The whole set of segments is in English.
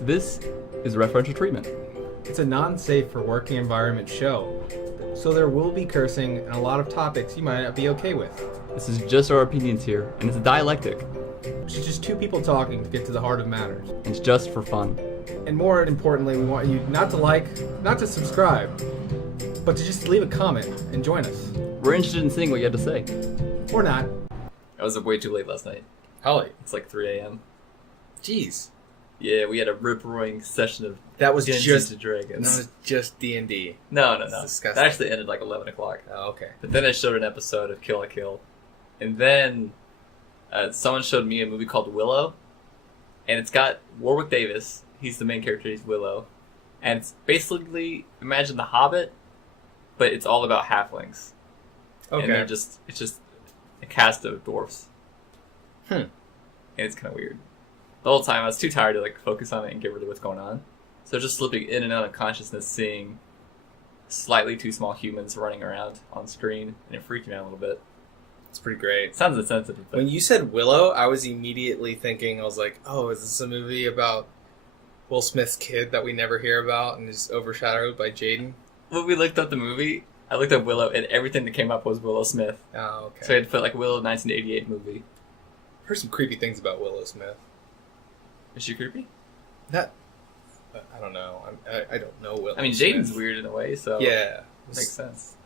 This is referential treatment. It's a non-safe for working environment show, so there will be cursing and a lot of topics you might not be okay with. This is just our opinions here, and it's a dialectic. It's just two people talking to get to the heart of matters. It's just for fun. And more importantly, we want you not to like, not to subscribe, but to just leave a comment and join us. We're interested in seeing what you had to say. Or not. I was up way too late last night. How late? It's like 3 a.m. Jeez. Yeah, we had a rip-roaring session of That was Dungeons and Dragons. That was just D&D. No. Disgusting. That actually ended like 11 o'clock. Oh, okay. But then I showed an episode of Kill la Kill. And then someone showed me a movie called Willow. And it's got Warwick Davis. He's the main character. He's Willow. And it's basically, imagine The Hobbit, but it's all about halflings. Okay. And it's just a cast of dwarfs. And it's kind of weird. The whole time I was too tired to like focus on it and get rid of what's going on. So just slipping in and out of consciousness, seeing slightly too small humans running around on screen, and it freaked me out a little bit. It's pretty great. It sounds insensitive. But When you said Willow, I was immediately thinking, I was like, oh, is this a movie about Will Smith's kid that we never hear about and is overshadowed by Jaden? when we looked up the movie, I looked up Willow, and everything that came up was Willow Smith. Oh, okay. So I had to put like Willow 1988 movie. I've heard some creepy things about Willow Smith. Is she creepy? Not, I don't know. I don't know Willow I mean, Smith. Jaden's weird in a way, so Yeah. makes sense.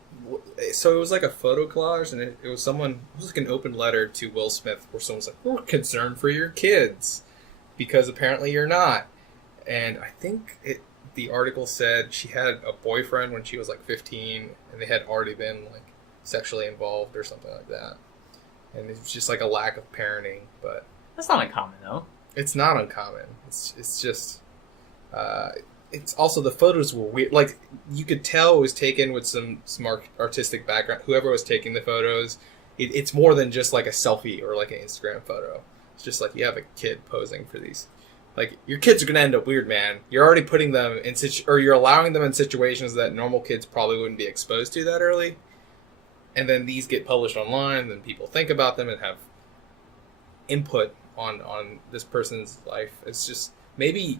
So it was like a photo collage, and it was like an open letter to Will Smith where someone's like, we're concerned for your kids because apparently you're not. And I think the article said she had a boyfriend when she was like 15 and they had already been like sexually involved or something like that. And it was just like a lack of parenting, but That's not uncommon, though. it's not uncommon. It's just it's also the photos were weird. Like you could tell it was taken with some artistic background. Whoever was taking the photos, it's more than just like a selfie or like an Instagram photo. It's just like you have a kid posing for these. Like your kids are gonna end up weird, man. You're already putting them in or you're allowing them in situations that normal kids probably wouldn't be exposed to that early. And then these get published online, and then people think about them and have input on this person's life. It's just maybe,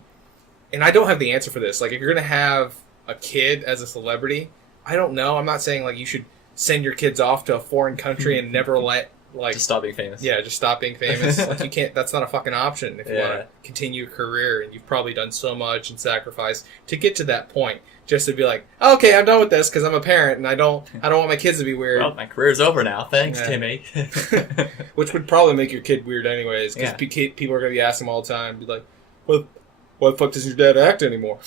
and I don't have the answer for this. Like if you're gonna have a kid as a celebrity, I don't know. I'm not saying like you should send your kids off to a foreign country and never let like Just stop being famous. yeah, just stop being famous. Like you can't. That's not a fucking option if you want to continue your career, and you've probably done so much and sacrificed to get to that point. Just to be like, okay, I'm done with this because I'm a parent and I don't want my kids to be weird. Well, my career's over now. Thanks, Yeah. Timmy. Which would probably make your kid weird anyways, because people are going to be asking him all the time, be like, well, why the fuck doesn't your dad act anymore?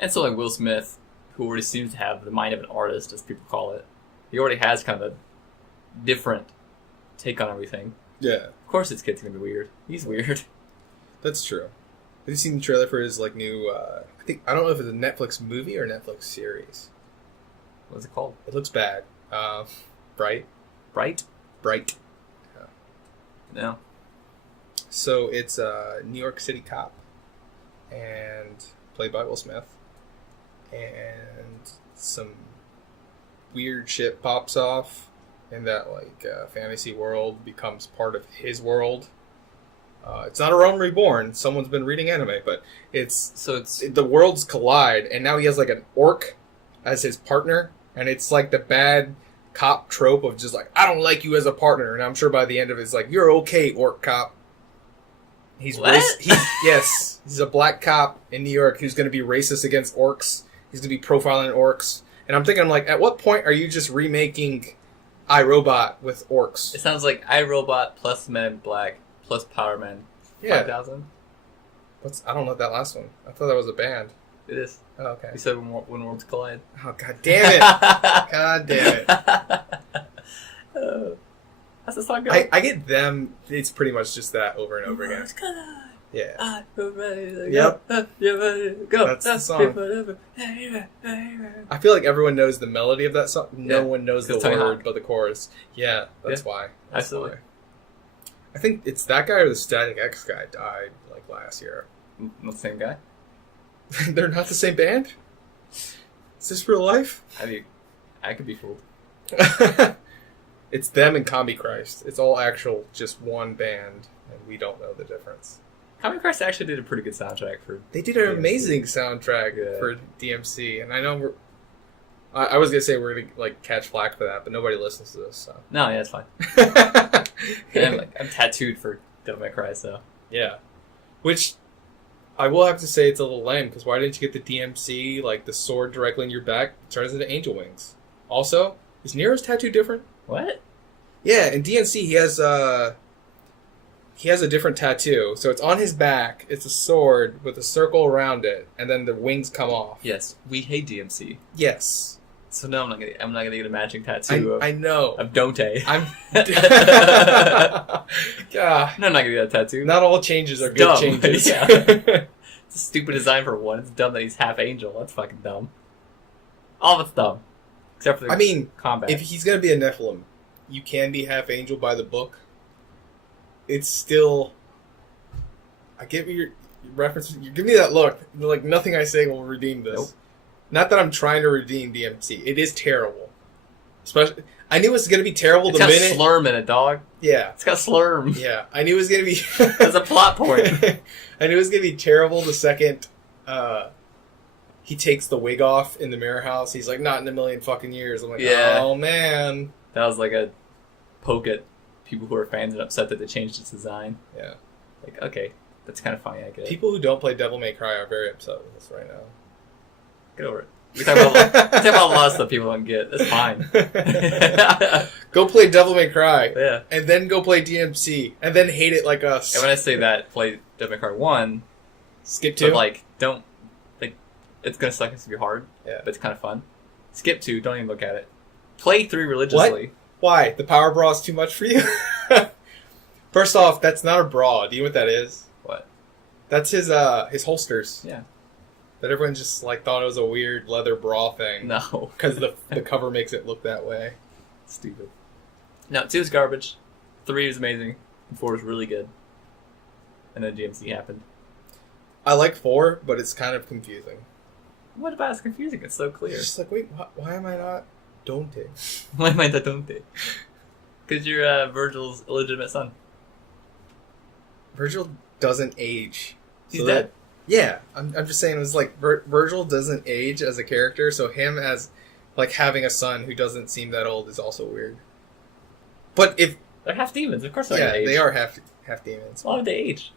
And so, like, Will Smith, who already seems to have the mind of an artist, as people call it, he already has kind of a different take on everything. Yeah. Of course his kid's going to be weird. He's weird. That's true. Have you seen the trailer for his, like, new, I don't know if it's a Netflix movie or Netflix series. What's it called? It looks bad. Bright. Bright? Bright. No. So it's a New York City cop, and played by Will Smith, and some weird shit pops off, and that like fantasy world becomes part of his world. It's not a Realm Reborn. Someone's been reading anime, but it's the worlds collide, and now he has like an orc as his partner, and it's like the bad cop trope of just like, I don't like you as a partner, and I'm sure by the end of it, it's like, you're okay, orc cop. He's a black cop in New York who's going to be racist against orcs. He's going to be profiling orcs, and I'm thinking, like, at what point are you just remaking iRobot with orcs? It sounds like iRobot plus Men in Black plus Power Man 5000. I don't know that last one. I thought that was a band. It is. Oh, okay. You said when worlds collide. Oh, god damn it. God damn it. How's the song go? I get them. It's pretty much just that over and over again. Yeah. Yep. Go. That's the song. I feel like everyone knows the melody of that song. No one knows the word but the chorus. Yeah, that's why. Absolutely. I think it's that guy or the Static X guy died like last year. Not the same guy? They're not the same band? Is this real life? I could be fooled. It's them and Combi Christ. It's all actual, just one band, and we don't know the difference. Comic Christ actually did a pretty good soundtrack for. They did an DMC. amazing soundtrack for DMC, and I know I was gonna say we're gonna like catch flack for that, but nobody listens to this, so. No, yeah, it's fine. And I'm tattooed for Devil May Cry, so. Yeah. Which, I will have to say it's a little lame, because why didn't you get the DMC, like the sword directly in your back, turns into angel wings? Also, is Nero's tattoo different? What? Yeah, in DMC he has a different tattoo. So it's on his back, it's a sword with a circle around it, and then the wings come off. Yes, we hate DMC. Yes. So no, I'm not gonna get a matching tattoo I know. of Dante. I'm No, God. I'm not gonna get a tattoo. Not all changes are It's good dumb. changes. Yeah. It's a stupid design for one. It's dumb that he's half angel. That's fucking dumb. All of it's dumb. Except for the I mean, combat. if he's gonna be a Nephilim, you can be half angel by the book. It's still. I get your reference. You give me that look. Like nothing I say will redeem this. Nope. Not that I'm trying to redeem DMC. It is terrible. Especially, I knew it was gonna be terrible It's the got minute. slurm in it, dog. Yeah, It's got slurm. yeah. I knew it was gonna be. That's a plot point. I knew it was gonna be terrible the second. He takes the wig off in the mirror house. He's like, not in a million fucking years. I'm like, Yeah. oh man. That was like a poke at people who are fans and upset that they changed its design. Yeah. Like, okay, that's kind of funny, I guess. People who don't play Devil May Cry are very upset with us right now. Get over it. We talk about a lot of stuff people don't get. That's fine. Go play Devil May Cry. Yeah. And then go play DMC. And then hate it like us. And when I say that, play Devil May Cry 1, Skip but 2. like, don't, like, it's gonna suck, it's gonna be hard, Yeah. but it's kind of fun. Skip 2, don't even look at it. Play 3 religiously. Why? The power bra is too much for you? First off, that's not a bra. Do you know what that is? What? That's his holsters. Yeah. That everyone just like thought it was a weird leather bra thing. No. Because the cover makes it look that way. Stupid. No, 2 is garbage. 3 is amazing. And 4 is really good. And then DMC happened. I like 4, but it's kind of confusing. What about it's confusing? It's so clear. It's just like, wait, why am I not Dante? Why am I the Dante? Because you're Virgil's illegitimate son. Virgil doesn't age. He's So dead. that- yeah, I'm just saying it was like Virgil doesn't age as a character, so him as like having a son who doesn't seem that old is also weird. But if They're half demons. Of course they're yeah, gonna age. they are half demons. Why would they age?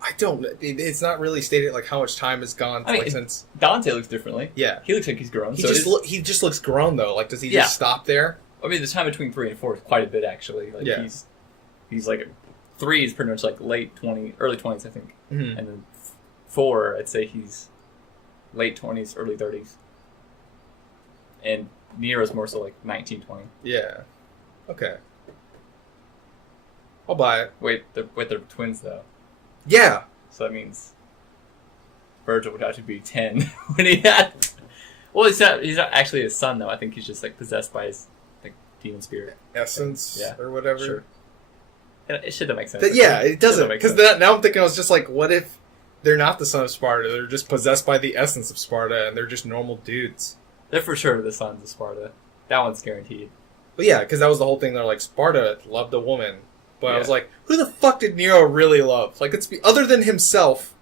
I don't know. It's not really stated like how much time has gone I mean, like, since. Dante looks differently. Yeah, He looks like he's grown. he so just he just looks grown though. Like, does he Yeah. just stop there? I mean, the time between 3 and 4 is quite a bit, actually. Like, Yeah. he's like 3 is pretty much like late 20s, early 20s, I think, Mm-hmm. and then 4, I'd say he's late 20s, early 30s, and Nero's more so like 19, 20. Yeah. Okay. I'll buy it. Wait, they're twins though, Yeah. so that means Virgil would have to be 10 when he had. Well, he's not actually his son though. I think he's just like possessed by his like demon spirit. Essence Yeah. or whatever. Sure. It shouldn't make sense. Yeah, it doesn't. make Because sense. now I'm thinking, I was just like, what if they're not the son of Sparta? They're just possessed by the essence of Sparta, and they're just normal dudes. They're for sure the sons of Sparta. That one's guaranteed. But yeah, because that was the whole thing. They're like, Sparta loved a woman. But I Yeah. was like, who the fuck did Nero really love? Like, it's other than himself.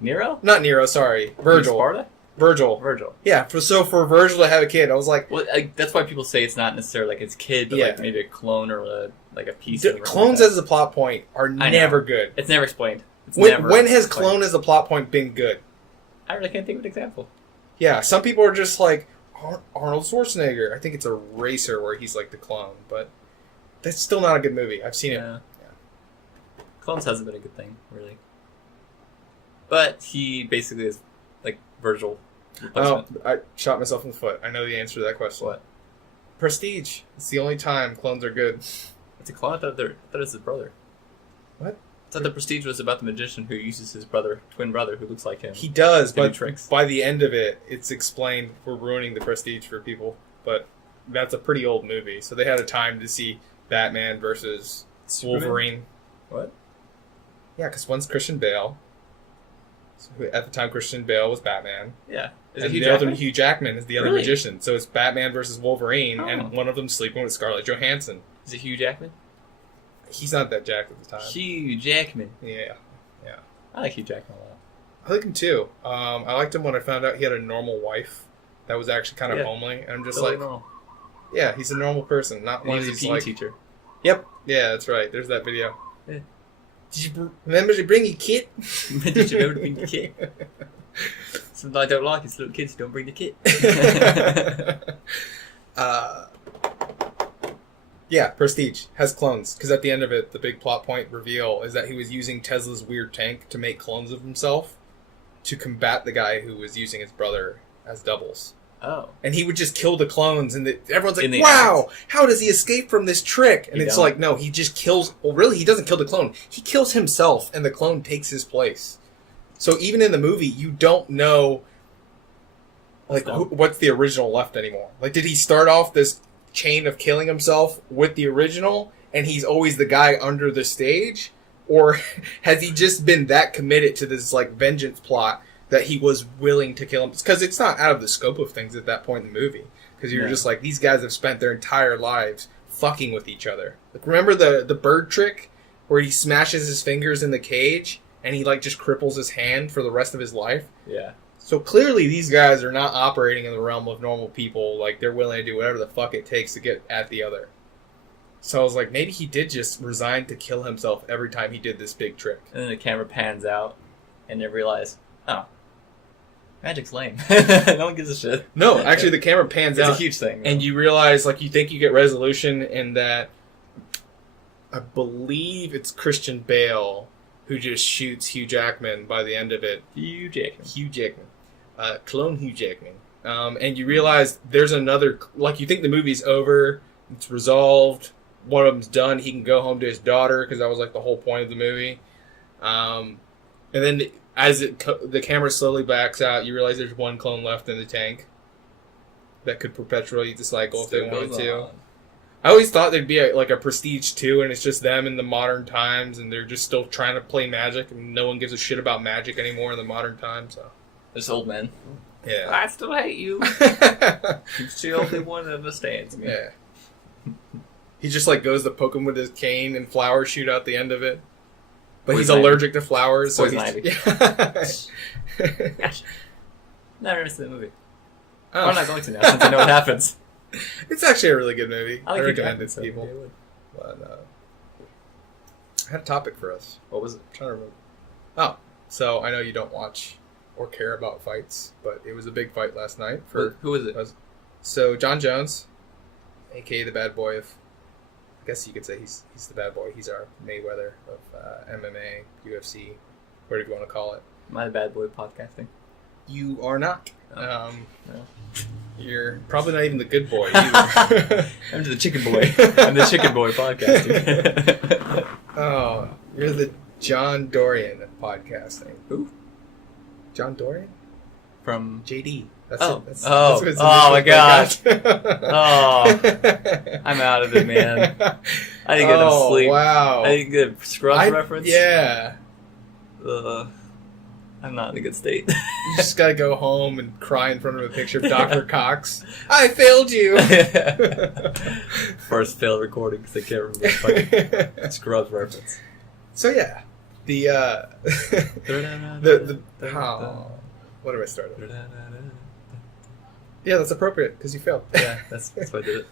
Nero? Not Nero, sorry. Virgil. Sparta? Virgil. Virgil. Yeah, so for Virgil to have a kid, I was like, Well, that's why people say it's not necessarily like his kid, but Yeah. like maybe a clone or like a piece of it. clones like as a plot point are know. never good. It's never explained. It's never When has explained. clone as a plot point been good? I really can't think of an example. Yeah, some people are just like Arnold Schwarzenegger. I think it's a racer where he's like the clone, but that's still not a good movie. I've seen it. Yeah. Clones hasn't been a good thing, really. But he basically is like Virgil. Oh, Replacement. I shot myself in the foot. I know the answer to that question. What? Prestige. It's the only time clones are good. It's a clone. I thought it was his brother. What? I thought the Prestige was about the magician who uses his twin brother, who looks like him. He does, to do but tricks. by the end of it, it's explained we're ruining the Prestige for people. But that's a pretty old movie, so they had a time to see Batman versus Superman? Wolverine. What? Yeah, because one's Christian Bale, So at the time, Christian Bale was Batman. Yeah. Is And it Hugh the other Jackman? Hugh Jackman is the other Really? magician. So it's Batman versus Wolverine, Oh. and one of them sleeping with Scarlett Johansson. Is it Hugh Jackman? He's not that jacked at the time. Hugh Jackman. Yeah. I like Hugh Jackman a lot. I like him too. I liked him when I found out he had a normal wife that was actually kind of Yeah. homely. And I'm just Totally like, normal. yeah, he's a normal person, not And one he of was a these PE like. teacher. Yep. Yeah, that's right. There's that video. Yeah. Did you remember to bring your kit? Did you ever bring the kit? Something I don't like is little kids don't bring the kit. Yeah, Prestige has clones because at the end of it, the big plot point reveal is that he was using Tesla's weird tank to make clones of himself to combat the guy who was using his brother as doubles. Oh. And he would just kill the clones, and everyone's In like, the "Wow, how does he escape from this trick?" And You it's don't. like, no, he just kills. Well, really, he doesn't kill the clone. He kills himself, and the clone takes his place. So even in the movie, you don't know, like, what's the original left anymore. Like, did he start off this chain of killing himself with the original, and he's always the guy under the stage, or has he just been that committed to this like vengeance plot that he was willing to kill him? Because it's not out of the scope of things at that point in the movie. Because you're Yeah. just like, these guys have spent their entire lives fucking with each other. Like, remember the bird trick where he smashes his fingers in the cage and he like just cripples his hand for the rest of his life? Yeah. So clearly these guys are not operating in the realm of normal people. Like, they're willing to do whatever the fuck it takes to get at the other. So I was like, maybe he did just resign to kill himself every time he did this big trick. And then the camera pans out, and they realize, oh, magic's lame. No one gives a shit. No, actually the camera pans It's a out huge thing. and you realize, like, you think you get resolution in that I believe it's Christian Bale who just shoots Hugh Jackman by the end of it. Hugh Jackman. Hugh Jackman. Clone Hugh Jackman. And you realize there's another, like, you think the movie's over, it's resolved, one of them's done, he can go home to his daughter, because that was, like, the whole point of the movie. And then as the camera slowly backs out, you realize there's one clone left in the tank that could perpetuate the cycle if they Still wanted goes to. on. I always thought there'd be like a Prestige 2, and it's just them in the modern times, and they're just still trying to play Magic, and no one gives a shit about Magic anymore in the modern times. So This old man. yeah, I still hate you. He's the only one that understands me. yeah. He just like goes to poke him with his cane, and flowers shoot out the end of it. But he's Poison ivy. allergic to flowers, so Poison he's ivy. yeah. Gosh. Never seen the movie. Oh. I'm not going to now since I know what happens. It's actually a really good movie. I Hugh recommend Jackman, it to so people. maybe I would. But I had a topic for us. What was it? I'm trying to remember. Oh, so I know you don't watch or care about fights, but it was a big fight last night for. Who was it? So John Jones, aka the bad boy of, I guess you could say he's the bad boy. He's our Mayweather of MMA, UFC, whatever you want to call it. Am I the bad boy of podcasting? You are not. No. You're probably not even the good boy either. I'm the chicken boy. I'm the chicken boy podcasting. Oh, you're the John Dorian of podcasting. Who? John Dorian? From JD. That's Oh. it. That's Oh. what his Oh, my initial gosh. podcast. Oh, I'm out of it, man. I didn't get enough Oh, sleep. wow. I didn't get a Scrubs reference. Yeah. I'm not in a good state. You just gotta go home and cry in front of a picture of Dr. Cox. I failed you! First failed recording because I can't remember the fucking Scrubs reference. So yeah. What did I start with? Yeah, that's appropriate, because you failed. Yeah, that's why I did it.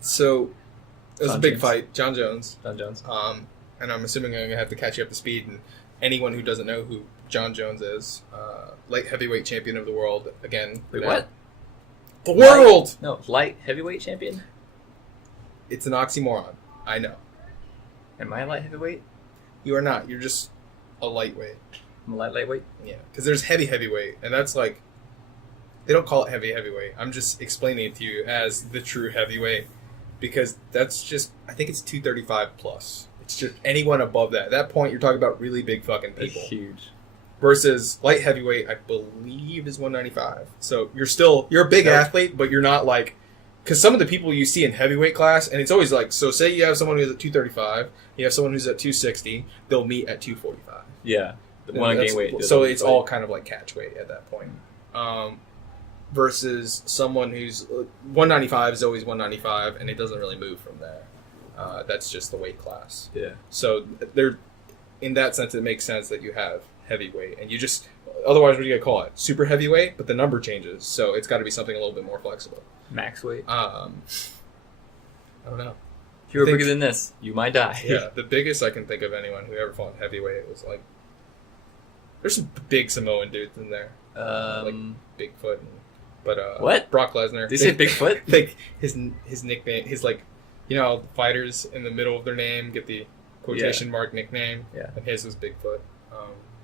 So, it was John a big Jones. fight. John Jones. John Jones. And I'm assuming I'm going to have to catch you up to speed. And anyone who doesn't know who John Jones is, light heavyweight champion of the world, again. Wait, now. what? The world! No, light heavyweight champion? It's an oxymoron. I know. Am I a light heavyweight? You are not. You're just a lightweight. I'm a lightweight? Yeah. Because there's heavyweight, and that's like... They don't call it heavyweight. I'm just explaining it to you as the true heavyweight. Because that's just... I think it's 235 plus. It's just anyone above that. At that point, you're talking about really big fucking That's people. huge. Versus light heavyweight, I believe, is 195. So you're a big athlete, but you're not like... Because some of the people you see in heavyweight class, and it's always like, so say you have someone who's at 235, you have someone who's at 260, they'll meet at 245. Yeah. want to gain weight. So it's all kind of like catch weight at that point. Versus someone who's 195 is always 195, and it doesn't really move from there. That's just the weight class. Yeah. So there, in that sense, it makes sense that you have heavyweight, and you just otherwise what do you gonna call it? Super heavyweight, but the number changes, so it's got to be something a little bit more flexible. Max weight. I don't know. If you were bigger than this, you might die. Yeah, the biggest I can think of anyone who ever fought heavyweight was like. There's some big Samoan dudes in there, like Bigfoot. But what? Brock Lesnar. Did you say Bigfoot? Like his nickname, his like, you know, the fighters in the middle of their name get the quotation mark nickname. Yeah. And his was Bigfoot.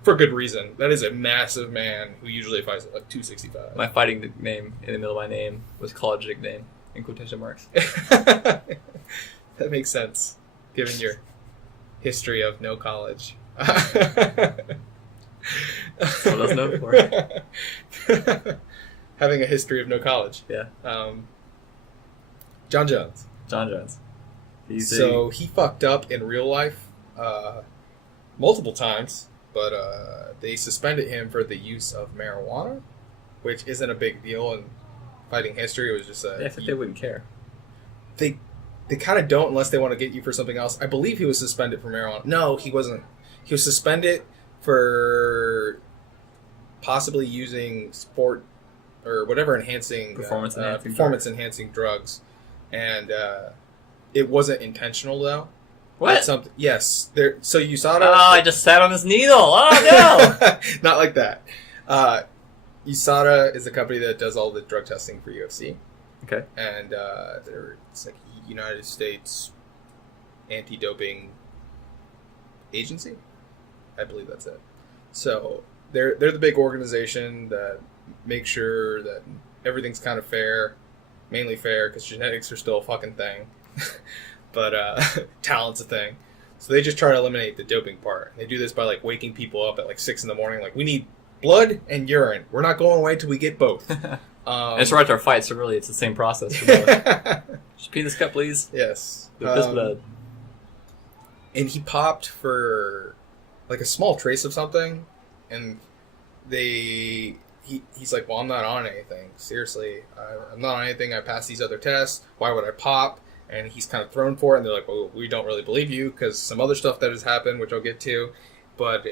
For good reason. That is a massive man who usually fights at like 265. My fighting nickname in the middle of my name was college nickname in quotation marks. That makes sense, given your history of no college. That's what I was known for. Having a history of no college. Yeah. John Jones. John Jones. So he fucked up in real life multiple times, but they suspended him for the use of marijuana, which isn't a big deal in fighting history. It was just I think they wouldn't care. They kind of don't unless they want to get you for something else. I believe he was suspended for marijuana. No, he wasn't. He was suspended for possibly using sport or whatever enhancing performance enhancing drugs, and it wasn't intentional though. What? Yes. There. So USADA. Oh, I just sat on this needle. Oh no! Not like that. USADA is a company that does all the drug testing for UFC. Okay. And it's like United States Anti-Doping Agency. I believe that's it. So they're the big organization that makes sure that everything's kind of fair, mainly fair because genetics are still a fucking thing, but talent's a thing. So they just try to eliminate the doping part. They do this by like waking people up at like 6 a.m. Like, we need blood and urine. We're not going away till we get both. It's right to our fight, so really it's the same process for both. Just pee this cup, please. Yes. With this blood. And he popped for like a small trace of something, and he's like, well, I'm not on anything. Seriously, I'm not on anything. I passed these other tests. Why would I pop? And he's kind of thrown for it, and they're like, well, we don't really believe you because some other stuff that has happened, which I'll get to. But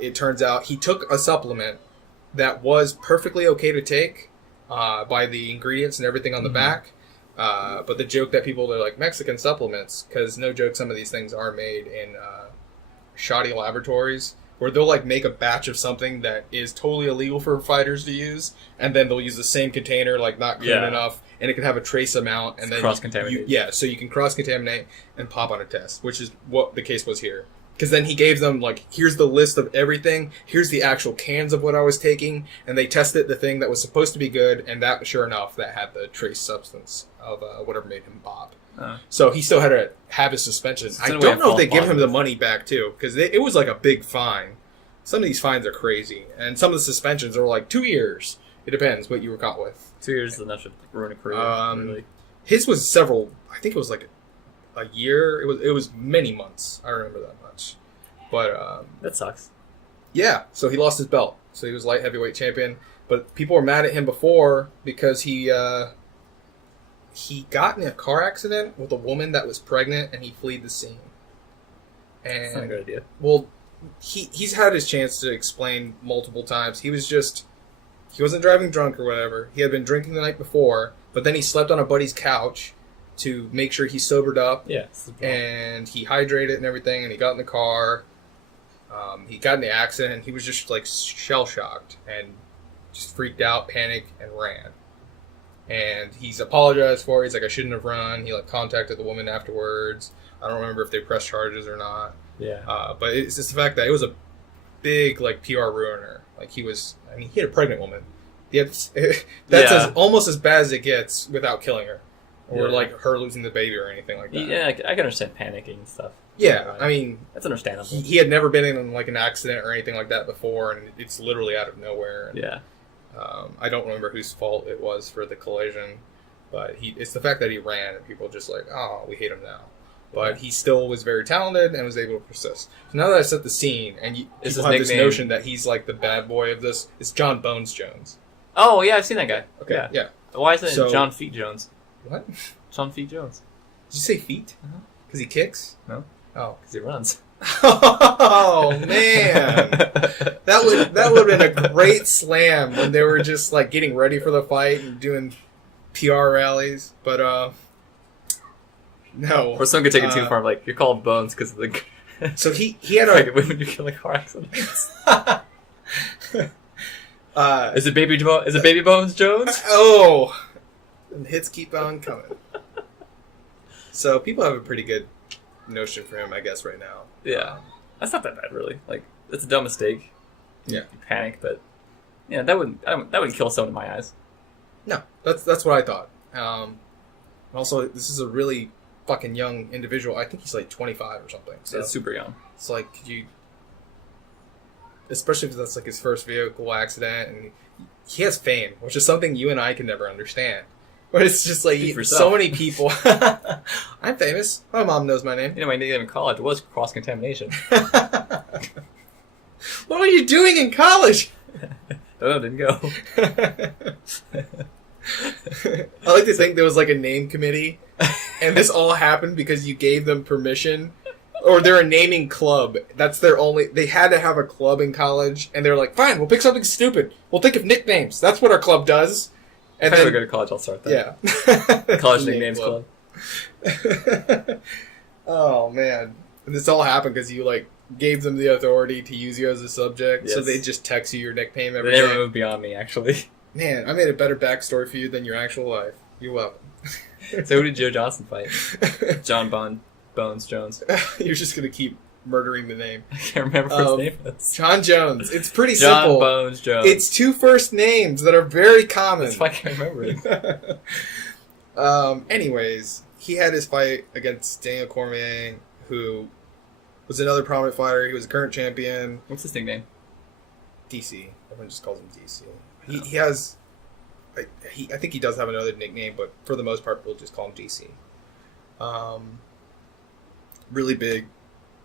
it turns out he took a supplement that was perfectly okay to take by the ingredients and everything on the back. But the joke that people are like, Mexican supplements, because no joke, some of these things are made in shoddy laboratories where they'll like make a batch of something that is totally illegal for fighters to use, and then they'll use the same container, like not clean enough, and it can have a trace amount, and then cross-contaminate. So you can cross-contaminate and pop on a test, which is what the case was here. Because then he gave them, like, here's the list of everything, here's the actual cans of what I was taking, and they tested the thing that was supposed to be good, and that, sure enough, that had the trace substance of whatever made him pop. So he still had to have his suspension. I don't know if they give him the money back, too, because it was like a big fine. Some of these fines are crazy, and some of the suspensions are like 2 years. It depends what you were caught with. 2 years is enough to ruin a career. Really. His was several, I think it was like a year. It was many months. I remember that much. But that sucks. Yeah, so he lost his belt. So he was light heavyweight champion. But people were mad at him before because he got in a car accident with a woman that was pregnant, and he fled the scene. And, that's not a good idea. Well, he's had his chance to explain multiple times. He wasn't driving drunk or whatever. He had been drinking the night before, but then he slept on a buddy's couch to make sure he sobered up. Yeah. And he hydrated and everything, and he got in the car. He got in the accident, and he was just like shell-shocked and just freaked out, panicked, and ran. And he's apologized for it. He's like, I shouldn't have run. He like contacted the woman afterwards. I don't remember if they pressed charges or not. Yeah. But it's just the fact that it was a big like PR ruiner. Like he had a pregnant woman. That's almost as bad as it gets without killing her. Or like her losing the baby or anything like that. Yeah, I can understand panicking and stuff. Yeah, I mean, that's understandable. He had never been in like an accident or anything like that before, and it's literally out of nowhere. And, yeah. I don't remember whose fault it was for the collision, but it's the fact that he ran and people just like, oh, we hate him now. but he still was very talented and was able to persist. So now that I set the scene, and people Is have his this nickname- notion that he's like the bad boy of this, it's John Bones Jones. Oh, yeah, I've seen that guy. Okay, yeah. Why isn't it So- John Feet Jones? What? Did John Feet Jones. you say feet? Uh-huh. Because he kicks? No. Oh. Because he runs. Oh, man. That would have been a great slam when they were just like getting ready for the fight and doing PR rallies. But, no. Or someone could take it too far, like, you're called Bones because of the... So he had like a... when you kill a car accident. uh, Is it Baby Bones Jones? oh! And the hits keep on coming. So people have a pretty good notion for him, I guess, right now. Yeah. That's not that bad, really. Like, it's a dumb mistake. Yeah. You panic, but... Yeah, that wouldn't kill someone in my eyes. No, that's what I thought. Also, this is a really fucking young individual. I think he's like 25 or something. So It's super young. it's like, could you... Especially if that's like his first vehicle accident, and he has fame, which is something you and I can never understand. But it's just like, Speak for so yourself. many people... I'm famous. My mom knows my name. You know, my nickname in college was cross-contamination. What were you doing in college? No, didn't go. I like to think there was like a name committee, and this all happened because you gave them permission, or they're a naming club. That's their only. They had to have a club in college, and they're like, "Fine, we'll pick something stupid. We'll think of nicknames. That's what our club does." And If I ever then, go to college, I'll start that. yeah, College Name nicknames club. Oh man, and this all happened because you like gave them the authority to use you as a subject, so Yes. they just text you your nickname They every never day. moved beyond me, actually. Man, I made a better backstory for you than your actual life. You're welcome. So who did Joe Johnson fight? John Bones Jones. You're just gonna keep murdering the name. I can't remember his name. That's John Jones. It's pretty John simple. Bones Jones. It's two first names that are very common. That's why I can't remember it. Anyways, he had his fight against Daniel Cormier, who was another prominent fighter. He was a current champion. What's his nickname? DC. Everyone just calls him DC. He has... I think he does have another nickname, but for the most part, we'll just call him DC. Really big,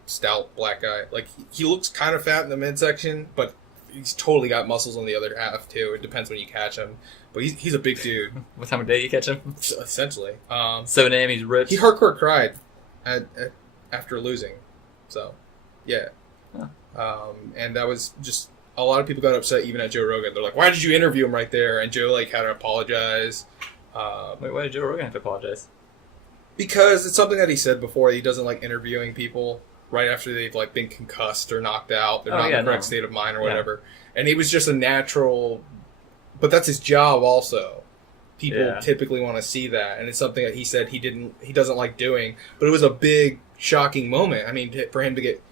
stout black guy. Like, he looks kind of fat in the midsection, but he's totally got muscles on the other half, too. It depends when you catch him. But he's a big dude, What time of day you catch him? essentially. 7 a.m. He's ripped. He hardcore cried after losing. So, yeah. Huh. And that was just... A lot of people got upset even at Joe Rogan. They're like, why did you interview him right there? And Joe, like, had to apologize. Wait, why did Joe Rogan have to apologize? Because it's something that he said before. He doesn't like interviewing people right after they've, like, been concussed or knocked out. They're not in the correct state of mind or whatever. And he was just a natural... But that's his job also. People typically want to see that. And it's something that he said he doesn't like doing. But it was a big, shocking moment. I mean, for him to get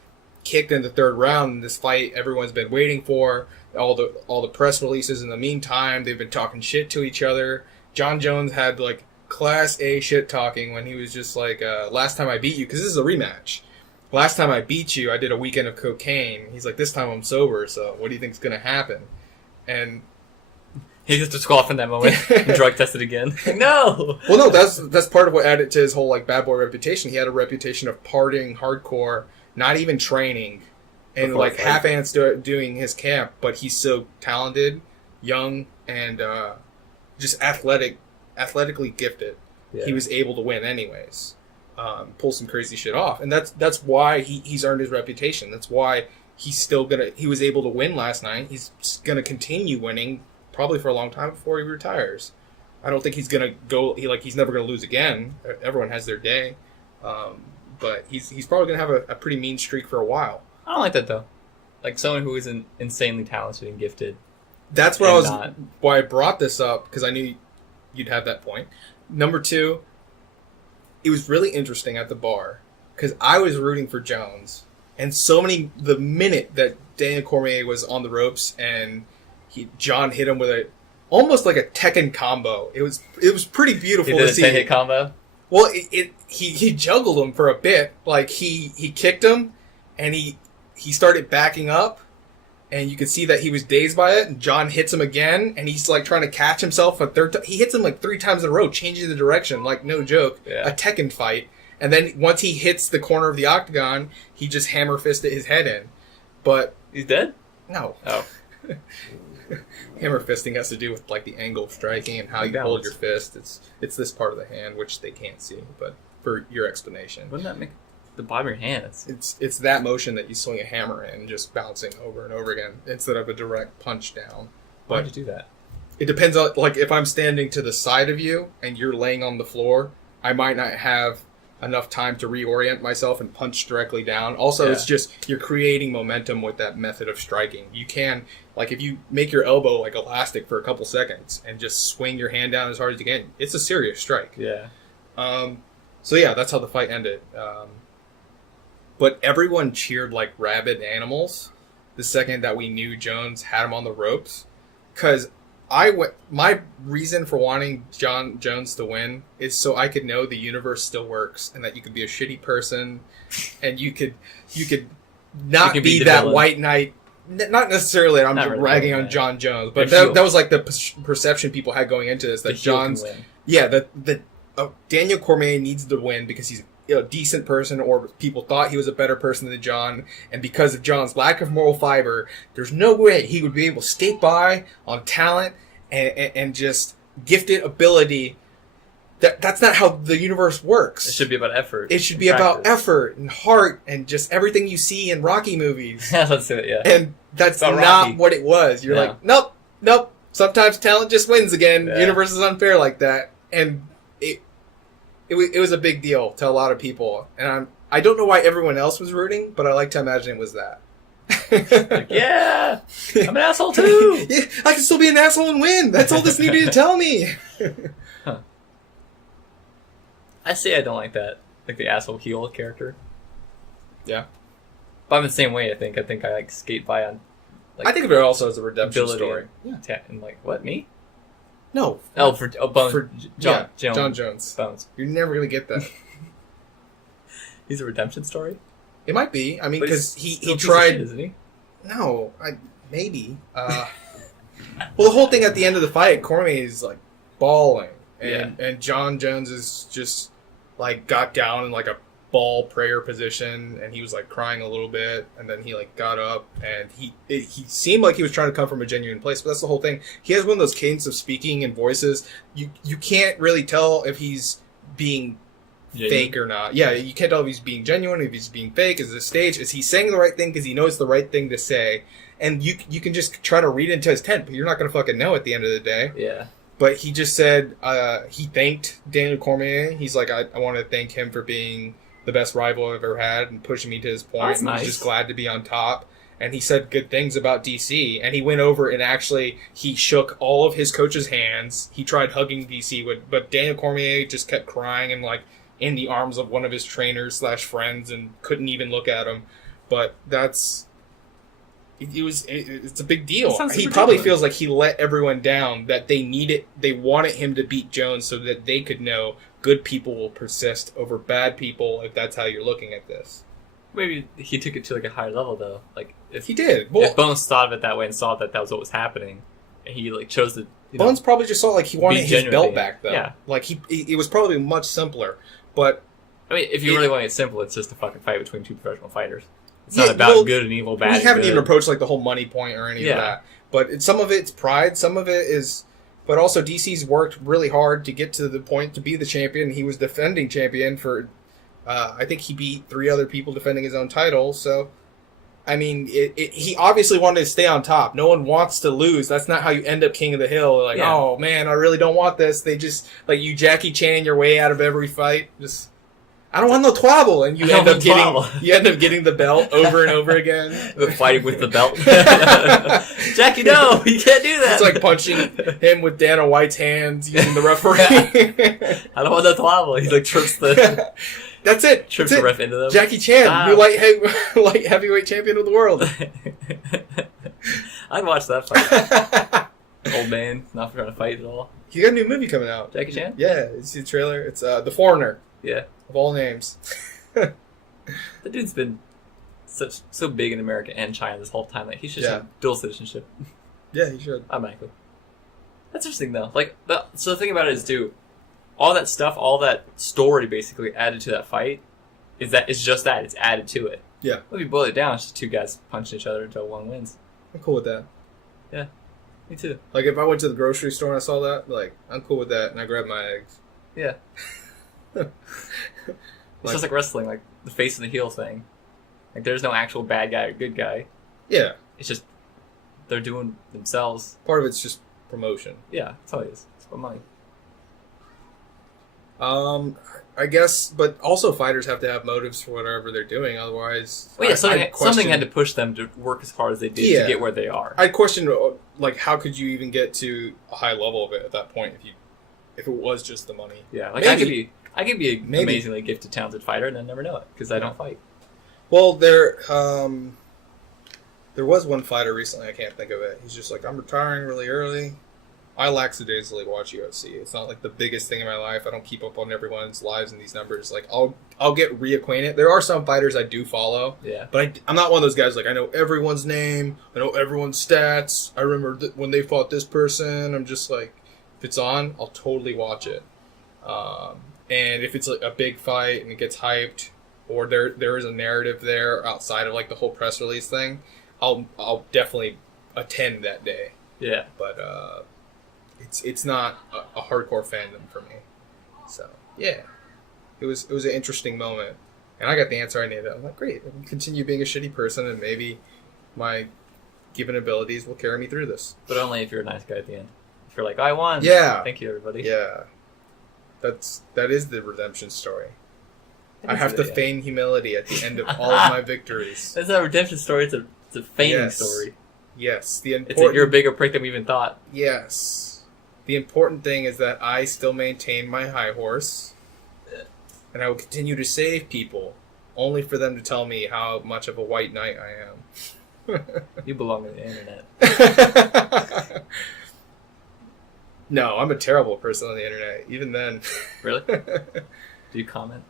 kicked in the third round in this fight everyone's been waiting for, all the press releases in the meantime, they've been talking shit to each other. John Jones had like class A shit talking when he was just like, last time I beat you, because this is a rematch, last time I beat you I did a weekend of cocaine. He's like, this time I'm sober, so what do you think's gonna happen? And He just squawked in that moment and drug tested again. No! well, no, that's part of what added to his whole like bad boy reputation. He had a reputation of partying hardcore, not even training, and Before like fight. half-ants doing his camp. But he's so talented, young, and just athletically gifted. Yeah. He was able to win anyways, pull some crazy shit off, and that's why he's earned his reputation. That's why he was able to win last night. He's gonna continue winning probably for a long time before he retires. I don't think he's gonna go. He's never gonna lose again. Everyone has their day, but he's probably gonna have a pretty mean streak for a while. I don't like that, though. Like, someone who is insanely talented and gifted. That's what And why I brought this up, because I knew you'd have that point. Number two, it was really interesting at the bar because I was rooting for Jones, and the minute that Daniel Cormier was on the ropes and John hit him with almost like a Tekken combo. It was pretty beautiful He did to a see. 10-hit combo. Well, he juggled him for a bit. Like he kicked him, and he started backing up, and you could see that he was dazed by it. And John hits him again, and he's like trying to catch himself a third time. He hits him like 3 times in a row, changing the direction, like no joke. Yeah. A Tekken fight, And then once he hits the corner of the octagon, he just hammer fisted his head in. But He's dead? no. Oh. Hammer fisting has to do with like the angle of striking and how you hold your fist. It's this part of the hand which they can't see, but for your explanation. Wouldn't that make the bottom of your hand? It's that motion that you swing a hammer in, just bouncing over and over again instead of a direct punch down. Why'd you do that? It depends on, like, if I'm standing to the side of you and you're laying on the floor, I might not have enough time to reorient myself and punch directly down. Also, It's just, you're creating momentum with that method of striking. You can, like, if you make your elbow, like, elastic for a couple seconds and just swing your hand down as hard as you can, it's a serious strike. Yeah. So, yeah, that's how the fight ended. But everyone cheered like rabid animals the second that we knew Jones had him on the ropes. Because my reason for wanting John Jones to win is so I could know the universe still works and that you could be a shitty person and you could not be that villain. White knight. Not necessarily I'm not ragging on John Jones, but that was like the perception people had going into this, that John's... Yeah, that Daniel Cormier needs to win because he's a decent person, or people thought he was a better person than John, and because of John's lack of moral fiber, there's no way he would be able to skate by on talent and just gifted ability. That's not how the universe works. It should be about effort. It should be about effort and heart and just everything you see in Rocky movies. Let's do it, yeah. And that's not Rocky. What it was. You're like, nope. Sometimes talent just wins again. The universe is unfair like that. And it was a big deal to a lot of people. And I don't know why everyone else was rooting, but I like to imagine it was that. Like, yeah! I'm an asshole too! Yeah, I can still be an asshole and win! That's all this needed to tell me! Huh. I say I don't like that. Like the asshole heel character. Yeah. But I'm the same way, I think. I think I like skate by on... Like, I think of it also as a redemption story. And like, what, me? No. Oh, for John Jones. John Jones. Bones. You're never going to get that. He's a redemption story? It might be. I mean, because he tried... Shit, isn't he? No. maybe. Well, the whole thing at the end of the fight, Cormier is, like, bawling. And John Jones is just, like, got down in, like, a ball prayer position, and he was, like, crying a little bit, and then he, like, got up, and he seemed like he was trying to come from a genuine place, but that's the whole thing. He has one of those cadence of speaking and voices. You can't really tell if he's being fake or not. Yeah, you can't tell if he's being genuine, if he's being fake. Is it a stage? Is he saying the right thing because he knows the right thing to say? And you can just try to read into his tent, but you're not going to fucking know at the end of the day. Yeah. But he just said, he thanked Daniel Cormier. He's like, I want to thank him for being the best rival I've ever had and pushing me to his point. That's nice. He's just glad to be on top. And he said good things about DC. And he went over and actually, he shook all of his coaches' hands. He tried hugging DC, but Daniel Cormier just kept crying and, like, in the arms of one of his trainers / friends and couldn't even look at him. But it's a big deal. He probably feels like he let everyone down, that they wanted him to beat Jones so that they could know good people will persist over bad people if that's how you're looking at this. Maybe he took it to like a higher level though. Like he did. If Bones thought of it that way and saw that was what was happening, and he like chose to. Bones probably just saw like he wanted his belt back though. Yeah. Like it was probably much simpler. But I mean, if you really want it simple, it's just a fucking fight between two professional fighters. It's not about good and evil, bad. We haven't even approached like the whole money point or any of that. But some of it's pride, some of it is. But also, DC's worked really hard to get to the point to be the champion. He was defending champion for. I think he beat 3 other people defending his own title. So, I mean, he obviously wanted to stay on top. No one wants to lose. That's not how you end up King of the Hill. Like, oh man, I really don't want this. They just like you Jackie Chan your way out of every fight. Just. I don't want no twabble, and you end up getting the belt over and over again. Fighting with the belt. Jackie, no, you can't do that. It's like punching him with Dana White's hands using the referee. I don't want no twabble. He like trips the. That's it. Trips the ref into them. Jackie Chan, new light heavyweight champion of the world. I'd watch that fight. Old man, not trying to fight at all. He got a new movie coming out. Jackie Chan? Yeah, you see the trailer? It's The Foreigner. Yeah. Of all names. The dude's been so big in America and China this whole time. Like, he should have dual citizenship. Yeah, he should. Automatically. That's interesting, though. Like, so the thing about it is, too, all that stuff, all that story basically added to that fight it's just that. It's added to it. Yeah. If you boil it down, it's just two guys punching each other until one wins. I'm cool with that. Yeah, me too. Like, if I went to the grocery store and I saw that, like, I'm cool with that, and I grabbed my eggs. Yeah. It's just like wrestling, like the face and the heel thing. Like, there's no actual bad guy or good guy. Yeah. It's just they're doing themselves. Part of it's just promotion. Yeah, that's all it is. It's about money. I guess, but also fighters have to have motives for whatever they're doing. Otherwise, Well, yeah, something had to push them to work as hard as they did to get where they are. I question, like, how could you even get to a high level of it at that point if it was just the money? Yeah, like I could be an amazingly gifted, talented fighter, and then never know it because I don't fight. Well, there was one fighter recently. I can't think of it. He's just like, I'm retiring really early. I lackadaisically watch UFC. It's not like the biggest thing in my life. I don't keep up on everyone's lives and these numbers. Like, I'll get reacquainted. There are some fighters I do follow. Yeah. But I'm not one of those guys like, I know everyone's name. I know everyone's stats. I remember when they fought this person. I'm just like, if it's on, I'll totally watch it. And if it's like a big fight and it gets hyped, or there is a narrative there outside of like the whole press release thing, I'll definitely attend that day. Yeah. But it's not a hardcore fandom for me. So yeah, it was an interesting moment, and I got the answer I needed. I'm like, great, I can continue being a shitty person, and maybe my given abilities will carry me through this. But only if you're a nice guy at the end. If you're like, I won. Yeah. Thank you, everybody. Yeah. That is the redemption story. I have to feign humility at the end of all of my victories. That's not a redemption story. It's a feigning story. Yes. It's like you're a bigger prick than we even thought. Yes. The important thing is that I still maintain my high horse, and I will continue to save people, only for them to tell me how much of a white knight I am. You belong on the internet. No, I'm a terrible person on the internet. Even then. Really? Do you comment?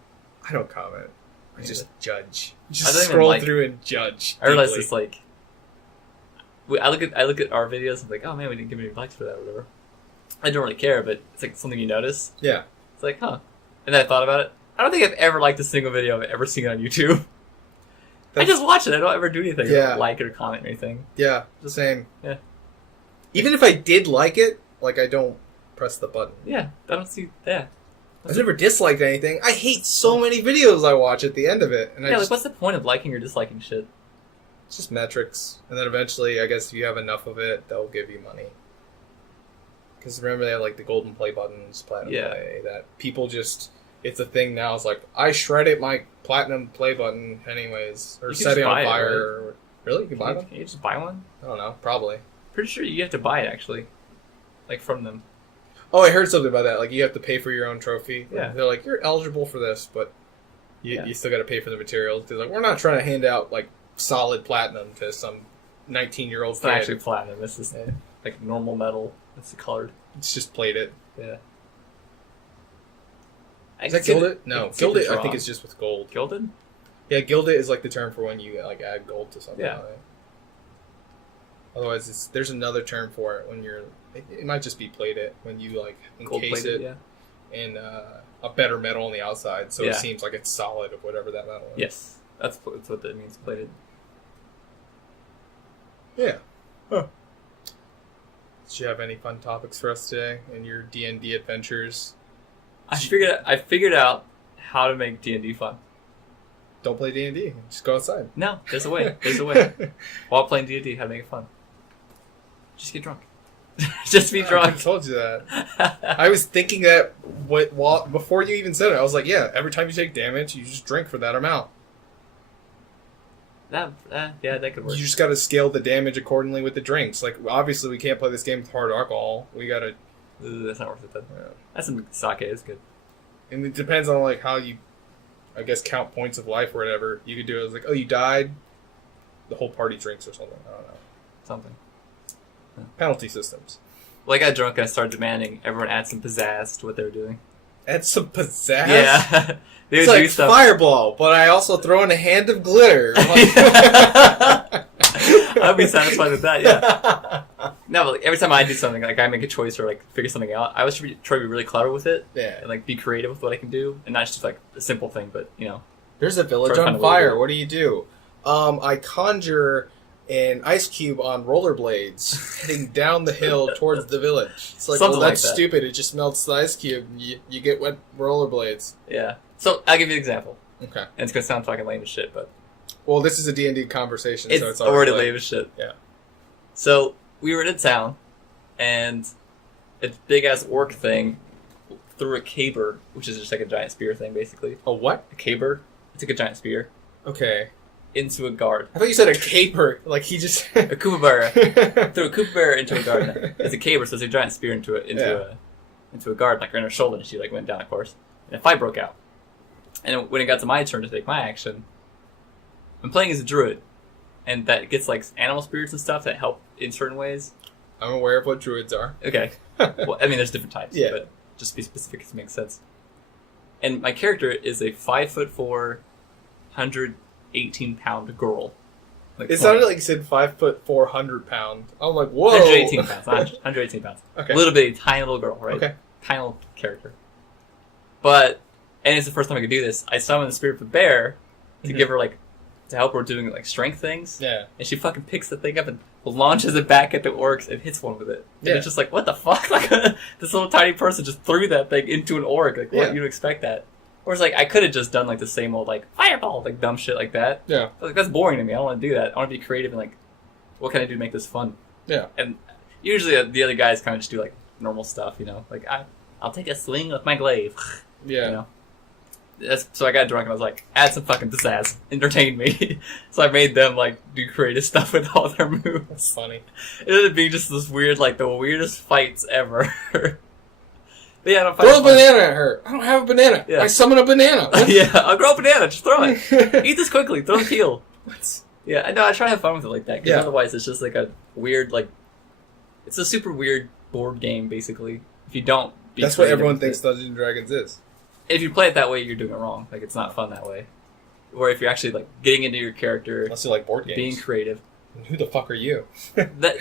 I don't comment. I just judge. I don't scroll through and judge. I realize it's like I look at our videos and I'm like, oh man, we didn't give any likes for that or whatever. I don't really care, but it's like something you notice. Yeah. It's like, huh. And then I thought about it. I don't think I've ever liked a single video I've ever seen on YouTube. I just watch it. I don't ever do anything. I don't like it or comment or anything. Yeah, the same. Yeah. Even if I did like it, like, I don't press the button. Yeah, I don't see that. I've never disliked anything. I hate so many videos I watch at the end of it. And like, what's the point of liking or disliking shit? It's just metrics. And then eventually, I guess if you have enough of it, they'll give you money. Because remember, they have, like, the golden play buttons, platinum play, that people just... It's a thing now. It's like, I shredded my platinum play button anyways. Or set it on fire. Right? Really? You can buy one? Can you just buy one? I don't know. Probably. Pretty sure you have to buy it, actually. Like, from them. Oh, I heard something about that. Like, you have to pay for your own trophy. Yeah. They're like, you're eligible for this, but you still got to pay for the materials. They're like, we're not trying to hand out, like, solid platinum to some 19-year-old It's not actually platinum. This is, like, normal metal. It's colored. It's just plated. Yeah. Is that gilded? No. Gilded, I think it's just with gold. Gilded? Yeah, gilded is, like, the term for when you, like, add gold to something. Yeah. Like. Otherwise, there's another term for it when you're... It might just be plated when you, like, encase it in a better metal on the outside, so it seems like it's solid of whatever that metal is. Yes, that's what that means, plated. Yeah. Huh. Did you have any fun topics for us today in your D&D adventures? I figured out how to make D&D fun. Don't play D&D. Just go outside. No, there's a way. There's a way. While playing D&D, how to make it fun. Just get drunk. Just be drunk. I told you that. I was thinking that before you even said it. I was like, yeah, every time you take damage, you just drink for that amount. That could work. You just got to scale the damage accordingly with the drinks. Like, obviously, we can't play this game with hard alcohol. We got to... That's not worth it then. Yeah. That's some sake. It's good. And it depends on, like, how you, I guess, count points of life or whatever. You could do it as, like, oh, you died, the whole party drinks or something. I don't know. Something. Yeah. Penalty systems. Well, I got drunk and I started demanding everyone add some pizzazz to what they were doing. Add some pizzazz? Yeah. They it's would like do stuff. Fireball, but I also throw in a hand of glitter. I I'd be satisfied with that. Yeah. No, but like, every time I do something, like I make a choice or like figure something out, I always try to be really clever with it. Yeah. And like be creative with what I can do, and not just like a simple thing, but There's a village on fire. What do? I conjure an ice cube on rollerblades heading down the hill towards the village. It's like, Something well, that's like that. stupid. It just melts the ice cube and you get wet rollerblades. Yeah. So I'll give you an example. Okay. And it's gonna sound fucking lame as shit, but Well, this is a D&D conversation, it's so it's already lame as shit. Yeah. So we were in a town, and a big ass orc thing threw a caber, which is just like a giant spear thing, basically. A what? A caber. It's like a giant spear. Okay. Into a guard. I thought you said a caper. Like he just A kookaburra. Threw a kookaburra into a guard. It's a caber, so it's a giant spear into a guard, like right in her shoulder, and she like went down, of course. And a fight broke out. And when it got to my turn to take my action, I'm playing as a druid, and that gets like animal spirits and stuff that help in certain ways. I'm aware of what druids are. Okay. Well, I mean, there's different types, Yeah. but just to be specific, it makes sense. And my character is a 5'4", 118-pound girl. Like It sounded like you said 5'4", 100-pound. I'm like, whoa. 118 pounds. 118 pounds. Okay. A little bitty, tiny little girl, right? Okay. Tiny little character. But, and it's the first time I could do this, I summoned the spirit of a bear to give her, like, to help her doing, like, strength things. Yeah. And she fucking picks the thing up and launches it back at the orcs and hits one with it. And Yeah. it's just like, what the fuck? Like, this little tiny person just threw that thing into an orc. Like, what? Yeah. You'd expect that. Whereas, like, I could have just done, like, the same old, like, fireball, like, dumb shit like that. Yeah. But, like, that's boring to me. I don't want to do that. I want to be creative and, like, what can I do to make this fun? Yeah. And usually the other guys kind of just do, like, normal stuff, Like, I'll take a swing with my glaive. Yeah. So I got drunk and I was like, add some fucking pizzazz. Entertain me. So I made them, like, do creative stuff with all their moves. That's funny. It ended up being just this weird, like, the weirdest fights ever. But yeah, I don't Throw a banana at her. I don't have a banana. Yeah. I summon a banana. Yeah, I'll grow a banana. Just throw it. Eat this quickly. Throw the peel. What? Yeah, I know. I try to have fun with it like that. Because Yeah. otherwise it's just like a weird, like... It's a super weird board game, basically. If you don't be That's what creative everyone with thinks it. Dungeons & Dragons is. If you play it that way, you're doing it wrong. Like, it's not fun that way. Or if you're actually, like, getting into your character, Unless you like board games. being creative. And who the fuck are you?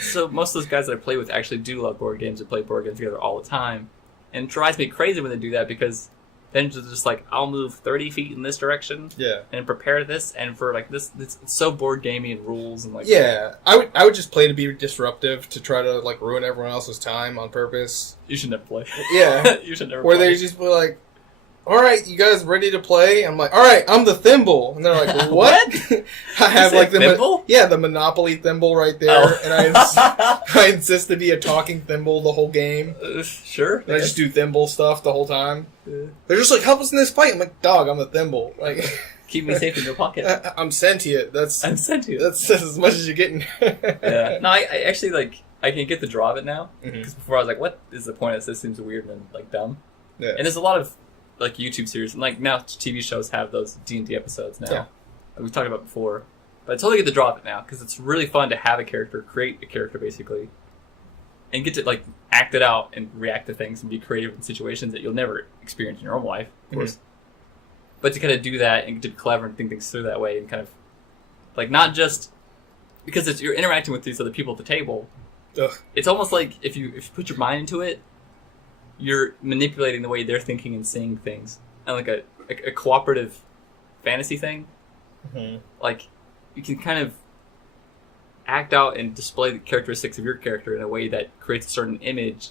So most of those guys that I play with actually do love board games and play board games together all the time. And it drives me crazy when they do that because then it's just like, I'll move 30 feet in this direction Yeah. and prepare this, and for like this it's so board gamey and rules and like... Yeah. I would just play to be disruptive, to try to like ruin everyone else's time on purpose. You should never play. Yeah. You should never Where play. they just be like, alright, you guys ready to play? I'm like, alright, I'm the thimble. And they're like, what? I have You like said the thimble? the Monopoly thimble right there. Oh. And I insist to be a talking thimble the whole game. Sure. And I just do thimble stuff the whole time. They're just like, help us in this fight. I'm like, dog, I'm a thimble. Like, Keep me safe in your pocket. I'm sentient. That's sent you. that's as much as you're getting. Yeah. No, I actually, like, I can get the draw of it now. Mhm. Because before I was like, what is the point of this? This seems weird and, like, dumb. Yeah. And there's a lot of, like, YouTube series. And, like, now TV shows have those D&D episodes now. Yeah. Like we've talked about before. But I totally get the draw of it now. Because it's really fun to have a character, create a character, basically. And get to, like, act it out and react to things and be creative in situations that you'll never experience in your own life, of course. But to kind of do that and to be clever and think things through that way and kind of, like, not just because you're interacting with these other people at the table. Ugh. It's almost like if you put your mind into it, you're manipulating the way they're thinking and seeing things, and like a cooperative fantasy thing. Mhm. Like you can kind of act out and display the characteristics of your character in a way that creates a certain image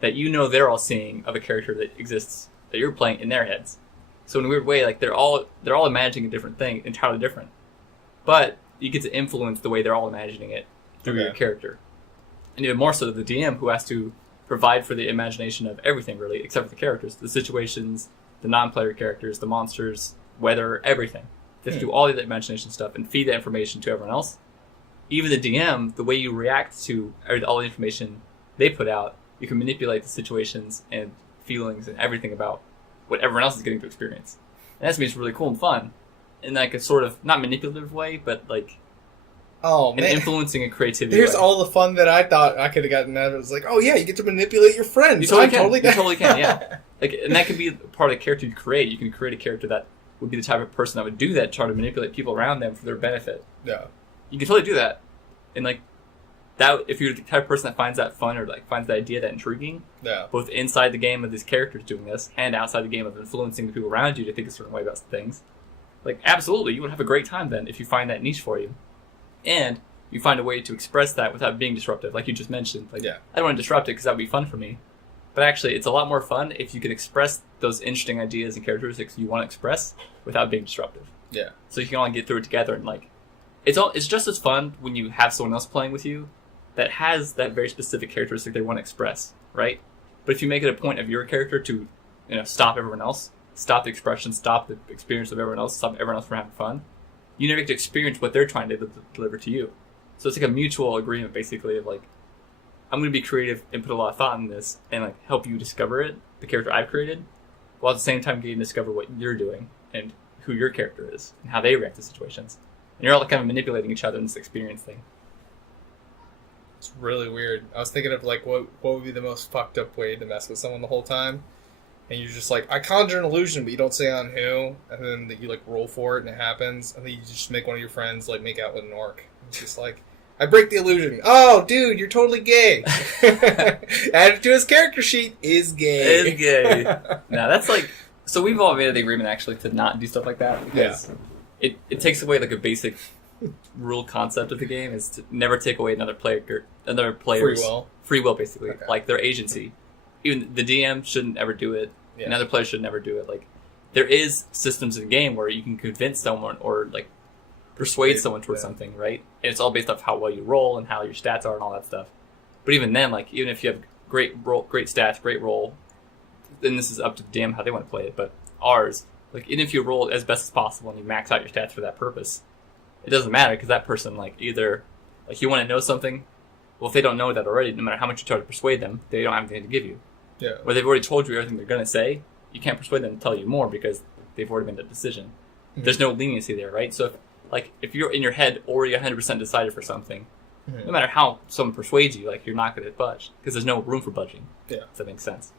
that they're all seeing of a character that exists that you're playing in their heads. So in a weird way, like they're all imagining a different thing, entirely different. But you get to influence the way they're all imagining it through your character. And even more so the DM, who has to provide for the imagination of everything, really, except for the characters. The situations, the non-player characters, the monsters, weather, everything. They have to do all the imagination stuff and feed that information to everyone else. Even the DM, the way you react to all the information they put out, you can manipulate the situations and feelings and everything about what everyone else is getting to experience. And that means it's really cool and fun. In like a sort of, not manipulative way, but like Oh an man, influencing and creativity here's way. all the fun that I thought I could have gotten out of it. It was like, oh yeah, you get to manipulate your friends. You totally can. Totally You totally can, yeah. Like, and that could be part of the character you create. You can create a character that would be the type of person that would do that, try to manipulate people around them for their benefit. Yeah. You can totally do that. And like that, if you're the type of person that finds that fun or like finds the idea that intriguing, Yeah. both inside the game of these characters doing this and outside the game of influencing the people around you to think a certain way about things, like absolutely, you would have a great time then if you find that niche for you, and you find a way to express that without being disruptive, like you just mentioned. Like, Yeah. I don't want to disrupt it because that would be fun for me, but actually, it's a lot more fun if you can express those interesting ideas and characteristics you want to express without being disruptive. Yeah. So you can all get through it together, and like, it's just as fun when you have someone else playing with you that has that very specific characteristic they want to express, right? But if you make it a point of your character to, stop everyone else, stop the expression, stop the experience of everyone else, stop everyone else from having fun, you never get to experience what they're trying to deliver to you. So it's like a mutual agreement, basically, of like, I'm going to be creative and put a lot of thought in this and like help you discover it, the character I've created, while at the same time getting to discover what you're doing and who your character is and how they react to situations. And you're all kind of manipulating each other in this experience thing. It's really weird. I was thinking of like what would be the most fucked up way to mess with someone the whole time, and you're just like, I conjure an illusion, but you don't say on who, and then you like roll for it and it happens, and then you just make one of your friends like make out with an orc. It's just like, I break the illusion. Oh, dude, you're totally gay. Added to his character sheet is gay. Is gay. Now that's like, so we've all made the agreement actually to not do stuff like that because it takes away like a basic rule concept of the game is to never take away another player's free will basically, Okay. like their agency. Even the DM shouldn't ever do it. Yeah. Another player should never do it. Like there is systems in the game where you can convince someone or like persuade someone towards something, right? And it's all based off how well you roll and how your stats are and all that stuff. But even then, like even if you have great stats, great roll, then this is up to the DM how they want to play it. But ours, like even if you roll as best as possible and you max out your stats for that purpose, it doesn't matter because that person like either like you want to know something. Well, if they don't know that already, no matter how much you try to persuade them, they don't have anything to give you. Yeah. Or they've already told you everything they're going to say. You can't persuade them to tell you more because they've already made that decision. Mm-hmm. There's no leniency there, right? So if you're in your head already 100% decided for something, no matter how someone persuades you, like you're not going to budge because there's no room for budging. Yeah. If that makes sense.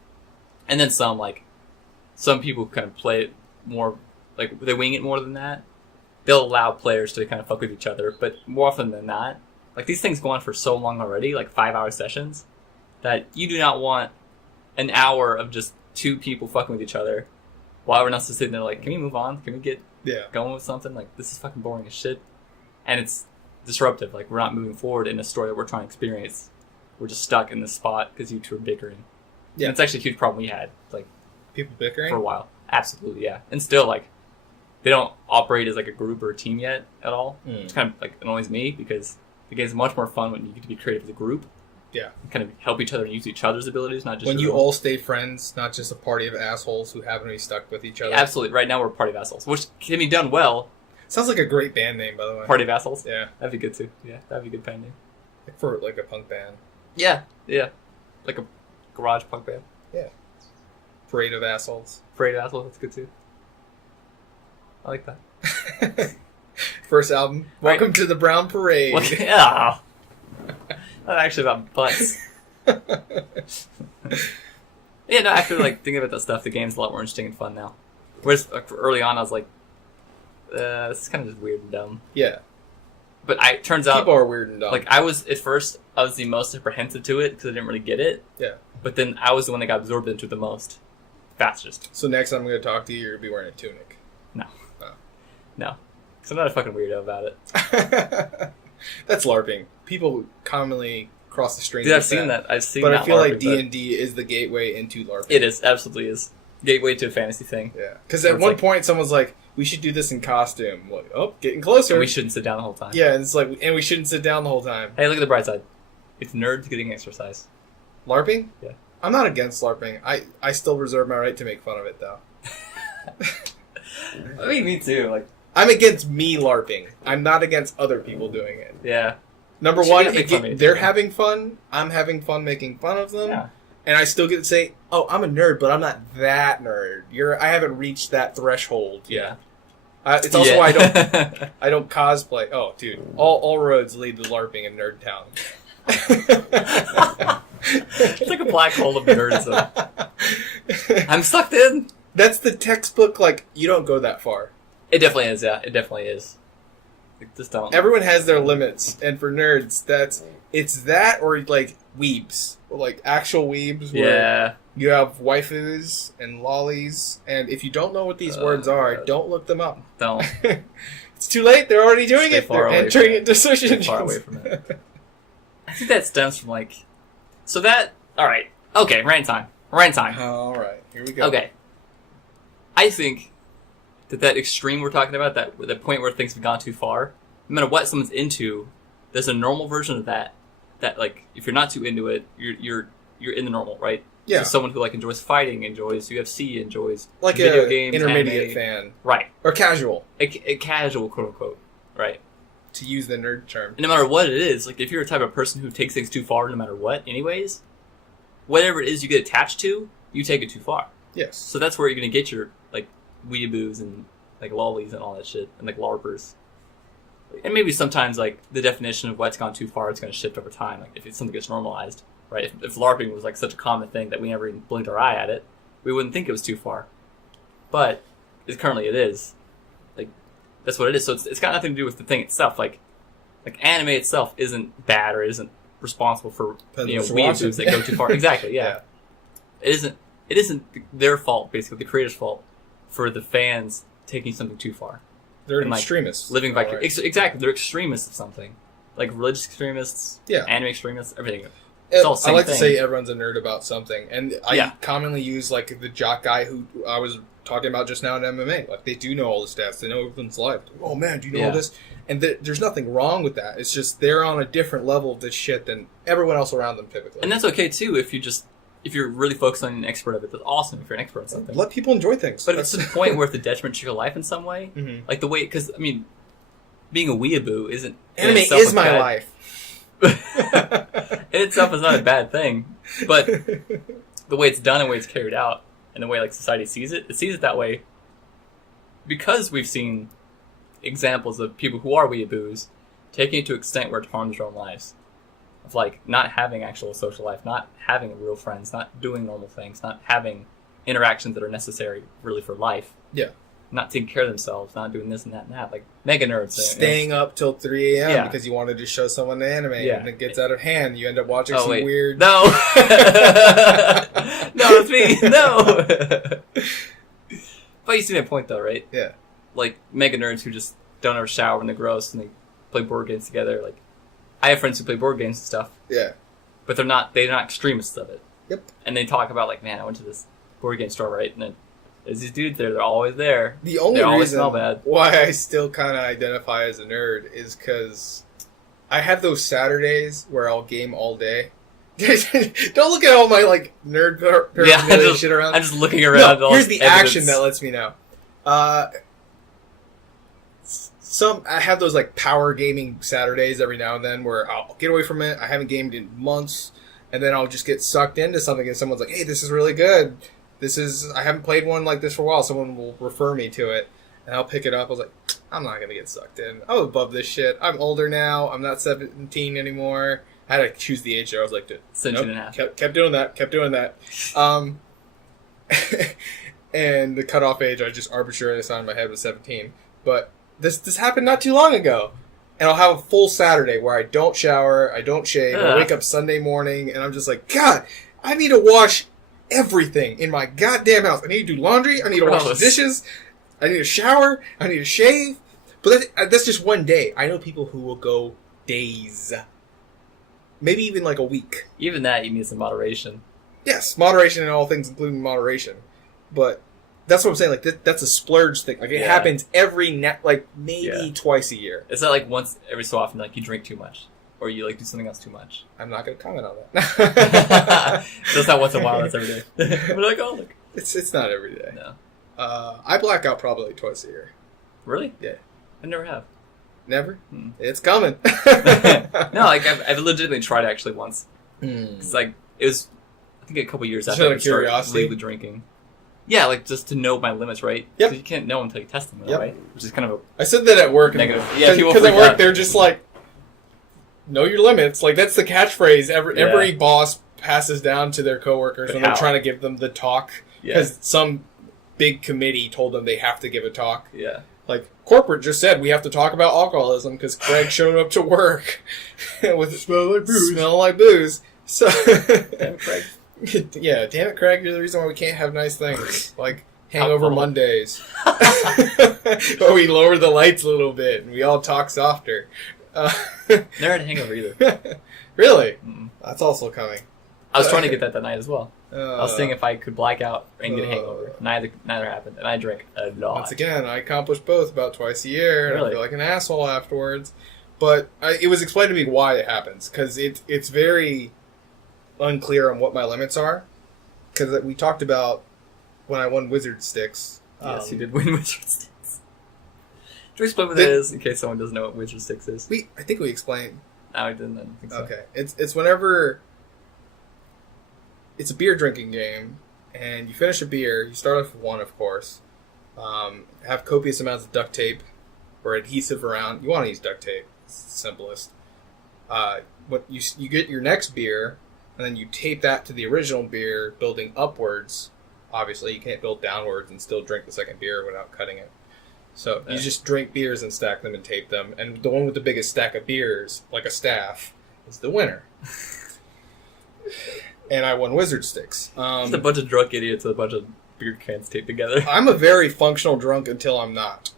And then some people kind of play it more, like they wing it more than that. They'll allow players to kind of fuck with each other, but more often than not, like these things go on for so long already, like 5-hour sessions, that you do not want an hour of just two people fucking with each other while everyone else is sitting there like, can we move on? Can we get going with something? Like, this is fucking boring as shit. And it's disruptive. Like, we're not moving forward in a story that we're trying to experience. We're just stuck in this spot because you two are bickering. Yeah. And it's actually a huge problem we had, like, people bickering? For a while. Absolutely, yeah. And still, like, they don't operate as, like, a group or a team yet at all. It's kind of, like, annoys me because the game's much more fun when you get to be creative as a group. Yeah. And kind of help each other and use each other's abilities, not just when you own. all stay friends, not just a party of assholes who happen to be stuck with each other. Yeah, absolutely. Right now we're a party of assholes, which can be done well. Sounds like a great band name, by the way. Party of assholes? Yeah. That'd be good, too. Yeah, that'd be a good band name. Like for, like, a punk band. Yeah. Like a garage punk band. Yeah. Parade of assholes. Parade of assholes, that's good, too. I like that. First album. Welcome to the Brown Parade. Well, yeah. Not actually about butts. Yeah, no, after like thinking about that stuff, the game's a lot more interesting and fun now. Whereas like, early on, I was like, this is kind of just weird and dumb. Yeah. But it turns out people are weird and dumb. Like I was at first, I was the most apprehensive to it because I didn't really get it. Yeah. But then I was the one that got absorbed into it the most, fastest. So next time I'm going to talk to you, you're going to be wearing a tunic. No. Oh. No. Because I'm not a fucking weirdo about it. That's LARPing. People commonly cross the streams. Dude, I've seen that. I've seen but that. I feel LARPing, like D&D is the gateway into LARPing. It is, absolutely is. Gateway to a fantasy thing. Yeah. Because at one point, someone's like, we should do this in costume. Like, oh, getting closer. And we shouldn't sit down the whole time. Yeah, and it's like, and we shouldn't sit down the whole time. Hey, look at the bright side. It's nerds getting exercise. LARPing? Yeah. I'm not against LARPing. I still reserve my right to make fun of it, though. I mean, me too. Like, I'm against me LARPing. I'm not against other people doing it. Yeah. Number one, they're having fun. I'm having fun making fun of them. Yeah. And I still get to say, oh, I'm a nerd, but I'm not that nerd. I haven't reached that threshold yet. Yeah. It's also why I don't cosplay. Oh, dude. All roads lead to LARPing in Nerd Town. It's like a black hole of nerdism. I'm sucked in. That's the textbook, like, you don't go that far. It definitely is, yeah. It definitely is. Like, just don't. Everyone has their limits, and for nerds, it's that or like weebs, or like actual weebs. Where you have waifus and lollies, and if you don't know what these words are, don't look them up. Don't. It's too late. They're already doing it. They're entering into search engines. Far away from it. I think that stems from like. So that. All right. Okay. Rant time. All right. Here we go. Okay. I think that extreme we're talking about, that the point where things have gone too far, no matter what someone's into, there's a normal version of that. That like, if you're not too into it, you're in the normal, right? Yeah. So someone who like enjoys fighting, enjoys UFC, enjoys like video a games, intermediate anime, fan, right? Or casual, a casual, quote unquote, right? To use the nerd term. And no matter what it is, like if you're a type of person who takes things too far, no matter what, anyways, whatever it is you get attached to, you take it too far. Yes. So that's where you're gonna get your like weeaboos and like lollies and all that shit, and like LARPers. And maybe sometimes like the definition of what's gone too far, it's gonna shift over time. Like if something gets normalized. Right? If LARPing was like such a common thing that we never even blinked our eye at it, we wouldn't think it was too far. But currently it is. Like that's what it is. So it's got nothing to do with the thing itself. Like anime itself isn't bad or isn't responsible for weeaboos that go too far. Exactly. Yeah. It isn't their fault. Basically, the creator's fault for the fans taking something too far. They're and, extremists. Living exactly. They're extremists of something. Like religious extremists. Yeah. Anime extremists. Everything. I like to say everyone's a nerd about something, and I commonly use like the jock guy who I was talking about just now in MMA. Like they do know all the stats, they know everyone's life. Oh man, do you know all this? And there's nothing wrong with that. It's just they're on a different level of this shit than everyone else around them typically. And that's okay too if you're really focused on an expert of it. That's awesome if you're an expert on something. Let people enjoy things. But it's to the point where it's a detriment to your life in some way. Mm-hmm. Like the way, because I mean, being a weeaboo isn't anime is my life. In itself is not a bad thing, but the way it's done and the way it's carried out and the way like society sees it that way because we've seen examples of people who are weeaboos taking it to an extent where it harms their own lives, of like not having actual social life, not having real friends, not doing normal things, not having interactions that are necessary really for life. Yeah. Not taking care of themselves, not doing this and that and that, like mega nerds. Staying up till 3 a.m. because you wanted to show someone the anime, and it gets out of hand. You end up watching some weird... No! No, it's me! No! But you see my point, though, right? Yeah. Like, mega nerds who just don't ever shower and they're gross and they play board games together. Like, I have friends who play board games and stuff. Yeah. But they're not extremists of it. Yep. And they talk about, like, man, I went to this board game store, right? And then there's these dudes there, they're always there. The only reason why I still kind of identify as a nerd is because I have those Saturdays where I'll game all day. Don't look at all my like nerd paraphernalia shit around. I'm just looking around. No, here's the action that lets me know. I have those like power gaming Saturdays every now and then where I'll get away from it. I haven't gamed in months, and then I'll just get sucked into something, and someone's like, "Hey, this is really good. I haven't played one like this for a while." Someone will refer me to it, and I'll pick it up. I was like, I'm not going to get sucked in. I'm above this shit. I'm older now. I'm not 17 anymore. I had to choose the age there. I was like, 17 and a half. Kept doing that. And the cutoff age, I just arbitrarily assigned in my head was 17. But this happened not too long ago. And I'll have a full Saturday where I don't shower, I don't shave, I wake up Sunday morning, and I'm just like, God, I need to wash everything in my goddamn house. I need to do laundry. I need to wash the dishes. I need to shower. I need to shave. But that's just one day. I know people who will go days. Maybe even like a week. Even that, you need some moderation. Yes, moderation in all things, including moderation. But that's what I'm saying. Like that's a splurge thing. Like it happens every maybe twice a year. It's not like once every so often like you drink too much. Or you like do something else too much. I'm not going to comment on that. So it's not once in a while, that's every day. We're like, oh, look. It's not every day. No. I black out probably like twice a year. Really? Yeah. I never have. Never? It's coming. No, like I've legitimately tried actually once. It's like, it was, I think a couple years after I started legally drinking. Yeah, like just to know my limits, right? Yep. Because you can't know until you test them, right? Which is kind of I said that at work. Negative. Yeah, because at work they're just like, know your limits. Like that's the catchphrase every boss passes down to their coworkers when they're trying to give them the talk. Because some big committee told them they have to give a talk. Yeah. Like, corporate just said we have to talk about alcoholism because Craig showed up to work with smell like booze. So, Damn it, Craig. yeah, damn it, Craig, you're the reason why we can't have nice things. Like, Hangover Mondays. But we lower the lights a little bit and we all talk softer. Never had a hangover either. Really? Mm-mm. That's also coming. I was trying to get that night as well. I was seeing Uh, if I could black out and get a hangover. Neither happened, and I drank a lot. Once again, I accomplish both about twice a year, and I Really? feel like an asshole afterwards. But it was explained to me why it happens, because it's very unclear on what my limits are. Because we talked about when I won Wizard Sticks. Yes, you did win Wizard Sticks. Do we explain what that is, in case someone doesn't know what Wizard Sticks is? I think we explained. No, I didn't. I don't think so. Okay, it's whenever it's a beer drinking game, and you finish a beer. You start off with one, of course. Have copious amounts of duct tape or adhesive around. You want to use duct tape. It's the simplest. What you get your next beer, and then you tape that to the original beer, building upwards. Obviously, you can't build downwards and still drink the second beer without cutting it. So you just drink beers and stack them and tape them. And the one with the biggest stack of beers, like a staff, is the winner. And I won Wizard Sticks. Just a bunch of drunk idiots with a bunch of beer cans taped together. I'm a very functional drunk until I'm not.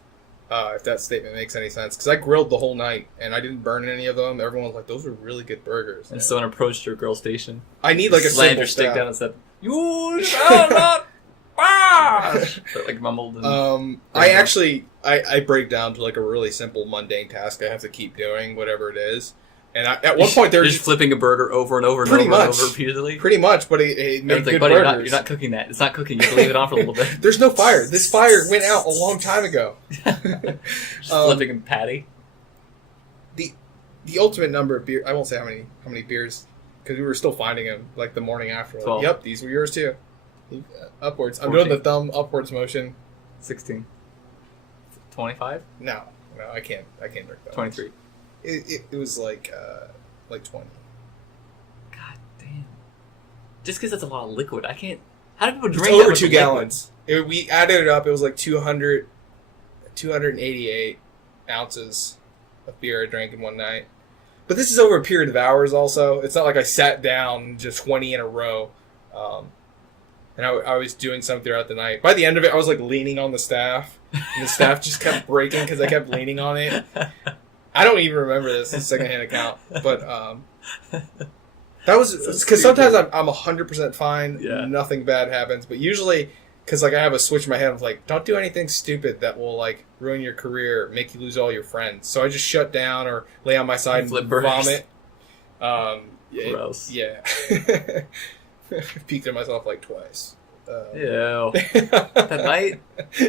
If that statement makes any sense. Because I grilled the whole night, and I didn't burn any of them. Everyone was like, those were really good burgers. And someone approached your girl station. I need like a slammed simple your stick staff. down and said, "You shall not pass!" But, like mumbled. And I break down to like a really simple mundane task I have to keep doing, whatever it is. And at one point, they're just flipping a burger over and over and Pretty over and much. over repeatedly. pretty much, but it made It's like, good buddy, burgers. you're not cooking that. It's not cooking. You have to leave it on for a little bit. There's no fire. This fire went out a long time ago. Just flipping a patty. The ultimate number of beer. I won't say how many beers, because we were still finding them like the morning after. Like, 12. yep, these were yours too. Upwards. I'm 14. doing the thumb upwards motion. 16. 25? No, I can't drink that. 23. It was like 20. God damn. Just because that's a lot of liquid. I can't... How do people It's drink that over much 2 liquid? gallons. We added it up. It was like 288 ounces of beer I drank in one night. But this is over a period of hours also. It's not like I sat down just 20 in a row. And I was doing some throughout the night. By the end of it, I was like leaning on the staff. And the staff just kept breaking because I kept leaning on it. I don't even remember this. It's a secondhand account. But that was... Because sometimes I'm 100% fine. Yeah. Nothing bad happens. But usually... Because like I have a switch in my head of like, don't do anything stupid that will like ruin your career, make you lose all your friends. So I just shut down or lay on my side and Flip burgers. vomit. Gross. Yeah. Peeked at myself like twice. Ew. That night?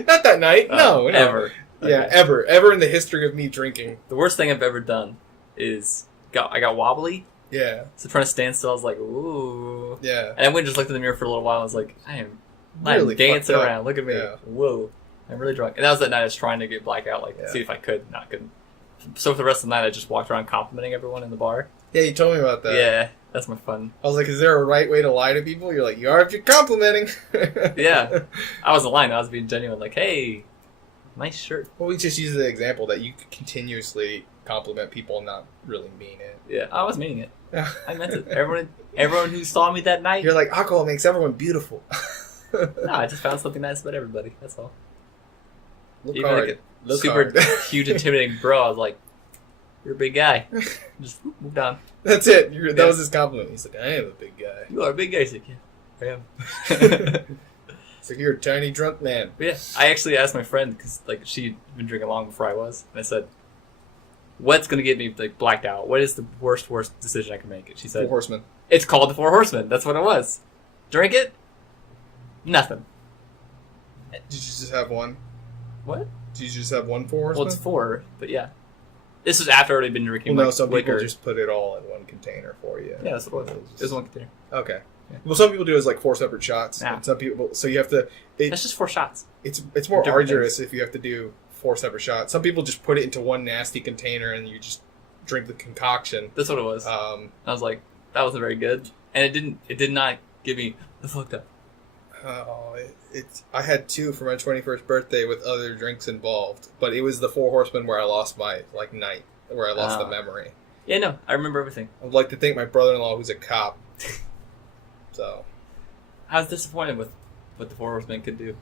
Not that night. No. Ever. Yeah, Okay. ever in the history of me drinking. The worst thing I've ever done is I got wobbly. Yeah. So trying to stand still, I was like, ooh. Yeah. And I went and just looked in the mirror for a little while. And I was like, I'm Really dancing fucked up. around. Look at me. Yeah. Whoa. I'm really drunk. And that was that night I was trying to get blackout, like, Yeah. see if I could. Not good. So for the rest of the night, I just walked around complimenting everyone in the bar. Yeah, you told me about that. Yeah, that's my fun. I was like, is there a right way to lie to people? You're like, you are if you're complimenting. Yeah. I wasn't lying. I was being genuine. Like, hey, nice shirt. Well, we just use the example that you could continuously compliment people and not really mean it. Yeah, I was meaning it. I meant it. Everyone who saw me that night. You're like, alcohol makes everyone beautiful. No, I just found something nice about everybody. That's all. Look Even hard. like a Look super hard. huge, intimidating bro. I was like, "You're a big guy." Just moved on. That's it. That Yeah. was his compliment. He's like, I am a big guy. You are a big guy. He's like, yeah, I am. So you're a tiny drunk man. But yeah, I actually asked my friend because like she'd been drinking long before I was, and I said, "What's gonna get me like blacked out? What is the worst decision I can make?" And she Four said, horsemen. "It's called the Four Horsemen. That's what it was. Drink it. Nothing. Did you just have one? What? Did you just have one four Well, horsemen? it's 4, but yeah. This was after I'd already been drinking. Well, no, like, some liquor. people just put it all in one container for you. Yeah, that's what it was. It was one container. Okay. Yeah. Well, some people do it as like 4 separate shots. Yeah. And some people, so you have to. That's just 4 shots. It's more Different arduous if you have to do 4 separate shots. Some people just put it into one nasty container and you just drink the concoction. That's what it was. I was like, that wasn't very good, and it did not give me the fucked up. I had 2 for my 21st birthday with other drinks involved, but it was the Four Horsemen where I lost my night, where I lost the memory. Yeah, no, I remember everything. I'd like to thank my brother-in-law, who's a cop. So, I was disappointed with what the Four Horsemen could do.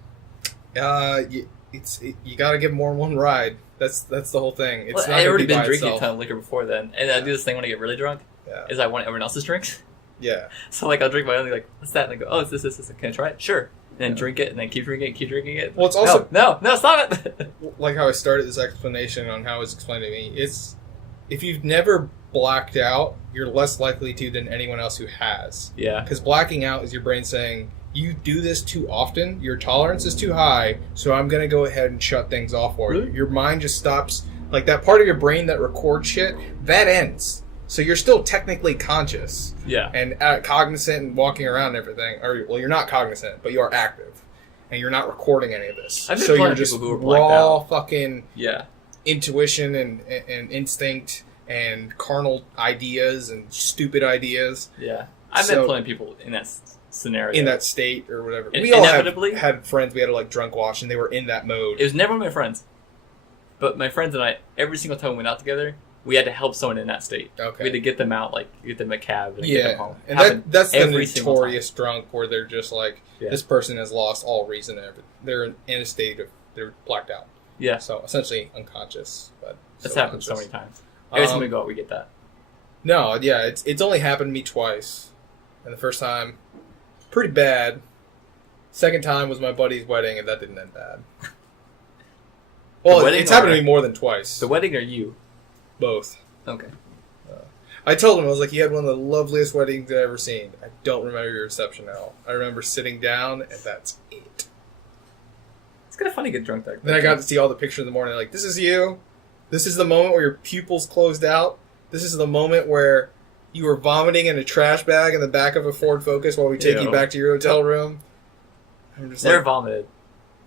You got to give more than one ride. That's the whole thing. It's not I already been drinking itself. a ton of liquor before then, and I do this thing when I get really drunk. Yeah. Is I want everyone else's drinks. Yeah. So I'll drink my own. Like, what's that? And I go, oh, it's this. Can I try it? Sure. And then drink it, and then keep drinking it. Well, it's also no, stop it. Like how I started this explanation on how it's explained to me. It's if you've never blacked out, you're less likely to than anyone else who has. Yeah. Because blacking out is your brain saying, you do this too often, your tolerance is too high, so I'm going to go ahead and shut things off for you. Your mind just stops, that part of your brain that records shit, that ends. So you're still technically conscious. Yeah. And cognizant and walking around and everything. Or, you're not cognizant, but you are active. And you're not recording any of this. I've been so playing you're just people who are blacked raw out. fucking intuition and instinct and carnal ideas and stupid ideas. Yeah. I've been playing people in that scenario. In that state or whatever. And we all inevitably had friends we had to drunk watch and they were in that mode. It was never my friends. But my friends and I, every single time we went out together, we had to help someone in that state. Okay. We had to get them out, get them a cab and get them home. And that's the every notorious drunk where they're just this person has lost all reason. They're in a state of, they're blacked out. Yeah. So essentially unconscious. But that's happened so many times. Every time we go out, we get that. No, yeah, it's only happened to me twice. And the first time, pretty bad. Second time was my buddy's wedding, and that didn't end bad. Well, it's happened to me more than twice. The wedding or you? Both. Okay. I told him, I was like, you had one of the loveliest weddings I've ever seen. I don't remember your reception at all. I remember sitting down, and that's it. It's kind of funny to get drunk like that. Then I got to see all the pictures in the morning, this is you. This is the moment where your pupils closed out. This is the moment where you were vomiting in a trash bag in the back of a Ford Focus while we take you back to your hotel room. I'm just Never vomited.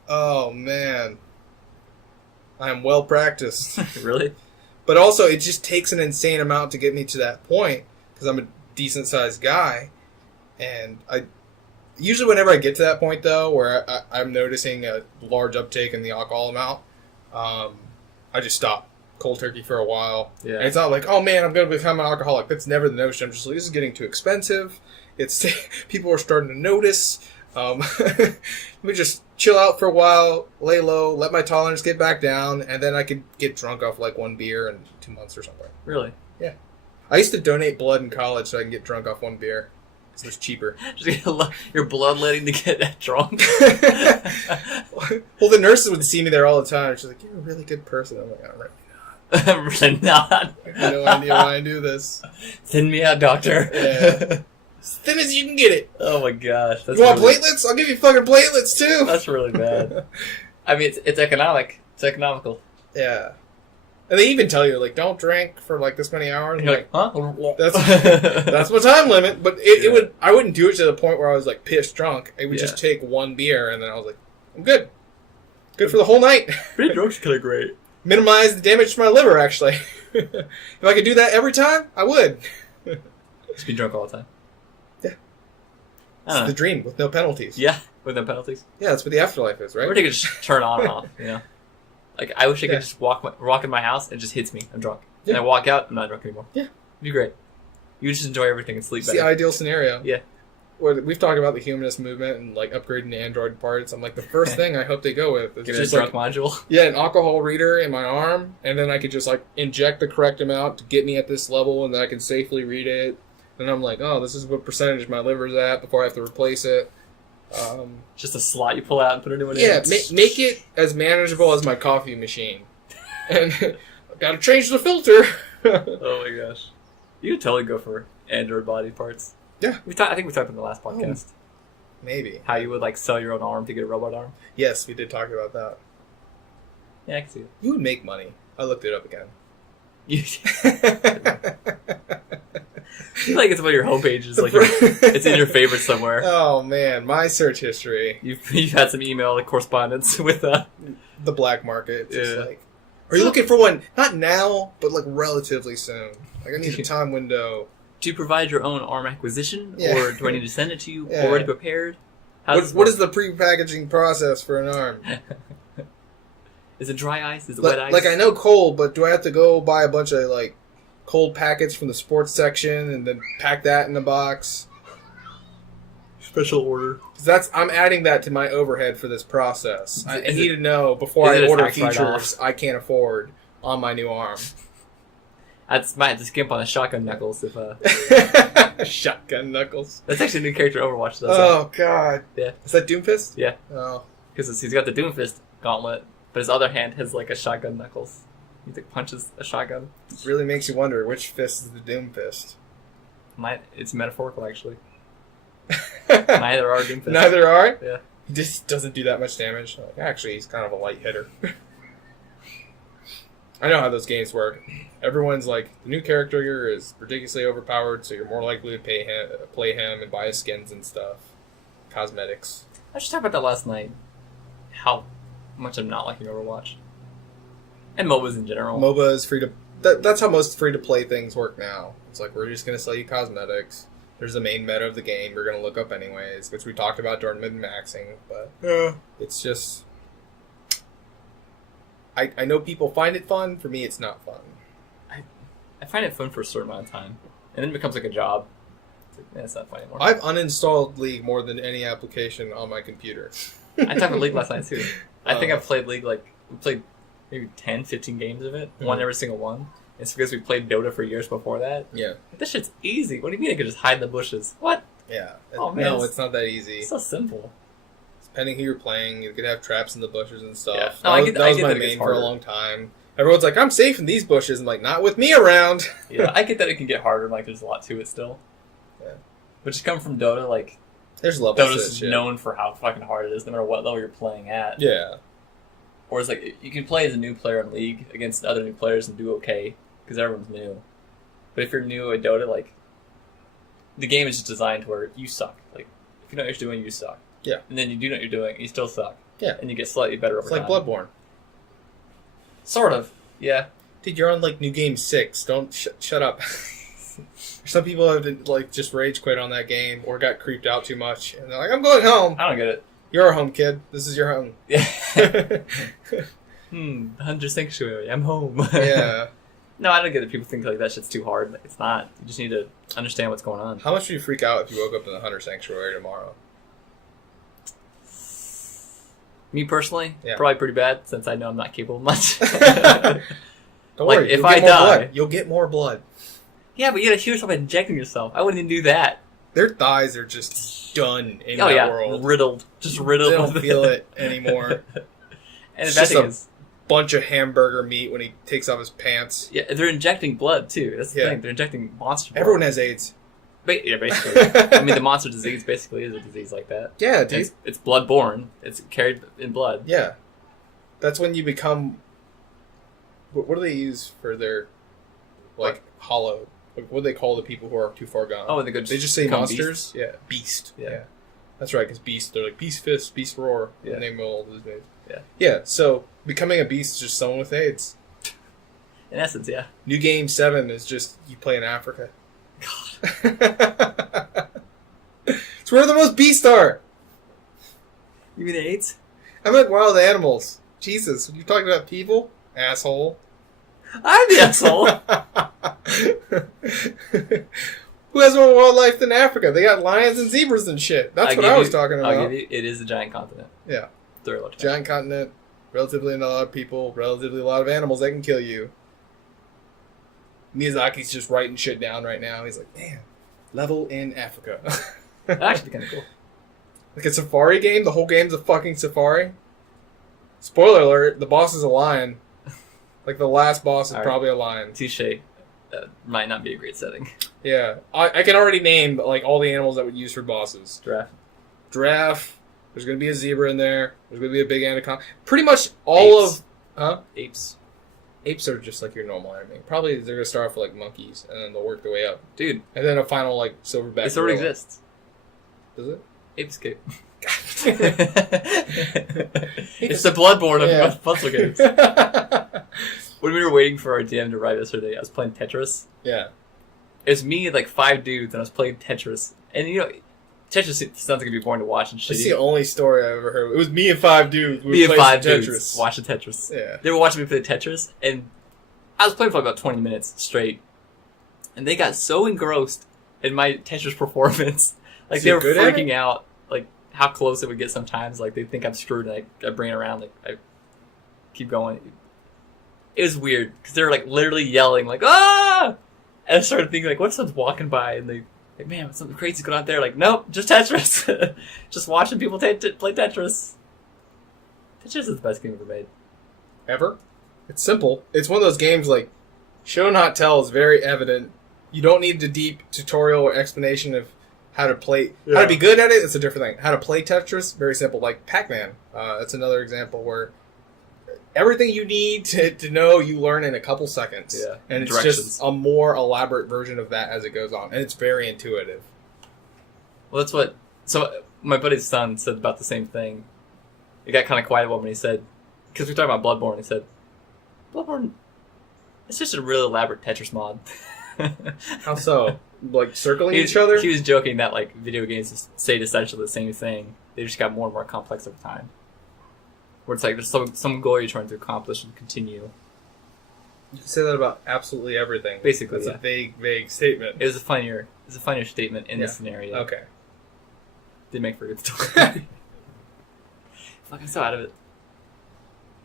Oh, man. I am well practiced. Really? But also, it just takes an insane amount to get me to that point, because I'm a decent-sized guy. And usually whenever I get to that point, though, where I'm noticing a large uptake in the alcohol amount, I just stop cold turkey for a while. Yeah. And it's not like, oh man, I'm going to become an alcoholic. That's never the notion. I'm just like, this is getting too expensive. People are starting to notice. Let me just chill out for a while, lay low, let my tolerance get back down, and then I could get drunk off one beer in 2 months or something. Really? Yeah. I used to donate blood in college so I can get drunk off 1 beer. Because it was cheaper. Just your bloodletting to get that drunk? Well, the nurses would see me there all the time. She's like, you're a really good person. I'm like, I'm right. I'm really not. I have no idea why I do this. Send me out, doctor. Yeah. As thin as you can get it. Oh my gosh. You want platelets? I'll give you fucking platelets too. That's really bad. I mean, it's economic. It's economical. Yeah. And they even tell you, don't drink for this many hours. You're like, huh? That's my time limit. But I wouldn't do it to the point where I was pissed drunk. I would just take 1 beer and then I was like, I'm good. Good for the whole night. Being drunk's kind of great. Minimize the damage to my liver, actually. If I could do that every time, I would. Just be drunk all the time. Yeah. It's the dream with no penalties. Yeah, with no penalties. Yeah, that's what the afterlife is, right? Or they could just turn on and off, I wish I could just walk in my house and it just hits me. I'm drunk. Yeah. And I walk out, I'm not drunk anymore. Yeah. It'd be great. You just enjoy everything and sleep better. It's the ideal scenario. Yeah. We've talked about the humanist movement and upgrading the Android parts. I'm the first thing I hope they go with is just a drunk module. Yeah, an alcohol reader in my arm, and then I could just inject the correct amount to get me at this level, and then I can safely read it. And I'm like, oh, this is what percentage my liver's at before I have to replace it. Just a slot you pull out and put a new one in. Yeah, make it as manageable as my coffee machine. And I've got to change the filter. Oh my gosh. You could totally go for Android body parts. Yeah. I think we talked in the last podcast. Oh, maybe. How you would sell your own arm to get a robot arm. Yes, we did talk about that. Yeah, I can see it. You would make money. I looked it up again. I feel like it's one of your homepages. It's in your favorites somewhere. Oh man, my search history. You've had some email correspondence with the black market. Just are you looking for one? Not now, but relatively soon. I need a time window. Do you provide your own arm acquisition, or do I need to send it to you already prepared? What is the pre-packaging process for an arm? Is it dry ice? Is it wet ice? Like, I know cold, but do I have to go buy a bunch of, like, cold packets from the sports section and then pack that in a box? Special order. 'Cause I'm adding that to my overhead for this process. I need to know before I it a order tax features write-off? I can't afford on my new arm. I might have to skimp on the shotgun knuckles if Shotgun knuckles. that's actually a new character Overwatch does. Oh, God. Yeah. Is that Doomfist? Yeah. Oh. Because he's got the Doomfist gauntlet, but his other hand has like a shotgun knuckles. He like punches a shotgun. It really makes you wonder which fist is the Doomfist. It's metaphorical actually. Neither are Doomfist. Neither are? Yeah. He just doesn't do that much damage. Like, actually, he's kind of a light hitter. I know how those games work. Everyone's like, the new character here is ridiculously overpowered, so you're more likely to play him and buy his skins and stuff. Cosmetics. I just talked about that last night. How much I'm not liking Overwatch. And MOBAs in general. MOBA is free to... That's how most free-to-play things work now. It's like, we're just going to sell you cosmetics. There's the main meta of the game we're going to look up anyways, which we talked about during min-maxing, but it's just... I know people find it fun. For me, it's not fun. I find it fun for a certain amount of time. And then it becomes like a job. It's like, it's not fun anymore. I've uninstalled League more than any application on my computer. I talked about League last night too. I think I've played League we played maybe 10, 15 games of it. Won every single one. It's because we played Dota for years before that. Yeah. This shit's easy. What do you mean I could just hide in the bushes? What? Yeah. Oh, man, No, it's not that easy. It's so simple. Depending who you're playing, you could have traps in the bushes and stuff. Yeah. No, that was my main for a long time. Everyone's like, I'm safe in these bushes. I'm like, not with me around. Yeah, I get that it can get harder. Like, there's a lot to it still. Yeah. But just coming from Dota, like, there's levels Dota's known for how fucking hard it is, no matter what level you're playing at. Yeah. Or it's like, you can play as a new player in League against other new players and do okay, because everyone's new. But if you're new at Dota, like, the game is just designed to where you suck. Like, if you know what you're doing, you suck. Yeah. And then you do know what you're doing, and you still suck. Yeah. And you get slightly better over time. It's like Bloodborne. Sort of. Yeah. Dude, you're on, like, New Game 6. Don't... shut up. Some people have, like, just rage quit on that game or got creeped out too much. And they're like, I'm going home. I don't get it. You're a home, kid. This is your home. Yeah. Hunter Sanctuary. I'm home. Yeah. No, I don't get it. People think like that shit's too hard. It's not. You just need to understand what's going on. How much would you freak out if you woke up in the Hunter Sanctuary tomorrow? Me personally, yeah. Probably pretty bad since I know I'm not capable of much. Don't worry. If I die, you'll get more blood. Yeah, but you gotta hear yourself injecting yourself. I wouldn't even do that. Their thighs are just done in that world. Riddled. Just riddled. They don't feel it anymore. And it's the bad just thing a is, bunch of hamburger meat when he takes off his pants. Yeah, they're injecting blood too. That's the thing. They're injecting monster blood. Everyone has AIDS. Yeah, basically. I mean, the monster disease basically is a disease like that. Yeah, dude. It's blood-borne. It's carried in blood. Yeah. That's when you become... What do they use for their, like, hollow? Like, what do they call the people who are too far gone? Oh, they just say monsters? Beasts? Yeah. Beast. Yeah. That's right, because beast, they're like Beast Fist, Beast Roar. Yeah. The name of all those names. Yeah. Yeah, so becoming a beast is just someone with AIDS. In essence, yeah. New Game 7 is just you play in Africa. God. It's where the most beasts are. You mean AIDS? I meant wild animals. Jesus, you talking about people? Asshole. I'm the asshole. Who has more wildlife than Africa? They got lions and zebras and shit. That's what I was talking about. I'll give you, it is a giant continent. Yeah. Giant continent, relatively a lot of people, relatively a lot of animals that can kill you. Miyazaki's just writing shit down right now. He's like, man, level in Africa. That's actually kind of cool. Like a safari game? The whole game's a fucking safari? Spoiler alert, the boss is a lion. Like the last boss is probably a lion. Touche. Might not be a great setting. Yeah. I can already name like all the animals that would use for bosses. Giraffe. There's going to be a zebra in there. There's going to be a big anaconda. Pretty much all Apes. of... Huh? Apes. Apes are just like your normal enemy. Probably they're going to start off with like monkeys, and then they'll work their way up. Dude. And then a final like silverback It already exists. Does it? Apescape. It's the Bloodborne of puzzle games. When we were waiting for our DM to arrive yesterday, I was playing Tetris. Yeah. It was me and like 5 dudes, and I was playing Tetris. And you know, Tetris sounds like it'd be boring to watch and shitty. That's the only story I ever heard. It was me and 5 dudes. Me and 5 dudes watching Tetris. Yeah. They were watching me play Tetris, and I was playing for about 20 minutes straight, and they got so engrossed in my Tetris performance. Like, they were freaking out, like, how close it would get sometimes. Like, they think I'm screwed, and I bring it around, like, I keep going. It was weird, because they were, like, literally yelling, like, ah! And I started thinking, like, what if someone's walking by, and they, like, man, something crazy's going on there. Like, nope, just Tetris. Just watching people play Tetris. Tetris is the best game ever made. Ever? It's simple. It's one of those games, like, show not tell is very evident. You don't need a deep tutorial or explanation of how to play. Yeah. How to be good at it, it's a different thing. How to play Tetris, very simple. Like Pac-Man. That's another example where everything you need to know, you learn in a couple seconds. Yeah. And it's just a more elaborate version of that as it goes on. And it's very intuitive. Well, that's what... So, my buddy's son said about the same thing. It got kind of quiet when he said... Because we were talking about Bloodborne, he said, Bloodborne... It's just a real elaborate Tetris mod. How so? Like, circling each other? He was joking that, like, video games just say essentially the same thing. They just got more and more complex over time. Where it's like there's some goal you're trying to accomplish and continue. You can say that about absolutely everything. Basically, That's a vague statement. It was a funnier statement in this scenario. Okay. Didn't make for a good story. Fuck, I'm so out of it.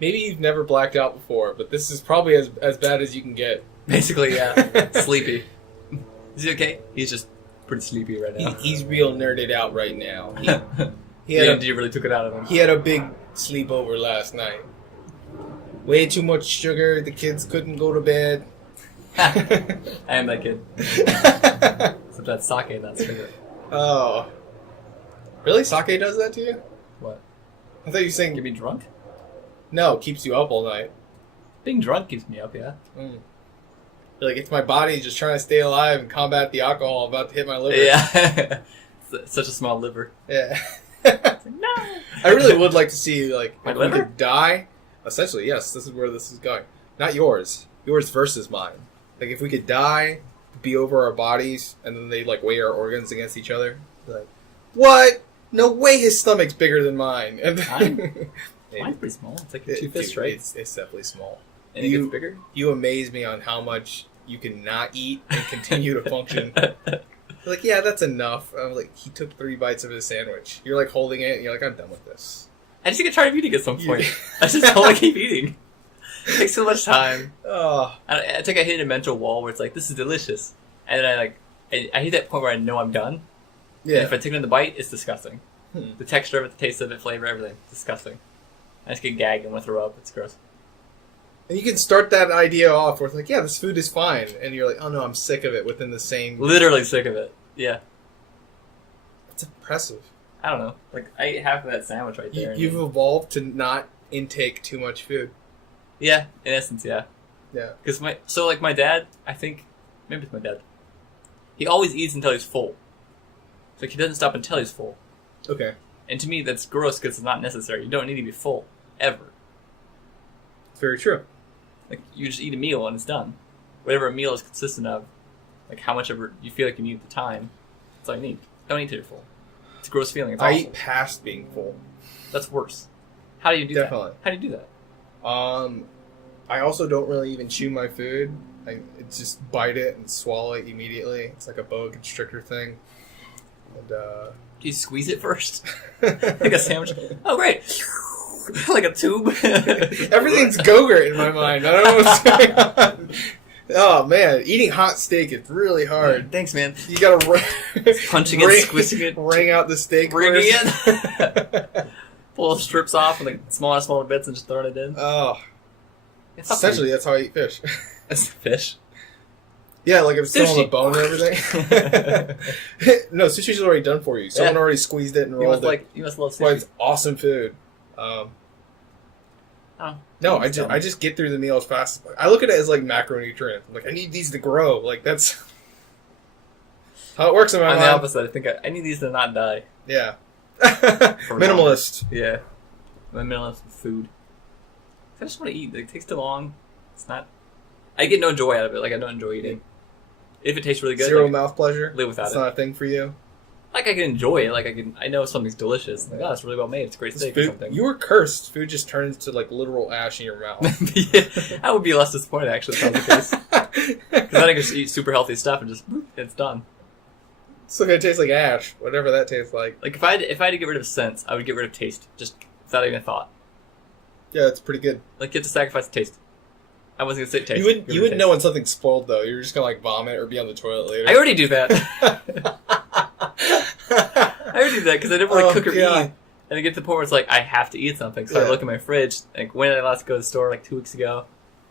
Maybe you've never blacked out before, but this is probably as bad as you can get. Basically, yeah. Sleepy. Is he okay? He's just pretty sleepy right now. He's real nerded out right now. He you really took it out of him. He had a big sleepover last night. Way too much sugar. The kids couldn't go to bed. I am that kid. Except that's sake, not sugar. Oh. Really? Sake does that to you? What? I thought you were saying... Get me drunk? No, it keeps you up all night. Being drunk keeps me up, yeah. Mm. You're like, it's my body just trying to stay alive and combat the alcohol about to hit my liver. Yeah. Such a small liver. Yeah. Like, no! I really would like to see, like, my if liver? we could die. Essentially, yes, this is where this is going. Not yours. Yours versus mine. Like, if we could die, be over our bodies, and then they, like, weigh our organs against each other. Like, what? No way his stomach's bigger than mine. And mine's pretty small. It's like your two fists, right? It's definitely small. And it gets bigger? You amaze me on how much you can not eat and continue to function. Like, yeah, that's enough. I'm like, he took 3 bites of his sandwich. You're like holding it, and you're like, I'm done with this. I just get tired of eating at some point. I just don't want to keep eating. It takes so much time. Oh. I think I hit a mental wall where it's like, this is delicious. And then I hit that point where I know I'm done. Yeah. And if I take another bite, it's disgusting. The texture of it, the taste of it, flavor, everything. Disgusting. I just get gagged and want to throw up. It's gross. And you can start that idea off where it's like, yeah, this food is fine. And you're like, oh no, I'm sick of it within the same... Literally sick of it. Yeah. That's impressive. I don't know. Like, I ate half of that sandwich right there. You've evolved to not intake too much food. Yeah, in essence, yeah. Yeah. Because my dad, I think, maybe it's my dad, he always eats until he's full. So he doesn't stop until he's full. Okay. And to me, that's gross because it's not necessary. You don't need to be full. Ever. Very true. Like, you just eat a meal and it's done. Whatever a meal is consistent of, like how much ever you feel like you need at the time, that's all you need. Don't eat till you're full. It's a gross feeling. It's I awful. eat past being full. That's worse. How do you do Definitely. that? How do you do that? I also don't really even chew my food. I just bite it and swallow it immediately. It's like a boa constrictor thing. And Do you squeeze it first? Like a sandwich? Oh, great. Like a tube? Everything's Go-Gurt in my mind. I don't know what's going on. Oh, man. Eating hot steak is really hard. Thanks, man. You gotta punching it, squishing it. Wring out the steak bringing first. it. Pull the strips off and like smaller bits and just throwing it in. Oh. It's essentially, that's how I eat fish. That's fish? Yeah, like if it's still on the bone and everything. No, sushi's already done for you. Someone already squeezed it and rolled it. You must love sushi. Well, it's awesome food. No, I just get through the meal as fast as I look at it as like macronutrients. I'm like, I need these to grow. Like that's how it works in my mind. I'm the opposite. I think I need these to not die. Yeah. Minimalist. Yeah. I'm a minimalist with food. I just want to eat. Like, it takes too long. It's not. I get no joy out of it. Like I don't enjoy eating. If it tastes really good, zero like, mouth pleasure. Live without it's it. Not a thing for you. Like, I can enjoy it. Like, I know something's delicious. Like, oh, it's really well made. It's a great steak or something. You were cursed. Food just turns to, like, literal ash in your mouth. Yeah, I would be less disappointed, actually, if that was the case. Because then I can just eat super healthy stuff and just, it's done. It's still gonna taste like ash, whatever that tastes like. Like, if I had to get rid of scents, I would get rid of taste, just without even a thought. Yeah, it's pretty good. Like, you have to sacrifice the taste. I wasn't gonna say taste. You wouldn't know when something's spoiled, though. You're just gonna, like, vomit or be on the toilet later. I already do that. I already do that because I never cook or eat. And I get to the point where it's like, I have to eat something. So I look at my fridge, like, when did I last go to the store? Like 2 weeks ago.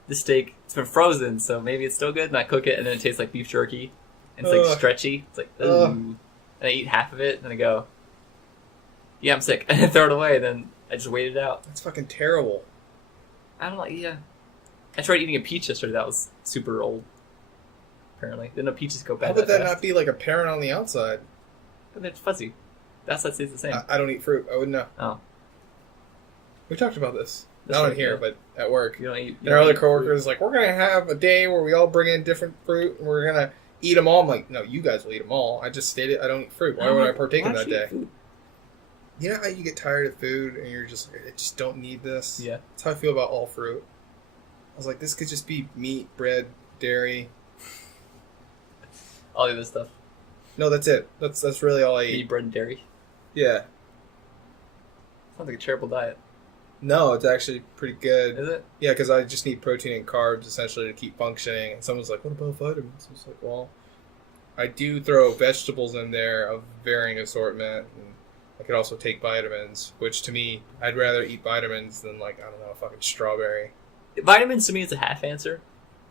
This steak, it's been frozen, so maybe it's still good. And I cook it, and then it tastes like beef jerky. And it's like stretchy. It's like, ooh. And I eat half of it, and I go, yeah, I'm sick. And I throw it away, and then I just wait it out. That's fucking terrible. I don't like, yeah. I tried eating a peach yesterday. That was super old, apparently. Didn't know peaches go bad. How would that not be like apparent on the outside? But it's fuzzy. That stays the same. I don't eat fruit. I wouldn't know. Oh. We talked about this. Not on here, but at work. You don't eat. And our other coworkers like, we're gonna have a day where we all bring in different fruit and we're gonna eat them all. I'm like, no, you guys will eat them all. I just stated I don't eat fruit. Why would I partake in that day? Food? You know how you get tired of food and you're just like, I just don't need this? Yeah. That's how I feel about all fruit. I was like, this could just be meat, bread, dairy. All the other stuff. No, that's it. That's really all I eat. Meat, bread, and dairy? Yeah. Sounds like a terrible diet. No, it's actually pretty good. Is it? Yeah, because I just need protein and carbs essentially to keep functioning. And someone's like, what about vitamins? I was like, well, I do throw vegetables in there of varying assortment. And I could also take vitamins, which to me, I'd rather eat vitamins than, like, I don't know, a fucking strawberry. Vitamins to me is a half answer.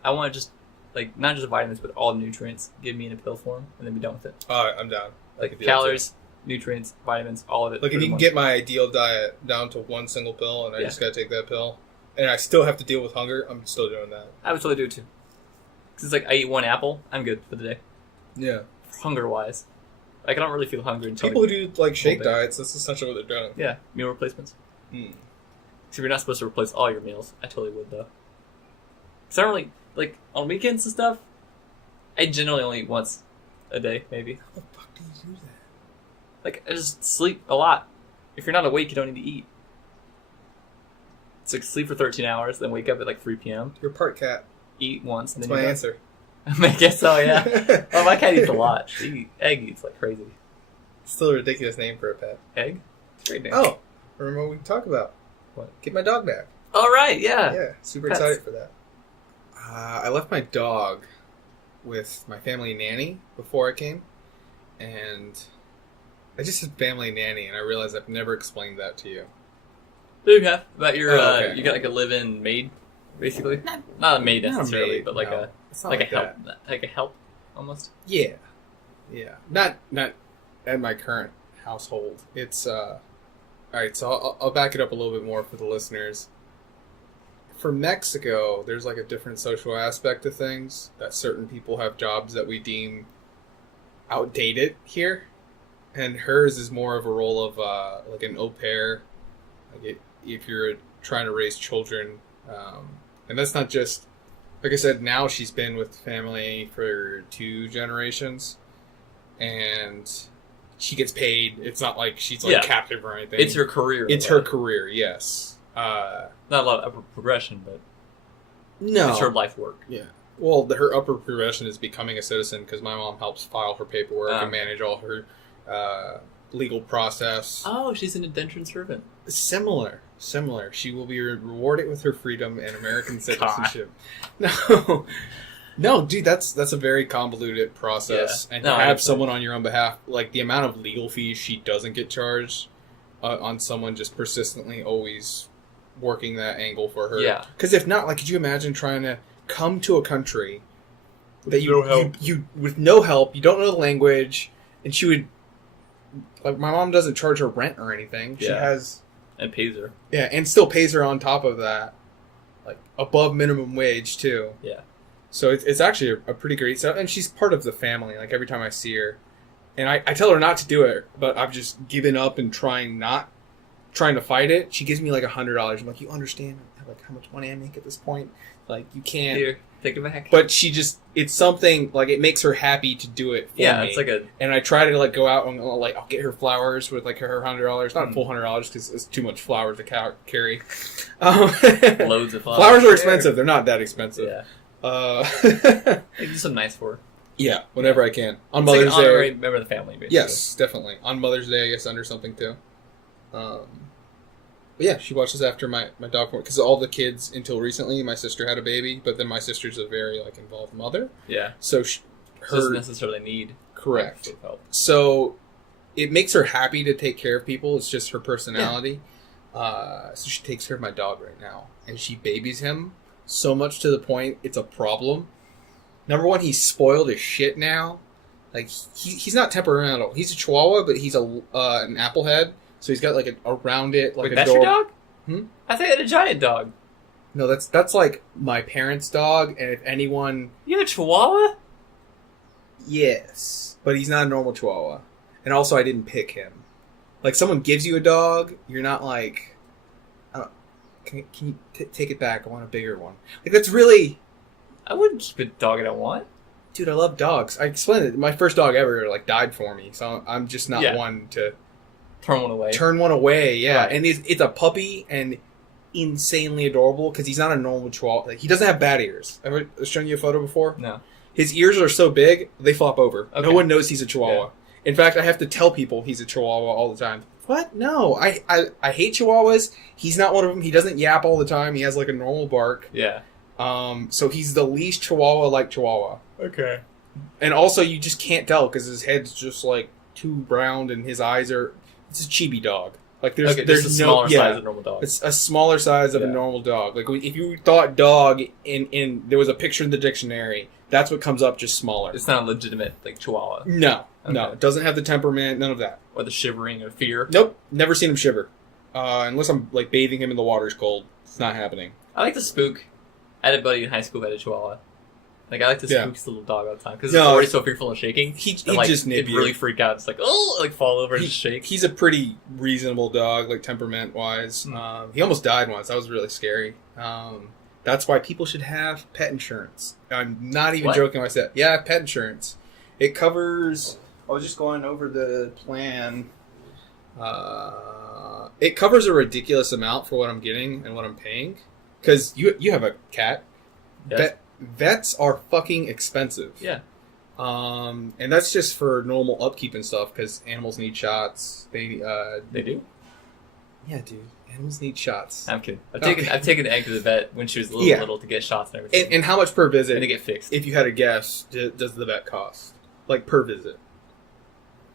I want to just, like, not just vitamins, but all nutrients. Give me in a pill form, and then be done with it. I'm down. Like, calories, nutrients, vitamins, all of it. Like, if you can get my ideal diet down to one single pill, and I just gotta take that pill, and I still have to deal with hunger, I'm still doing that. I would totally do it, too. Because it's like, I eat one apple, I'm good for the day. Yeah. Hunger-wise. Like, I don't really feel hungry until... People who do, like, shake diets, that's essentially what they're doing. Yeah, meal replacements. So you're not supposed to replace all your meals. I totally would, though. Because I don't really... Like, on weekends and stuff, I generally only eat once a day, maybe. How the fuck do you do that? Like, I just sleep a lot. If you're not awake, you don't need to eat. It's like sleep for 13 hours, then wake up at like 3 p.m. You're part cat. Eat once, and That's then my you're answer. I guess so, yeah. Oh, my cat eats a lot. Egg eats like crazy. Still a ridiculous name for a pet. Egg? It's a great name. Oh, remember what we talked about? What? Get my dog back. All right, yeah. Yeah, super excited for that. I left my dog with my family nanny before I came, and I just said family nanny, and I realized I've never explained that to you. Do you have about your? Okay. You got like a live-in maid, basically. Not a maid necessarily, maid, but like no. a It's not like a that. help, like a help, almost. Yeah. Not at my current household. It's all right. So I'll back it up a little bit more for the listeners. For Mexico, there's like a different social aspect to things, that certain people have jobs that we deem outdated here, and hers is more of a role of like an au pair, like if you're trying to raise children, and that's not just, like I said, now she's been with family for 2 generations, and she gets paid. It's not like she's like captive or anything. It's her career. It's her career, yes. Not a lot of upper progression, but no, it's her life work. Yeah. Well, her upper progression is becoming a citizen because my mom helps file her paperwork and manage all her legal process. Oh, she's an indentured servant. Similar. She will be rewarded with her freedom and American citizenship. No, dude, that's a very convoluted process, and to have someone on your own behalf, like the amount of legal fees she doesn't get charged on someone just persistently always working that angle for her. Yeah. Because if not, like, could you imagine trying to come to a country that you with no help, you don't know the language, and she would, like, my mom doesn't charge her rent or anything. She has, and pays her. Yeah, and still pays her on top of that, like above minimum wage too. Yeah. So it's actually a pretty great setup, and she's part of the family. Like every time I see her, and I tell her not to do it, but I've just given up and trying not trying to fight it, she gives me like $100. I'm like, you understand like how much money I make at this point? Like you can't. Here, take it back. But it's something like it makes her happy to do it for me. Yeah, it's like a. And I try to like go out and like I'll get her flowers with like her $100, not a full $100 because it's too much flowers to carry. Loads of flowers. Flowers are expensive. They're not that expensive. Yeah. They do something nice for her. Yeah, whenever I can. On It's Mother's like an honorary Day. member of the family, basically. Yes, definitely. On Mother's Day, I guess under something too. But yeah, she watches after my dog because all the kids until recently, my sister had a baby, but then my sister's a very like involved mother. Yeah. So She doesn't necessarily need correct. help. So it makes her happy to take care of people. It's just her personality. So she takes care of my dog right now, and she babies him so much to the point it's a problem. Number one, he's spoiled as shit now. Like he's not temperamental. He's a Chihuahua, but he's an applehead. So he's got like a rounded like Wait, a that's your dog? Hmm? I thought you had a giant dog. No, that's like my parents' dog, and if anyone, You have a Chihuahua? yes, but he's not a normal Chihuahua. And also, I didn't pick him. Like someone gives you a dog, you're not like, can you take it back? I want a bigger one. Like that's really. I wouldn't keep a dog I don't want. Dude, I love dogs. I explained it. My first dog ever like died for me, so I'm just not one to Turn one away. turn one away. Yeah, Right. and it's a puppy and insanely adorable because he's not a normal Chihuahua. Like, he doesn't have bad ears. Ever shown you a photo before? No. His ears are so big they flop over. Okay. No one knows he's a Chihuahua. In fact, I have to tell people he's a Chihuahua all the time. What? No, I hate Chihuahuas. He's not one of them. He doesn't yap all the time. He has like a normal bark. Yeah. So he's the least Chihuahua-like Chihuahua. Okay. And also, you just can't tell because his head's just like too round and his eyes are. It's a chibi dog. Like there's There's a smaller size of normal dog. It's a smaller size of a normal dog. Like if you thought dog in there was a picture in the dictionary, that's what comes up, just smaller. It's not a legitimate like Chihuahua. No, Okay. no, it doesn't have the temperament, none of that. Or the shivering or fear. Nope, never seen him shiver. Unless I'm like bathing him in the water's cold, it's not happening. I like to spook. I had a buddy in high school who had a Chihuahua. Like I like to spook his little dog all the time because it's already so fearful and shaking. He like, just nip it'd you. really freak out. It's like like fall over and just shake. He's a pretty reasonable dog, like temperament wise. He almost died once. That was really scary. That's why people should have pet insurance. I'm not even joking when I said, yeah, pet insurance. It covers. I was just going over the plan. It covers a ridiculous amount for what I'm getting and what I'm paying. Because you have a cat. Yes. Vets are fucking expensive. Yeah. And that's just for normal upkeep and stuff because animals need shots. They do? Yeah, dude. Animals need shots. I'm kidding. I've taken Egg to the vet when she was little to get shots and everything. And how much per visit? And to get fixed. If you had a guess, does the vet cost? Like per visit?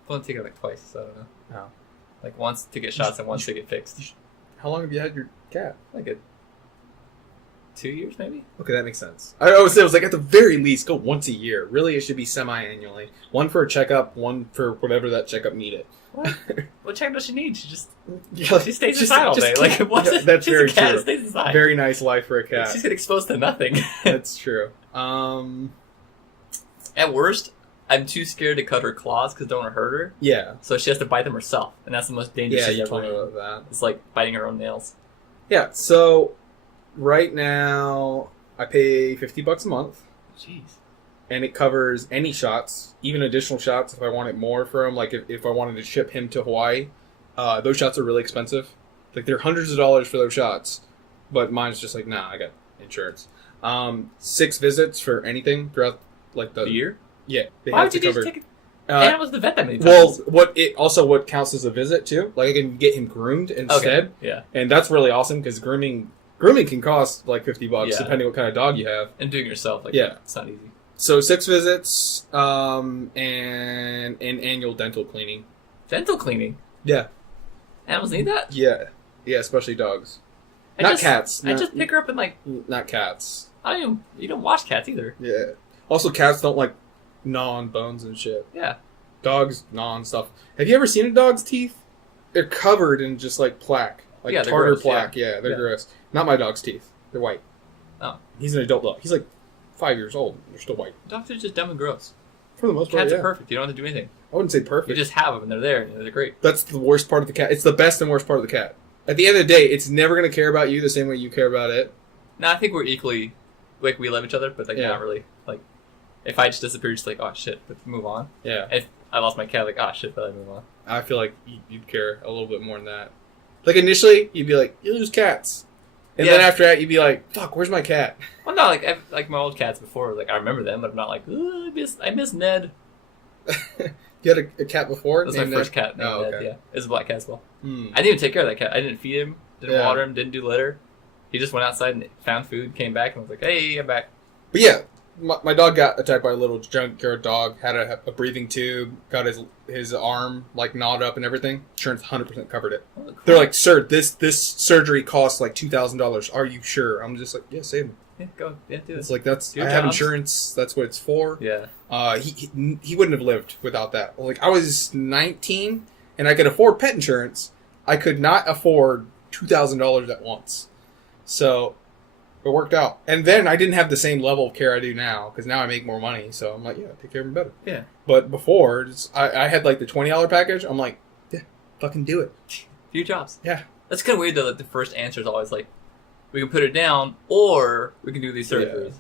I've only taken it like twice, so I don't know. No. Like once to get shots and once to get fixed. How long have you had your cat? Like 2 years, maybe? Okay, that makes sense. I always say, I was like, at the very least, go once a year. Really, it should be semi-annually. One for a checkup, one for whatever that checkup needed. What? What checkup does she need? She just Yeah, she stays inside all day. Like what's it? That's She's very a cat true. that stays inside. Very nice life for a cat. She's get exposed to nothing. That's true. At worst, I'm too scared to cut her claws because I don't want to hurt her. Yeah. So she has to bite them herself, and that's the most dangerous Yeah, thing you ever. told me about that. It's like biting her own nails. Yeah, so right now I pay $50 a month, Jeez. and it covers any shots, even additional shots if I wanted more for him. Like if I wanted to ship him to Hawaii, those shots are really expensive. Like they're hundreds of dollars for those shots, but mine's just like, nah, I got insurance. 6 visits for anything throughout like the year. Yeah, they Why have would to you cover. just take animals to the vet that many times? Well, what counts as a visit too? Like I can get him groomed instead. Okay. Yeah. And that's really awesome because grooming can cost like $50 Yeah. depending what kind of dog you have. And doing it yourself, like Yeah. it's not easy. So 6 visits, and an annual dental cleaning. Dental cleaning. Yeah, Animals need that. yeah, especially dogs. I Not just- cats. I just pick her up and like Not cats. you don't wash cats either. Yeah. Also, cats don't like gnaw on bones and shit. Yeah. Dogs gnaw on stuff. Have you ever seen a dog's teeth? They're covered in just like plaque, like Yeah, they're tartar gross, plaque. Yeah, they're Yeah. gross. Not my dog's teeth. They're white. Oh. He's an adult dog. He's like 5 years old. They're still white. Dogs are just dumb and gross. For the most part, Cats yeah. are perfect. You don't have to do anything. I wouldn't say perfect. You just have them and they're there and they're great. That's the worst part of the cat. It's the best and worst part of the cat. At the end of the day, it's never going to care about you the same way you care about it. No, I think we're equally, like, we love each other, but, like, Yeah. not really. Like, if I just disappear, just like, oh, shit, but move on. Yeah. If I lost my cat, like, oh, shit, but I move on. I feel like you'd care a little bit more than that. Like, initially, you'd be like, you lose cats. And then after that, you'd be like, fuck, where's my cat? Well, no, like my old cats before, like, I remember them, but I'm not like, ooh, I miss Ned. You had a cat before? That was my first cat named Ned, okay. yeah. It was a black cat as well. Hmm. I didn't even take care of that cat. I didn't feed him, didn't Yeah. water him, didn't do litter. He just went outside and found food, came back, and was like, hey, I'm back. But yeah, my dog got attacked by a little junkyard dog, had a breathing tube, got his arm, like, gnawed up and everything. Insurance 100% covered it. Oh, cool. They're like, sir, this surgery costs like $2,000. Are you sure? I'm just like, yeah, save him. Yeah, go. Yeah, do It's it. like, I Your have jobs. insurance. That's what it's for. Yeah. He wouldn't have lived without that. Like, I was 19 and I could afford pet insurance. I could not afford $2,000 at once. So it worked out. And then I didn't have the same level of care I do now because now I make more money. So I'm like, yeah, take care of him better. Yeah. But before, I had like the $20 package. I'm like, yeah, fucking do it. Few jobs. Yeah. That's kind of weird, though, that the first answer is always like, we can put it down, or we can do these surgeries.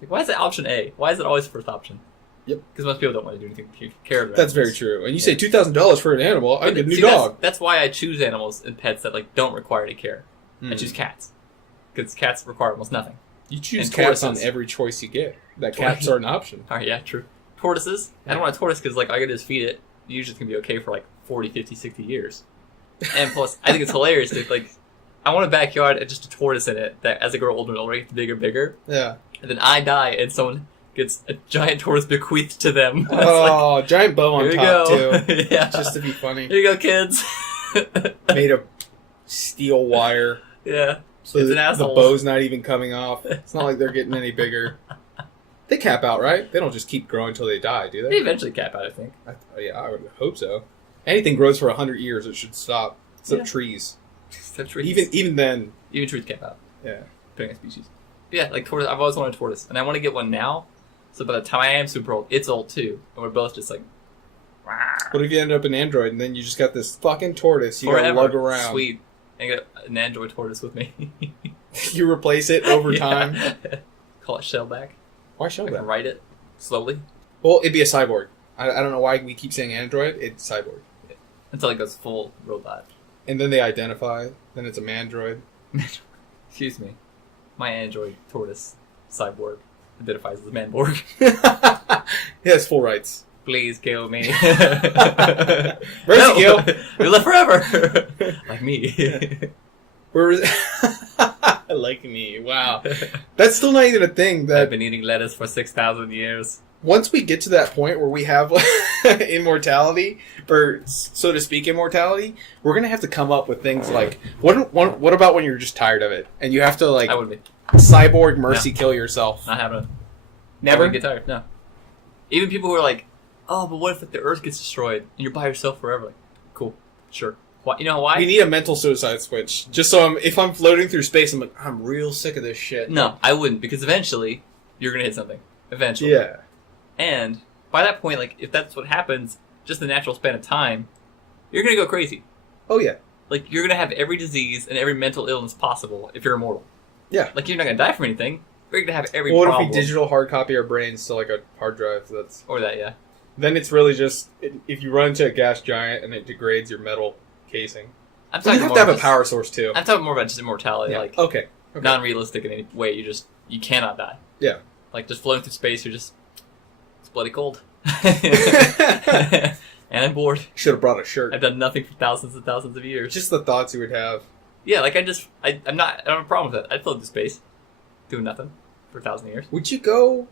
Like, why is that option A? Why is it always the first option? Yep. Because most people don't want to do anything to take care of their That's very animals. true. And you say $2,000 for an animal, I get a new See, dog. That's why I choose animals and pets that like don't require any care. I Mm. choose cats. Because cats require almost nothing. You choose and cats on tortoises. every choice you get. That cats are an option. Alright, yeah, true. Tortoises. I don't want a tortoise because like all I gotta do is feed it. Usually it's gonna be okay for like 40, 50, 60 years. And plus, I think it's hilarious that like, I want a backyard and just a tortoise in it that as I grow older and older, it gets bigger and bigger. Yeah. And then I die and someone gets a giant tortoise bequeathed to them. It's Oh, giant bow on here you top, go. too. Yeah. Just to be funny. Here you go, kids. Made of steel wire. Yeah. So It's an the asshole. bow's not even coming off. It's not like they're getting any bigger. They cap out, right? They don't just keep growing until they die, do They they? eventually cap out, I think. Yeah, I would hope so. Anything grows for 100 years, it should stop. Except Yeah. trees. Except trees. Even then, Even trees cap out, yeah. depending on species. But yeah, like tortoise. I've always wanted a tortoise, and I want to get one now. So by the time I am super old, it's old too, and we're both just like, What if you end up an android and then you just got this fucking tortoise you gotta forever. lug around? Sweet. I get an android tortoise with me. You replace it over Yeah. time. Call it Shellback. Why show I that? can write it slowly Well, it'd be a cyborg. I don't know why we keep saying android. It's cyborg. until it goes full robot. And then they identify. Then it's a mandroid. Excuse me. My android tortoise cyborg identifies as a manborg. He has full rights. Please kill me. Mercy kill. We live forever. Like me. Where was like me? Wow, that's still not even a thing. I've That been eating lettuce for 6,000 years. once we get to that point where we have immortality, or so to speak, immortality, we're gonna have to come up with things like what about when you're just tired of it and you have to like I would be. cyborg mercy kill yourself? Not having it. Never? I would get tired. No. Even people who are like, oh, but what if like, the Earth gets destroyed and you're by yourself forever? Like, cool. Sure. Why? You know why? We need a mental suicide switch. Just so if I'm floating through space, I'm like, I'm real sick of this shit. No, I wouldn't, because eventually you're gonna hit something. Eventually. Yeah. And by that point, like, if that's what happens, just the natural span of time, you're gonna go crazy. Oh yeah. Like, you're gonna have every disease and every mental illness possible if you're immortal. Yeah. Like, you're not gonna die from anything. You're gonna have every What problem. if we digital hard copy our brains to like a hard drive? That's Or that, yeah. then it's really just if you run into a gas giant and it degrades your metal casing. I'm But you have more to have a just- power source too. I'm talking more about just immortality, Yeah. like Okay. non-realistic in any way. You cannot die. Yeah. Like just floating through space, it's bloody cold, and I'm bored. Should have brought a shirt. I've done nothing for thousands and thousands of years. Just the thoughts you would have. Yeah, like I don't have a problem with that. I'd float through space, doing nothing for 1,000 years. Would you go?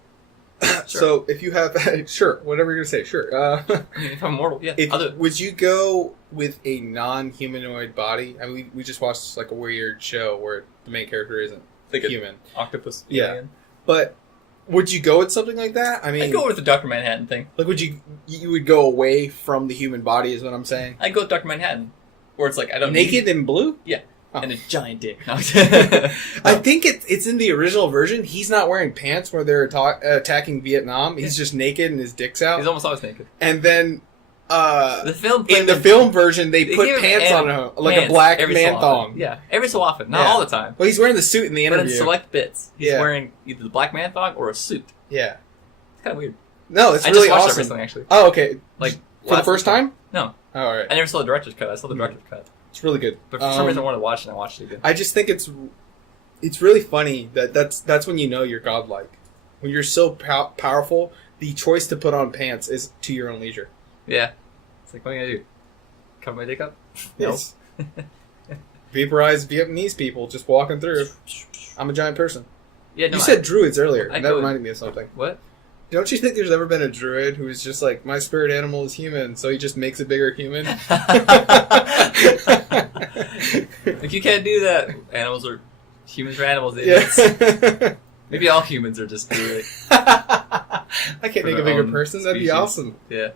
Sure. So if you have sure, whatever you're gonna say, sure. I mean, if I'm immortal, yeah. If, I'll do it. would you go with a non-humanoid body? I mean, we just watched like a weird show where the main character isn't Like a human, octopus. Yeah. alien. but would you go with something like that? I mean, I'd go with the Dr. Manhattan thing. like, would you would go away from the human body? Is what I'm saying. I'd go with Dr. Manhattan, where it's like I don't Naked need, and blue. Oh. and a giant dick. I think it's in the original version. He's not wearing pants where they're attacking Vietnam. He's just naked and his dick's out. He's almost always naked. And then The film in the film version, they put give pants on him, like a black man thong. Yeah, every so often, not all the time. Well, he's wearing the suit in the interview. But in select bits, he's wearing either the black man thong or a suit. Yeah, it's kind of weird. No, it's I really just watched awesome. it recently, actually. Oh, okay. Like for the first time? No. Oh, all right. I never saw the director's cut. I saw the director's cut. It's really good. But for some reason, I wanted to watch it, and I watched it again. I just think it's really funny that's when you know you're godlike. When you're so powerful, the choice to put on pants is to your own leisure. Yeah. It's like, what am I going to do? Cover my dick up? Yes. Vaporized Vietnamese people just walking through. I'm a giant person. Yeah, no, you said druids earlier. That reminded me of something. What? Don't you think there's ever been a druid who is just like, my spirit animal is human, so he just makes a bigger human? Like, you can't do that. Humans are animals, idiots. Yeah. Maybe all humans are just druid. I can't make a bigger person. That'd be awesome. Yeah.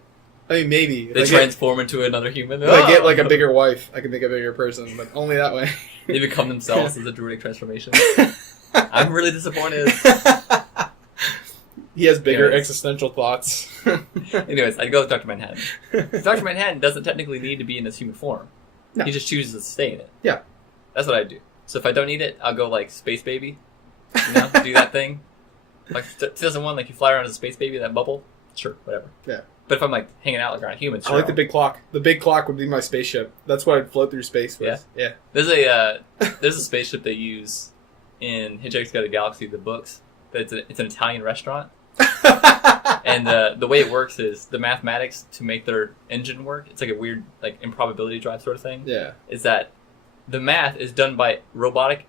I mean, maybe. They transform into another human. If I get like a bigger wife, I can make a bigger person, but only that way. They become themselves as a druidic transformation. I'm really disappointed. He has bigger existential thoughts. Anyways, I'd go with Dr. Manhattan. Dr. Manhattan doesn't technically need to be in this human form. No. He just chooses to stay in it. Yeah. That's what I do. So if I don't need it, I'll go like Space Baby. You know, do that thing. Like 2001, like you fly around as a Space Baby, that bubble. Sure, whatever. Yeah. But if I'm like hanging out like around humans, I like the big clock. The big clock would be my spaceship. That's what I'd float through space with. Yeah. There's a spaceship they use in Hitchhiker's Guide to the Galaxy, the books. It's an Italian restaurant. And the way it works is the mathematics to make their engine work. It's like a weird like improbability drive sort of thing. Yeah. Is that the math is done by robotic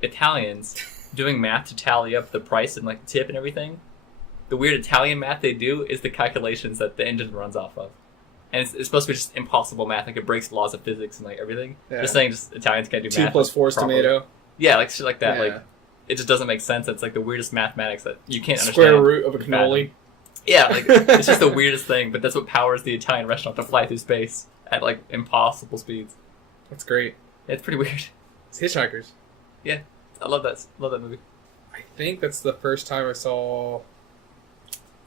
Italians doing math to tally up the price and like the tip and everything. The weird Italian math they do is the calculations that the engine runs off of. And it's supposed to be just impossible math. Like, it breaks the laws of physics and, like, everything. Yeah. Just saying Italians can't do math. 2 plus 4 is tomato. Yeah, like, shit like that. Yeah. Like, it just doesn't make sense. It's, like, the weirdest mathematics that you can't understand. Square root of a cannoli. Yeah, like, it's just the weirdest thing. But that's what powers the Italian restaurant to fly through space at, like, impossible speeds. That's great. Yeah, it's pretty weird. It's Hitchhikers. Yeah. I love that movie. I think that's the first time I saw...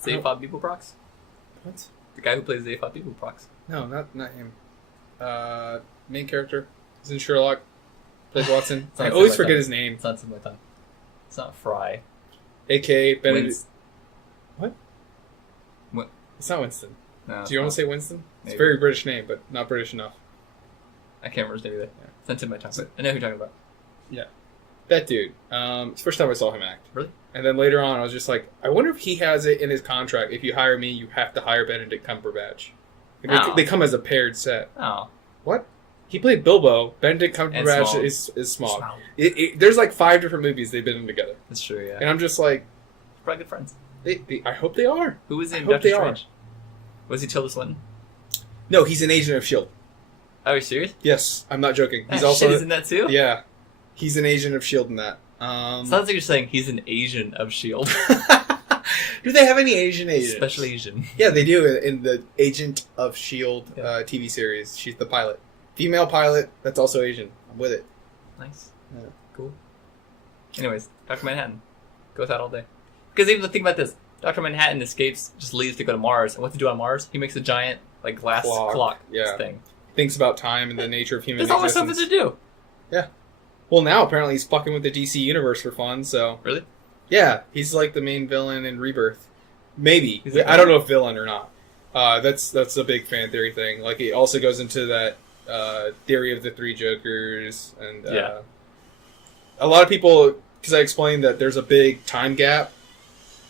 Zaphod Beeblebrox? What? The guy who plays Zaphod Beeblebrox. No, not him. Main character. He's in Sherlock. Plays Watson. I always forget his name. It's not my tongue. It's not Fry. A.K.A. Benedict... What? What? It's not Winston. No. Do you want to say Winston? Maybe. It's a very British name, but not British enough. I can't remember his name either. Yeah. It's not in my tongue, but I know who you're talking about. Yeah. That dude. It's the first time I saw him act. Really? And then later on, I was just like, I wonder if he has it in his contract. If you hire me, you have to hire Benedict Cumberbatch. Like, they come as a paired set. Oh. What? He played Bilbo. Benedict Cumberbatch is Smaug. There's like 5 different movies they've been in together. That's true, yeah. And I'm just like... Probably good friends. I hope they are. Who was in Doctor Strange? Was he Tilda Swinton? No, he's an agent of S.H.I.E.L.D. Oh, are you serious? Yes, I'm not joking. He's also... He's in that too? Yeah. He's an agent of S.H.I.E.L.D. in that. Sounds like you're saying he's an Asian of S.H.I.E.L.D. Do they have any Asian agents? Special Asian. Yeah, they do in the Agent of S.H.I.E.L.D. TV series. She's the pilot. Female pilot that's also Asian. I'm with it. Nice. Yeah. Cool. Anyways, Dr. Manhattan. Go with that all day. Because even think about this. Dr. Manhattan just leaves to go to Mars. And what to do on Mars? He makes a giant like glass clock thing. Thinks about time and the nature of human existence. There's always something to do. Yeah. Well, now apparently he's fucking with the DC universe for fun, so... Really? Yeah, he's like the main villain in Rebirth. Maybe. I don't know if villain or not. That's a big fan theory thing. Like, it also goes into that theory of the 3 Jokers, and a lot of people... Because I explained that there's a big time gap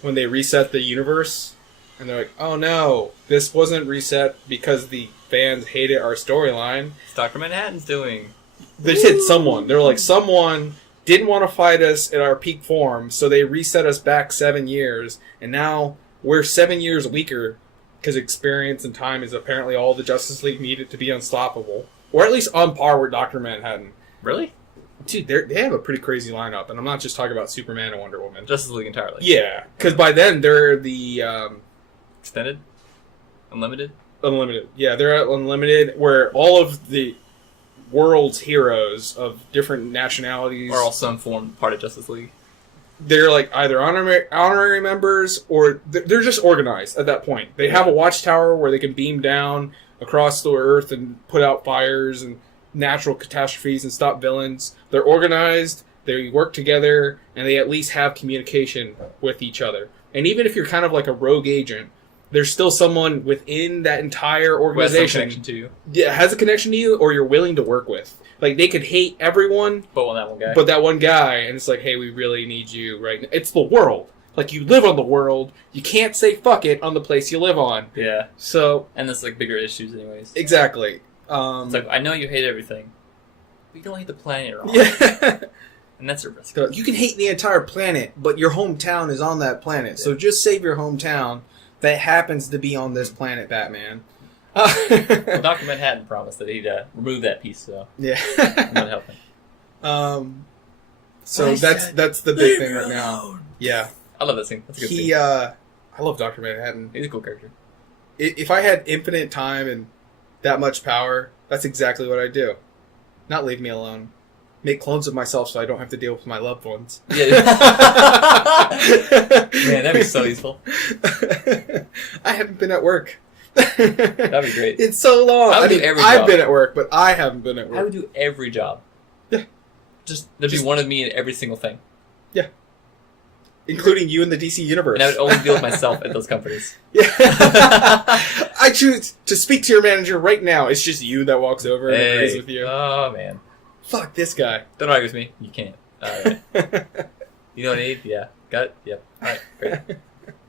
when they reset the universe, and they're like, oh no, this wasn't reset because the fans hated our storyline. It's Dr. Manhattan's doing... They said someone. They were like, someone didn't want to fight us at our peak form, so they reset us back 7 years, and now we're 7 years weaker because experience and time is apparently all the Justice League needed to be unstoppable. Or at least on par with Dr. Manhattan. Really? Dude, they have a pretty crazy lineup, and I'm not just talking about Superman and Wonder Woman. Justice League entirely. Yeah, because by then they're the... Extended? Unlimited? Unlimited. Yeah, they're at Unlimited, where all of the... world's heroes of different nationalities are also informed part of Justice League. they're like either honorary members or they're just organized at that point. They have a watchtower where they can beam down across the earth and put out fires and natural catastrophes and stop villains. They're organized, they work together, and they at least have communication with each other. And even if you're kind of like a rogue agent, there's still someone within that entire organization connection to you. Yeah, has a connection to you or you're willing to work with. Like, they could hate everyone, but that one guy, and it's like, hey, we really need you right now. It's the world. Like, you live on the world. You can't say fuck it on the place you live on. Yeah. So... And there's, like, bigger issues anyways. Exactly. It's like, I know you hate everything, but you don't hate the planet you're on. Yeah. And that's a risk. So you can hate the entire planet, but your hometown is on that planet. Yeah. So just save your hometown that happens to be on this planet, Batman. Well, Dr. Manhattan promised that he'd remove that piece, so... Yeah. I'm not helping. So that's the big thing right now. Yeah. I love that scene. That's a good scene. I love Dr. Manhattan. He's a cool character. If I had infinite time and that much power, that's exactly what I'd do. Not leave me alone. Make clones of myself so I don't have to deal with my loved ones. Yeah. Man, that'd be so useful. I haven't been at work. That'd be great. It's so long. I would do every job. I've been at work, but I haven't been at work. I would do every job. Yeah. There'd be one of me in every single thing. Yeah. Including you in the DC universe. And I would only deal with myself at those companies. Yeah. I choose to speak to your manager right now. It's just you that walks over and agrees with you. Oh, man. Fuck this guy. Don't argue with me. You can't. Alright. You know what I need? Yeah. Got it? Yep. Alright, great.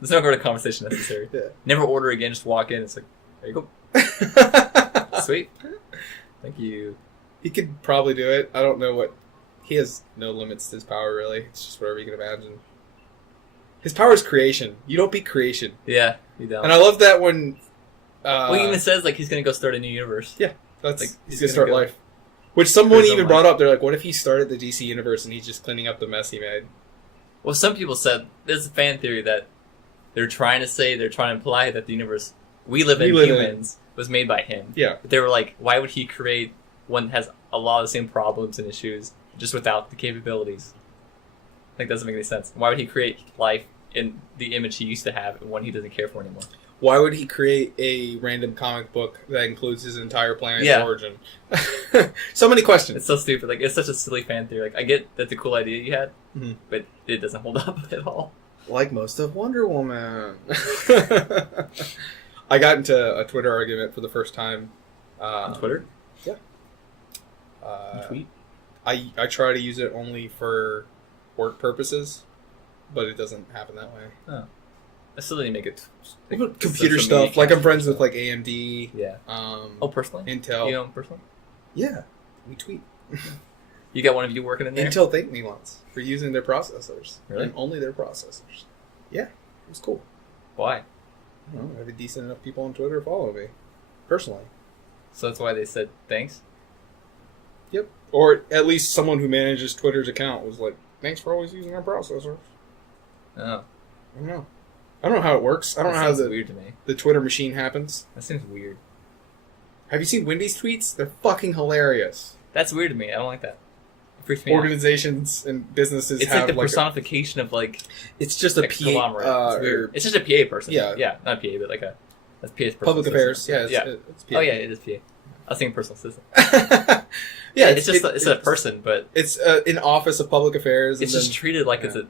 There's no further conversation necessary. Yeah. Never order again, just walk in. It's like, there you go. Sweet. Thank you. He could probably do it. I don't know what... He has no limits to his power, really. It's just whatever you can imagine. His power is creation. You don't beat creation. Yeah, you don't. And I love that when... well, he even says, like, he's going to go start a new universe. Yeah, that's like, he's going to start life. Which someone even brought up. They're like, what if he started the DC universe and he's just cleaning up the mess he made? Well, some people said, there's a fan theory that they're trying to imply that the universe we live in, humans, was made by him. Yeah. But they were like, why would he create one that has a lot of the same problems and issues, just without the capabilities? Like, that doesn't make any sense. Why would he create life in the image he used to have and one he doesn't care for anymore? Why would he create a random comic book that includes his entire planet's origin? So many questions. It's so stupid. Like, it's such a silly fan theory. Like, I get that's a cool idea you had, but it doesn't hold up at all. Like most of Wonder Woman. I got into a Twitter argument for the first time. On Twitter? Yeah. Tweet? I try to use it only for work purposes, but it doesn't happen that way. Oh. I still need to make it... Like, computer stuff. Like, I'm friends with, like, AMD. Yeah. Personally? Intel. You know personally? Yeah. We tweet. You got one of you working in there? Intel thanked me once for using their processors. Really? And only their processors. Yeah. It was cool. Why? I don't know. I have a decent enough people on Twitter follow me. Personally. So that's why they said thanks? Yep. Or at least someone who manages Twitter's account was like, thanks for always using our processors. Oh. I don't know. I don't know how it works. I don't know how weird to me. The Twitter machine happens. That seems weird. Have you seen Wendy's tweets? They're fucking hilarious. That's weird to me. I don't like that. It freaks me Organizations out. and businesses it's have like the personification of like... It's just a PA... It's weird. It's just a PA person. Yeah. Yeah, not a PA, but like a PA's person. Public affairs. Yeah. It's PA. Oh yeah, it is PA. I was thinking personal assistant. Yeah, it's a person, but it's an office of public affairs. It's just treated like it's a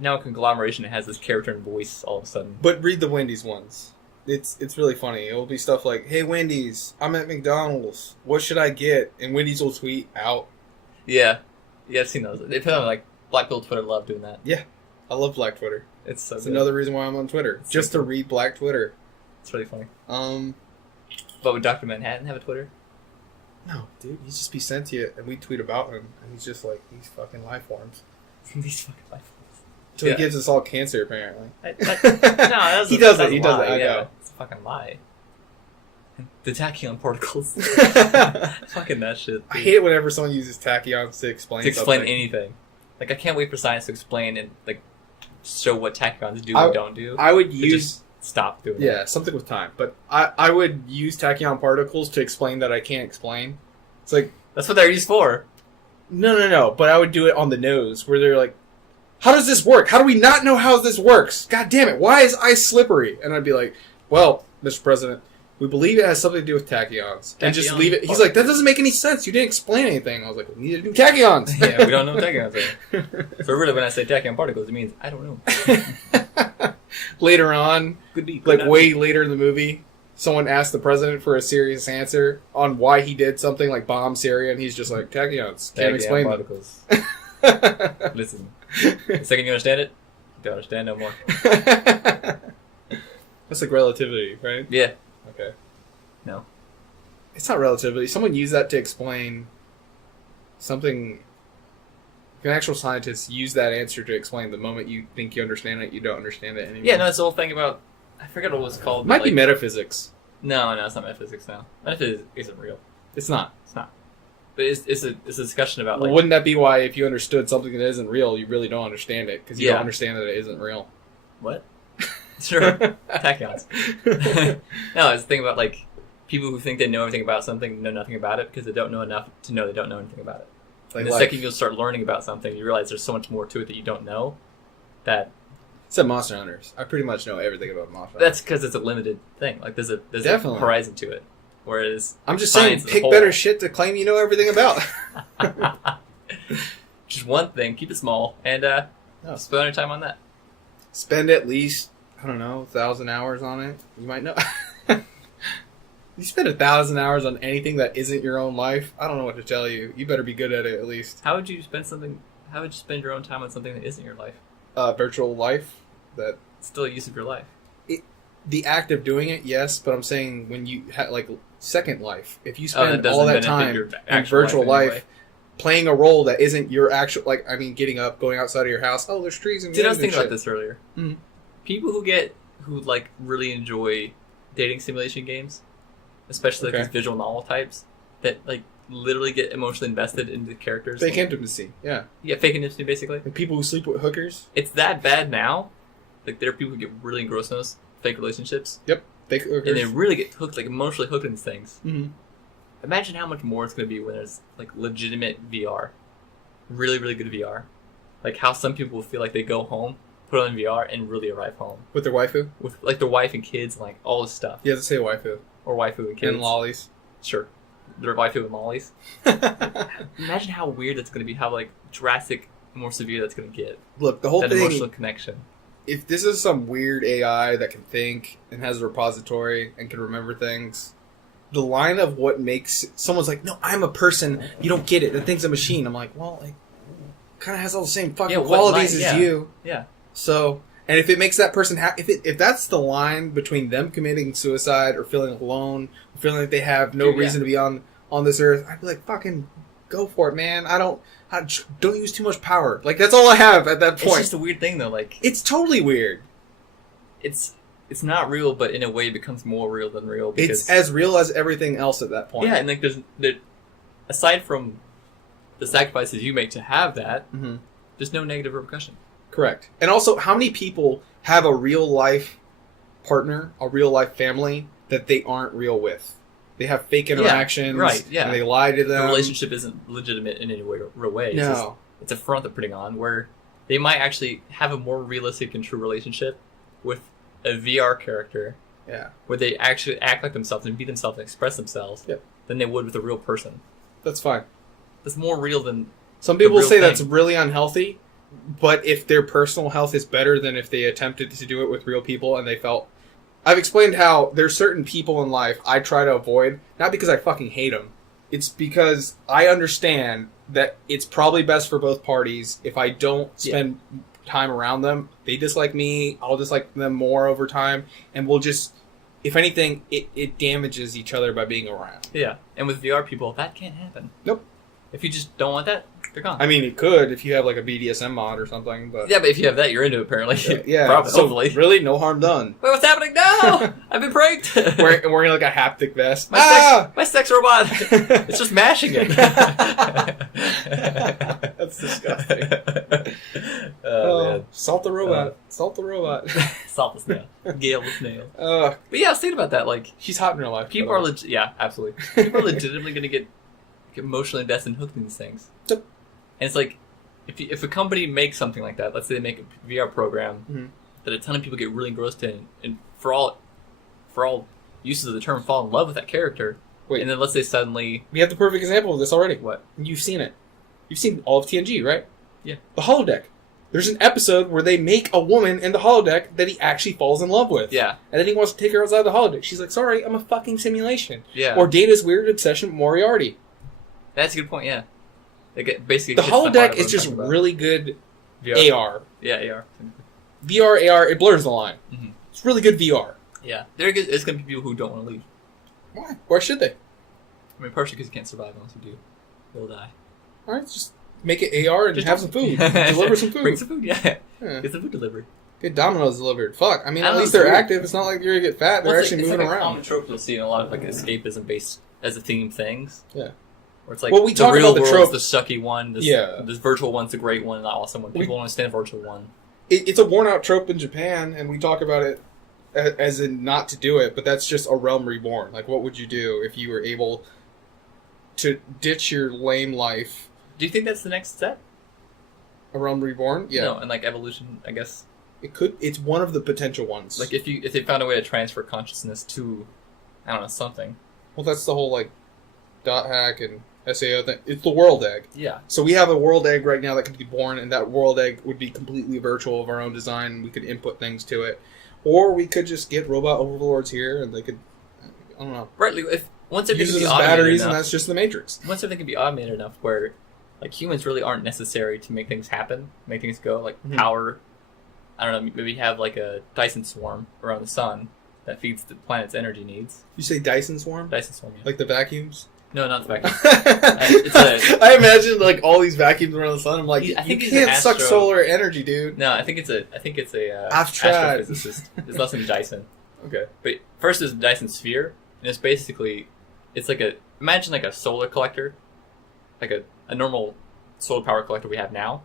now a conglomeration that has this character and voice all of a sudden. But read the Wendy's ones. It's really funny. It will be stuff like, "Hey Wendy's, I'm at McDonald's. What should I get?" And Wendy's will tweet out. Yeah, I've seen those. They put on like Black People Twitter love doing that. Yeah, I love Black Twitter. It's another reason why I'm on Twitter, just to read Black Twitter. It's really funny. But would Dr. Manhattan have a Twitter? No, dude. He'd just be sent to you, and we tweet about him, and he's just like, these fucking life forms. These fucking life forms. So he gives us all cancer, apparently. No, he does it. He does it. I know. It's a fucking lie. The tachyon particles. Fucking that shit. Dude. I hate it whenever someone uses tachyons to explain something. Anything. Like, I can't wait for science to explain and, like, show what tachyons do and don't do. I would use... Just stop doing Yeah, something with time. But I would use tachyon particles to explain that I can't explain. It's like... That's what they're used for. No. But I would do it on the nose, where they're like... how does this work? How do we not know how this works? God damn it, why is ice slippery? And I'd be like, well, Mr. President, we believe it has something to do with tachyons. And just leave it. He's like, that doesn't make any sense. You didn't explain anything. I was like, we need to do tachyons. Yeah, we don't know what tachyons are. So really, when I say tachyon particles, it means I don't know. Later on, way later in the movie, someone asked the president for a serious answer on why he did something like bomb Syria, and he's just like, tachyons. Can't explain particles. Listen, the second you understand it, you don't understand no more. That's like relativity, right? Yeah. Okay. No. It's not relativity. Someone used that to explain something. An actual scientist used that answer to explain the moment you think you understand it, you don't understand it anymore. Yeah, no, that's the whole thing about... I forget what it was called. It might be metaphysics. No, it's not metaphysics now. Metaphysics isn't real. It's not. It's not. But it's a discussion about, like... Well, wouldn't that be why if you understood something that isn't real, you really don't understand it? Because you don't understand that it isn't real. What? Sure. Tachyons. No, it's the thing about, like, people who think they know everything about something know nothing about it because they don't know enough to know they don't know anything about it. Like, and the second you'll start learning about something, you realize there's so much more to it that you don't know. That... Except Monster Hunters. I pretty much know everything about Monster Hunters. That's because it's a limited thing. Like, there's a horizon to it. Whereas... I'm just saying, pick better shit to claim you know everything about. Just one thing. Keep it small. And spend your time on that. Spend at least... I don't know, 1,000 hours on it. You might know. You spend 1,000 hours on anything that isn't your own life, I don't know what to tell you. You better be good at it at least. How would you spend your own time on something that isn't your life? Virtual life. That still a use of your life. The act of doing it, yes, but I'm saying when you have, like, second life. If you spend all that time in virtual life playing a role that isn't your actual, like, I mean, getting up, going outside of your house, oh, there's trees and I was thinking about this earlier. Mm-hmm. People who really enjoy dating simulation games, especially like these visual novel types, that like literally get emotionally invested into the characters. Fake intimacy, yeah. Yeah, fake intimacy, basically. And people who sleep with hookers. It's that bad now. Like, there are people who get really engrossed in those fake relationships. Yep, fake hookers. And they really get hooked, like emotionally hooked in these things. Mm-hmm. Imagine how much more it's going to be when there's like legitimate VR. Really, really good VR. Like how some people feel like they go home, put on VR, and really arrive home. With their waifu? With like their wife and kids and like all this stuff. You have to say waifu. Or waifu and kids. And lollies. Sure. Their waifu and lollies. Imagine how weird that's going to be, how like drastic, more severe that's going to get. Look, the whole that thing... emotional connection. If this is some weird AI that can think and has a repository and can remember things, the line of what makes... Someone's like, no, I'm a person. You don't get it. The thing's a machine. I'm like, well, like, kind of has all the same fucking qualities as you. Yeah. So, and if it makes that person happy, if that's the line between them committing suicide or feeling alone, or feeling like they have no reason to be on this earth, I'd be like, fucking go for it, man. Don't use too much power. Like, that's all I have at that point. It's just a weird thing, though. Like, it's totally weird. It's not real, but in a way it becomes more real than real. Because, it's as real as everything else at that point. Yeah, and like aside from the sacrifices you make to have that, there's no negative repercussion. Correct. And also, how many people have a real life partner, a real life family that they aren't real with? They have fake interactions, right? Yeah, and they lie to them. The relationship isn't legitimate in any real way. No, it's a front they're putting on where they might actually have a more realistic and true relationship with a VR character. Yeah, where they actually act like themselves and be themselves and express themselves. Yep. Than they would with a real person. That's fine. That's more real than some people say that's really unhealthy. But if their personal health is better than if they attempted to do it with real people and they felt... I've explained how there's certain people in life I try to avoid, not because I fucking hate them. It's because I understand that it's probably best for both parties if I don't spend time around them. They dislike me, I'll dislike them more over time, and we'll just... If anything, it damages each other by being around. Yeah, and with VR people, that can't happen. Nope. If you just don't want that, they're gone. I mean, it could if you have like a BDSM mod or something, but... Yeah, but if you have that, you're into it, apparently. Yeah, probably, so hopefully. Really, no harm done. Wait, what's happening? No! I've been pranked! wearing like a haptic vest. My sex robot! It's just mashing it. That's disgusting. Man. Salt the robot. Salt the robot. Salt the snail. Gale the snail. But yeah, I was thinking about that. Like, she's hot in real life. People are yeah, absolutely. People are legitimately going to get emotionally invested and hooked in these things. Yep. And it's like, if a company makes something like that, let's say they make a VR program Mm-hmm. that a ton of people get really engrossed in, and for all uses of the term, fall in love with that character. Wait. And then let's say suddenly, We have the perfect example of this already. what? You've seen it. You've seen all of TNG, right? Yeah. The holodeck. There's an episode where they make a woman in the holodeck that he actually falls in love with. Yeah, And then he wants to take her outside the holodeck. She's like, sorry, I'm a fucking simulation. yeah. Or Data's weird obsession with Moriarty. That's a good point. Yeah, they get basically The hits heart holodeck of is what just I'm talking about. really good VR. AR. Yeah, AR. VR, AR, it blurs the line. Mhm. It's really good VR. Yeah, there is going to be people who don't want to leave. Why? Why should they? I mean, partially because you can't survive unless you do. You'll die. Alright, just make it AR and Just have some food. Deliver some food. Bring some food. Yeah, Yeah. get some food delivered. Get Domino's delivered. Fuck. I mean, I at know, least it's they're weird. active. It's not like you're going to get fat. They're Well, actually it's moving like a around. common trope you'll see in a lot of like escapism based as a theme things. Yeah. Where it's like Well, we the talk real about the world's trope- the sucky one. This, Yeah. This virtual one's the great one, the awesome one. We- People understand virtual one. It's a worn-out trope in Japan, and we talk about it as in not to do it, but that's just a realm reborn. Like, what would you do if you were able to ditch your lame life? Do you think that's the next step? A realm reborn? Yeah. No, and like evolution, I guess. It could. It's one of the potential ones. Like if they found a way to transfer consciousness to, I don't know, something. well, that's the whole, like, dot hack and SAO thing. It's the world egg. Yeah. So we have a world egg right now that could be born, and that world egg would be completely virtual of our own design, and we could input things to it. Or we could just get robot overlords here, and they could, I don't know, Right. Like if once everything use can it be as automated batteries, enough, and that's just the Matrix. once everything can be automated enough where like humans really aren't necessary to make things happen, make things go, like Mhm. power. I don't know, maybe have like a Dyson swarm around the sun that feeds the planet's energy needs. You say Dyson swarm? Dyson swarm, yeah. Like the vacuums? No, not the vacuum. I imagine like all these vacuums around the sun. I'm like, I think you he's an can't suck astro- solar energy, dude. No, I think it's a I've tried. astrophysicist. It's less than Dyson. Okay. But first there's a Dyson sphere, and it's basically it's like imagine like a solar collector, like a normal solar power collector we have now,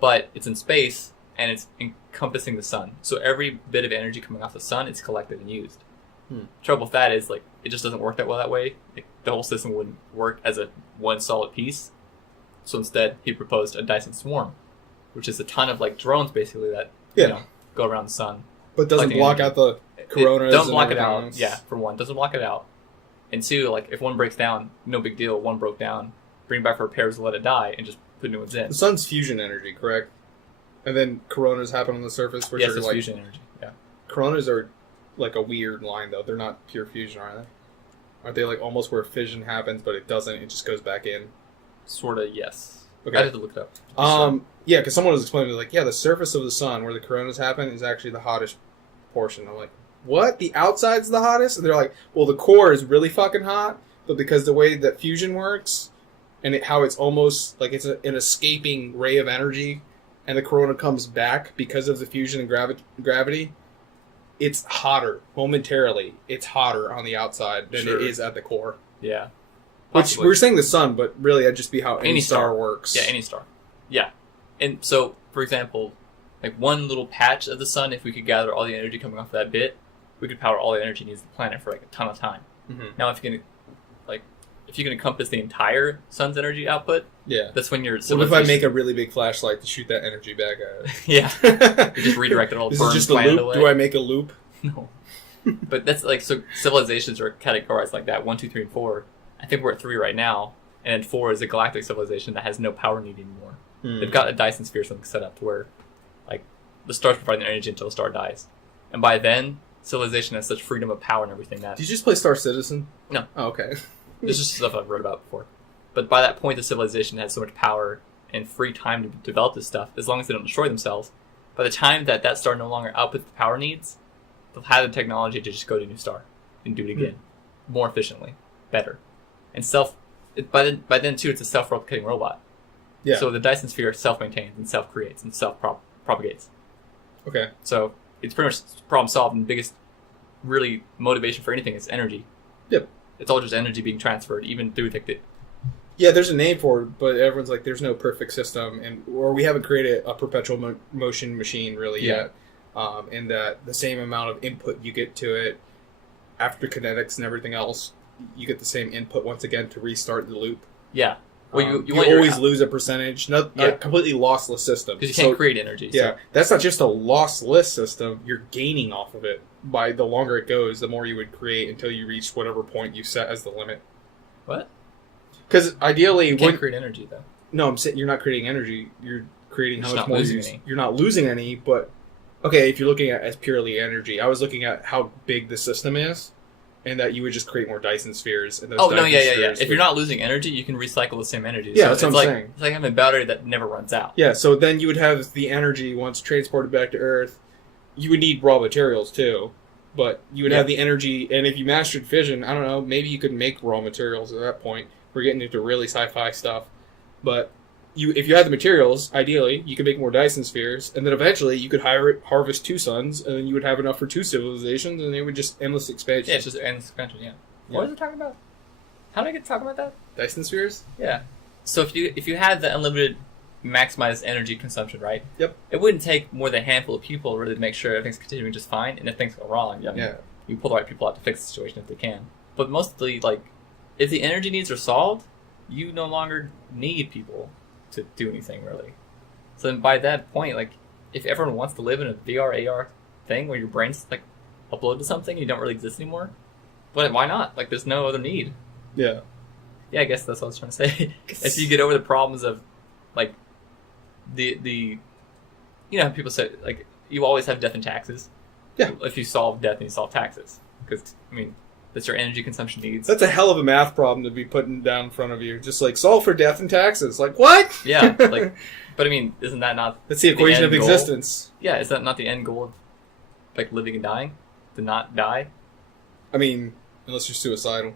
but it's in space and it's encompassing the sun. So every bit of energy coming off the sun is collected and used. Trouble with that is like it just doesn't work that well that way. Like, the whole system wouldn't work as a one solid piece. So instead, he proposed a Dyson swarm, which is a ton of like drones basically that go around the sun. But doesn't Collecting block energy. out the coronas. Don't and block it everything out. else. Yeah, for one, doesn't block it out. And two, like if one breaks down, no big deal. One broke down, bring it back for repairs, let it die, and just put new ones in. The sun's fusion energy, correct? And then coronas happen on the surface, which Yes, are it's like fusion energy. Yeah. coronas are like a weird line though. They're not pure fusion, are they? Aren't they like almost where fission happens, but it doesn't? It just goes back in. Sort of, yes. Okay. I have to look it up. Yeah, because someone was explaining like, yeah, the surface of the sun where the coronas happen is actually the hottest portion. I'm like, what? The outside's the hottest? And they're like, well, the core is really fucking hot, but because the way that fusion works and how it's almost like it's an escaping ray of energy, and the corona comes back because of the fusion and gravity, it's hotter momentarily. It's hotter on the outside than Sure. it is at the core. Yeah. Which Possibly. we're saying the sun, but really that'd just be how any star works. Yeah, any star. Yeah. And so, for example, like one little patch of the sun, if we could gather all the energy coming off that bit, we could power all the energy needs of the planet for like a ton of time. Mhm. Now, if you can encompass the entire sun's energy output, Yeah. that's when you're. What if I make a really big flashlight to shoot that energy back at it? Yeah. You just redirect it all. This burn is just the a planet loop. away. Do I make a loop? No. But that's like so. Civilizations are categorized like that: 1, 2, 3, and 4. I think we're at 3 right now, and 4 is a galactic civilization that has no power need anymore. They've got a Dyson sphere something set up to where, like, the stars provide the energy until the star dies, and by then, civilization has such freedom of power and everything that Did you just play Star Citizen? No. Oh, okay. this is just stuff I've read about before. But by that point, the civilization has so much power and free time to develop this stuff, as long as they don't destroy themselves. By the time that star no longer outputs the power needs, they'll have the technology to just go to a new star and do it again, more efficiently, better, and by then too, it's a self-replicating robot. Yeah. So the Dyson sphere self-maintains and self-creates and self-propagates. Okay. So it's pretty much problem solved, and the biggest really motivation for anything is energy. Yep. It's all just energy being transferred, even through like the. Yeah, there's a name for it, but everyone's like, "There's no perfect system," or we haven't created a perpetual motion machine really yet. And that the same amount of input you get to it after kinetics and everything else, you get the same input once again to restart the loop. Yeah. Well, you want your always lose a percentage. A completely lossless system. Because you can't create energy. Yeah, that's not just a lossless system. You're gaining off of it. By the longer it goes, the more you would create until you reach whatever point you set as the limit. What? Because ideally... You can't create energy, though. No, I'm saying you're not creating energy. You're creating how much more you're not losing any, but... Okay, if you're looking at it as purely energy, I was looking at how big the system is, and that you would just create more Dyson spheres. And those yeah. If you're not losing energy, you can recycle the same energy. Yeah, that's what I'm saying. It's like having a battery that never runs out. Yeah, so then you would have the energy once transported back to Earth. You would need raw materials, too. But you would have the energy, and if you mastered fission, I don't know, maybe you could make raw materials at that point. We're getting into really sci-fi stuff. But if you had the materials, ideally, you could make more Dyson spheres, and then eventually you could harvest 2 suns, and then you would have enough for 2 civilizations, and they would just endless expansion. Yeah, it's just endless expansion, What was I talking about? How did I get to talk about that? Dyson spheres? Yeah. So if you had the unlimited maximized energy consumption, right? Yep. It wouldn't take more than a handful of people really to make sure everything's continuing just fine, and if things go wrong, you pull the right people out to fix the situation if they can. But mostly, if the energy needs are solved, you no longer need people to do anything, really. So then by that point, if everyone wants to live in a VR, AR thing where your brain's, upload to something and you don't really exist anymore, but why not? There's no other need. Yeah. Yeah, I guess that's what I was trying to say. If you get over the problems of, the how people say, you always have death and taxes. Yeah. If you solve death and you solve taxes. Because, that's your energy consumption needs. That's a hell of a math problem to be putting down in front of you. Just solve for death and taxes. What? Yeah. But isn't that not... That's the equation of existence. Yeah, is that not the end goal of, living and dying? To not die? Unless you're suicidal.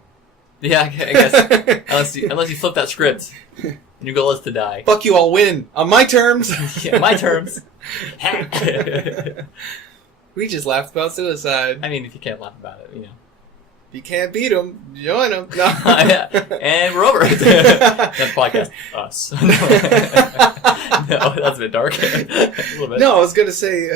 Yeah, I guess. unless you flip that script. And your goal is to die. Fuck you, I'll win. On my terms. Yeah, my terms. We just laughed about suicide. If you can't laugh about it, If you can't beat them, join them. No. And we're over. That's podcast. Us. No, that's a bit dark. A little bit. No, I was going to say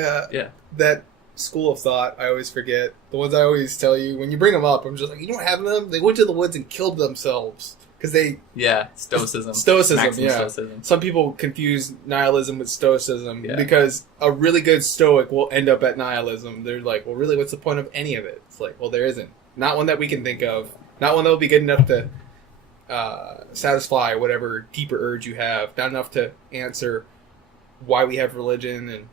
that school of thought, I always forget. The ones I always tell you, when you bring them up, I'm just you don't have them? They went to the woods and killed themselves. Because they... Yeah, stoicism. Stoicism. Some people confuse nihilism with stoicism because a really good stoic will end up at nihilism. They're well, really, what's the point of any of it? It's well, there isn't. Not one that we can think of. Not one that will be good enough to satisfy whatever deeper urge you have. Not enough to answer why we have religion and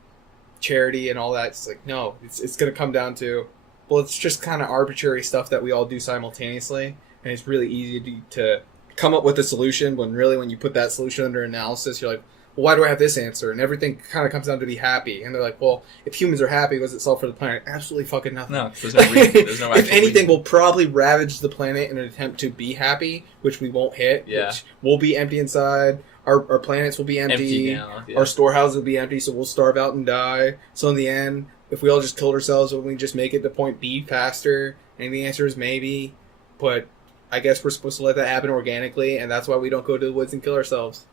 charity and all that. It's no. It's going to come down to, well, it's just kind of arbitrary stuff that we all do simultaneously. And it's really easy to come up with a solution when really when you put that solution under analysis, you're well, why do I have this answer? And everything kind of comes down to be happy. And they're well, if humans are happy, what's it solve for the planet? Absolutely fucking nothing. No, there's no reason. There's no if anything, we'll probably ravage the planet in an attempt to be happy, which we won't hit. Yeah. Which we'll be empty inside. Our planets will be empty. Now, Our storehouses will be empty, so we'll starve out and die. So in the end, if we all just killed ourselves, would we just make it to point B faster? And the answer is maybe. But I guess we're supposed to let that happen organically, and that's why we don't go to the woods and kill ourselves.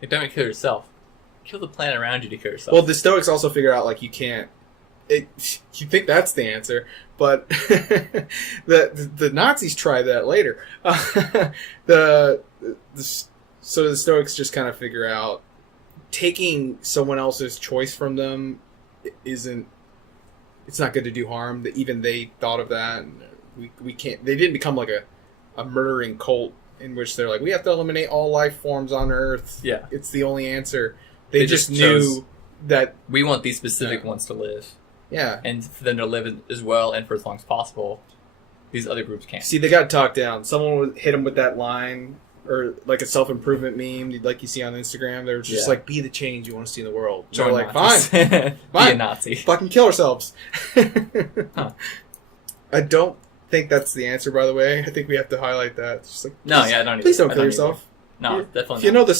You don't kill yourself. Kill the planet around you to kill yourself. Well, the Stoics also figure out you can't. You think that's the answer, but the Nazis tried that later. So the Stoics just kind of figure out taking someone else's choice from them isn't. It's not good to do harm. That even they thought of that. And we can't. They didn't become a murdering cult in which they're we have to eliminate all life forms on Earth. Yeah, it's the only answer. They just knew that we want these specific ones to live. Yeah, and for them to live as well and for as long as possible. These other groups can't. See, they got talked down. Someone would hit them with that line, or a self-improvement meme, like you see on Instagram. They're just be the change you want to see in the world. So they're fine, be a Nazi. Fucking kill ourselves. Huh. I don't think that's the answer, by the way. I think we have to highlight that. It's just please don't kill yourself. No, definitely not. You know the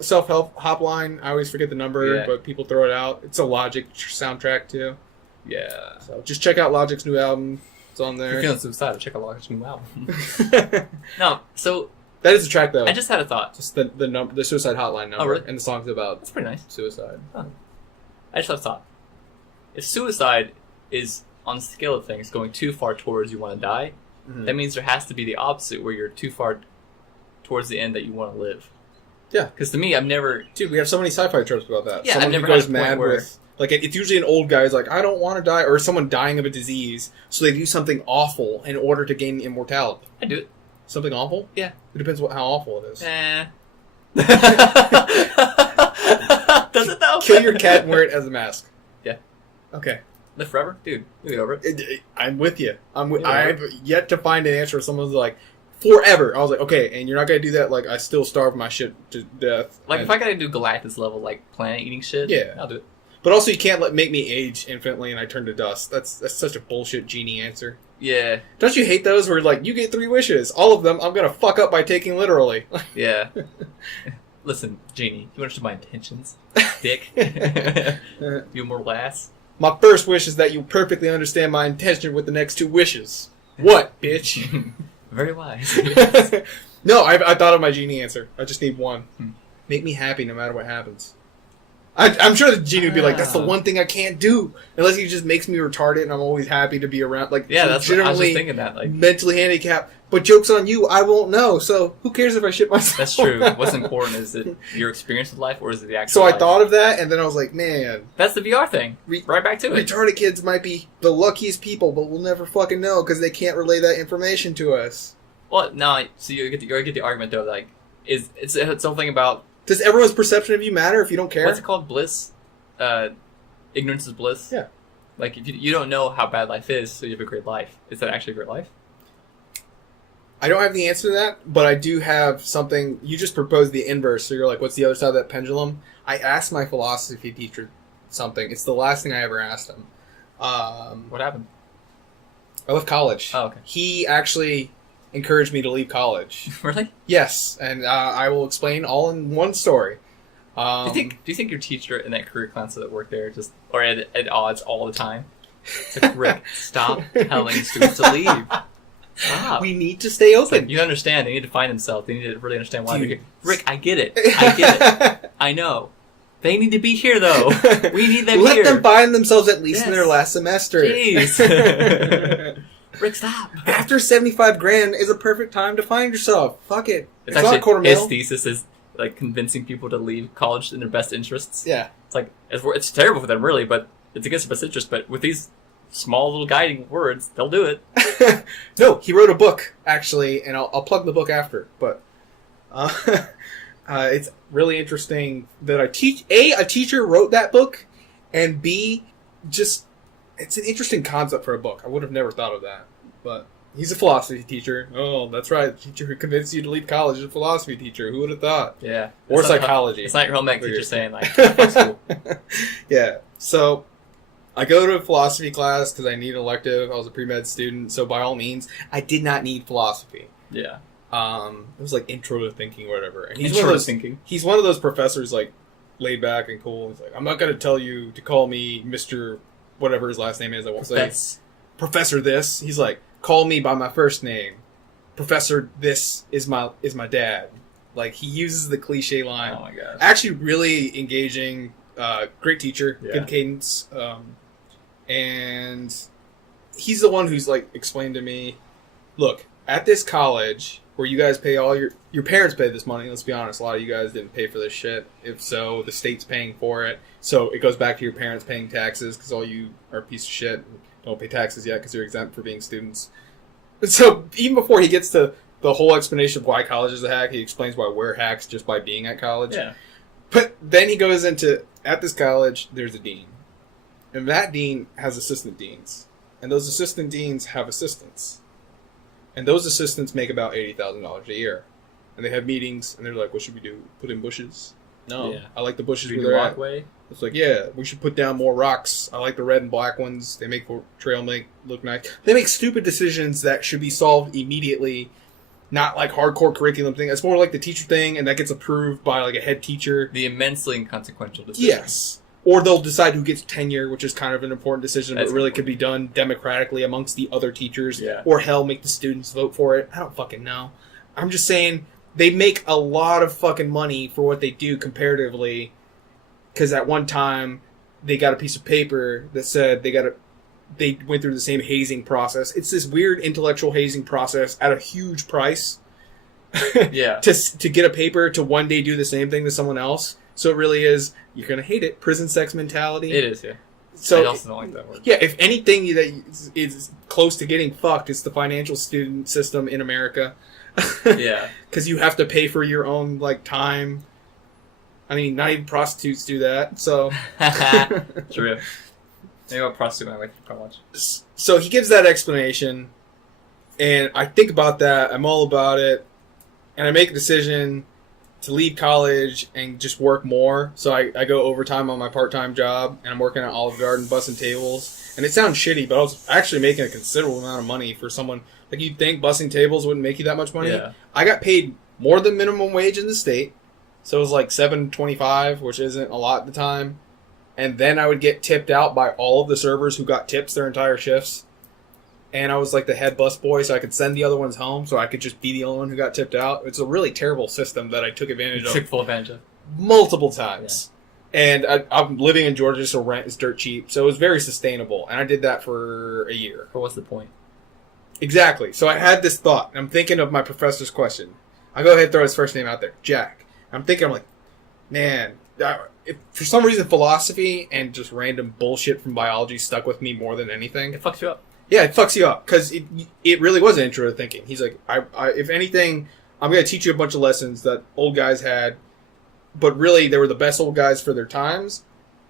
self-help hotline, I always forget the number, but people throw it out. It's a Logic soundtrack, too. Yeah. So just check out Logic's new album. It's on there. If you're feeling suicidal, check out Logic's new album. No, so... That is a track, though. I just had a thought. Just the suicide hotline number. Oh, really? And the song's about... That's pretty nice. Suicide. Huh. I just had a thought. If suicide is, on the scale of things, going too far towards you want to die, that means there has to be the opposite, where you're too far towards the end that you want to live. Yeah. Because to me, I've never... Dude, we have so many sci-fi tropes about that. Yeah, someone I've never who goes had a point mad where... with... Like, it's usually an old guy who's like, I don't want to die, or someone dying of a disease, so they do something awful in order to gain immortality. I do it. Something awful? Yeah. It depends how awful it is. Does it though? Kill your cat and wear it as a mask. Yeah. Okay. Live forever? Dude, we get over it. I'm with you. Yeah. I've yet to find an answer where someone's like, forever. I was like, okay, and you're not going to do that, like, I still starve my shit to death. Like, and, if I gotta do Galactus level, like, planet-eating shit, yeah, I'll do it. But also, you can't make me age infinitely and I turn to dust. That's such a bullshit genie answer. Yeah. Don't you hate those where, like, you get 3 wishes. All of them I'm going to fuck up by taking literally. Yeah. Listen, Genie, you understand my intentions? Dick. You immortal ass. My first wish is that you perfectly understand my intention with the next 2 wishes. What, bitch? Very wise. No, I thought of my genie answer. I just need one. Make me happy no matter what happens. I'm sure the genie would be like, that's the one thing I can't do. Unless he just makes me retarded and I'm always happy to be around. Like, yeah, that's what I was just legitimately thinking that. Like, mentally handicapped. But joke's on you, I won't know. So who cares if I shit myself? that's true. What's important, is it your experience with life or is it the actual So life? I thought of that and then I was like, man. That's the VR thing. Right back to it. Retarded kids might be the luckiest people, but we'll never fucking know because they can't relay that information to us. Well, no, so you get the argument though, like, it's something about... Does everyone's perception of you matter if you don't care? What's it called? Bliss? Ignorance is bliss? Yeah. Like, if you don't know how bad life is, so you have a great life. Is that actually a great life? I don't have the answer to that, but I do have something. You just proposed the inverse, so you're like, what's the other side of that pendulum? I asked my philosophy teacher something. It's the last thing I ever asked him. What happened? I left college. Oh, okay. He actually encouraged me to leave college. Really? Yes, and I will explain all in one story. Do you think your teacher in that career class that worked there just are at odds all the time? It's like, Rick, stop telling students to leave. Stop. We need to stay open. Like, you understand. They need to find themselves. They need to really understand why Dude. they're here. Rick, I get it. I get it. I know. They need to be here, though. We need them Let here. them find themselves at least in their last semester. Jeez. Rick, stop. After $75,000 is a perfect time to find yourself. Fuck it. It's not a quarter his mil. thesis is like convincing people to leave college in their best interests. Yeah. It's like it's terrible for them, really, but it's against their best interest. But with these small little guiding words, they'll do it. No, he wrote a book actually, and I'll plug the book after. But it's really interesting that a teacher wrote that book, and B, just it's an interesting concept for a book. I would have never thought of that, but. He's a philosophy teacher. Oh, that's right. The teacher who convinced you to leave college is a philosophy teacher. Who would have thought? Yeah. Or psychology. It's not your home ec teacher saying, like, fuck school. Yeah. So, I go to a philosophy class because I need an elective. I was a pre-med student, so by all means, I did not need philosophy. Yeah. It was like intro to thinking or whatever. And Intro to thinking. He's one of those professors, like, laid back and cool. He's like, I'm not going to tell you to call me Mr. whatever his last name is. I won't say. Professor this. He's like, call me by my first name. Professor this is my dad. Like, he uses the cliche line. Oh my gosh. Actually really engaging, great teacher, Yeah. good cadence. And he's the one who's like explained to me, look, at this college where you guys pay all your parents pay this money, let's be honest, a lot of you guys didn't pay for this shit. If so, the state's paying for it. So it goes back to your parents paying taxes because all you are a piece of shit. Don't pay taxes yet because you're exempt for being students. So even before he gets to the whole explanation of why college is a hack, he explains why we're hacks just by being at college. Yeah. But then he goes into, at this college, there's a dean. And that dean has assistant deans. And those assistant deans have assistants. And those assistants make about $80,000 a year. And they have meetings, and they're like, what should we do? Put in bushes? No. Yeah. I like the bushes where Do they're the at. walkway. It's like, yeah, we should put down more rocks. I like the red and black ones. They make the trail look nice. They make stupid decisions that should be solved immediately, not like hardcore curriculum thing. It's more like the teacher thing, and that gets approved by like a head teacher. The immensely inconsequential decision. Yes. Or they'll decide who gets tenure, which is kind of an important decision, That's but really important. could be done democratically amongst the other teachers. Yeah. Or hell, make the students vote for it. I don't fucking know. I'm just saying they make a lot of fucking money for what they do comparatively, because at one time they got a piece of paper that said they went through the same hazing process. It's this weird intellectual hazing process at a huge price. Yeah. to get a paper to one day do the same thing to someone else. So it really is, you're going to hate it, prison sex mentality. It is, yeah. So, I also don't like that word. Yeah, if anything that is close to getting fucked, it's the financial student system in America. Yeah. Because you have to pay for your own, like, time. I mean, not even prostitutes do that, so... True. Maybe I'll prostitute my wife for how much. So he gives that explanation, and I think about that, I'm all about it, and I make a decision to leave college and just work more. So I go overtime on my part-time job, and I'm working at Olive Garden bussing tables. And it sounds shitty, but I was actually making a considerable amount of money for someone. Like, you'd think bussing tables wouldn't make you that much money. Yeah. I got paid more than minimum wage in the state. So it was like $7.25, which isn't a lot at the time. And then I would get tipped out by all of the servers who got tips their entire shifts. And I was like the head bus boy, so I could send the other ones home, so I could just be the only one who got tipped out. It's a really terrible system that I took advantage of. Took full advantage of. Multiple times. Yeah. And I'm living in Georgia, so rent is dirt cheap. So it was very sustainable. And I did that for a year. But what's the point? Exactly. So I had this thought. I'm thinking of my professor's question. I'll go ahead and throw his first name out there. Jack. I'm like, man, if for some reason philosophy and just random bullshit from biology stuck with me more than anything. It fucks you up. Yeah, it fucks you up because it really was an intro to thinking. He's like, I if anything, I'm going to teach you a bunch of lessons that old guys had, but really they were the best old guys for their times.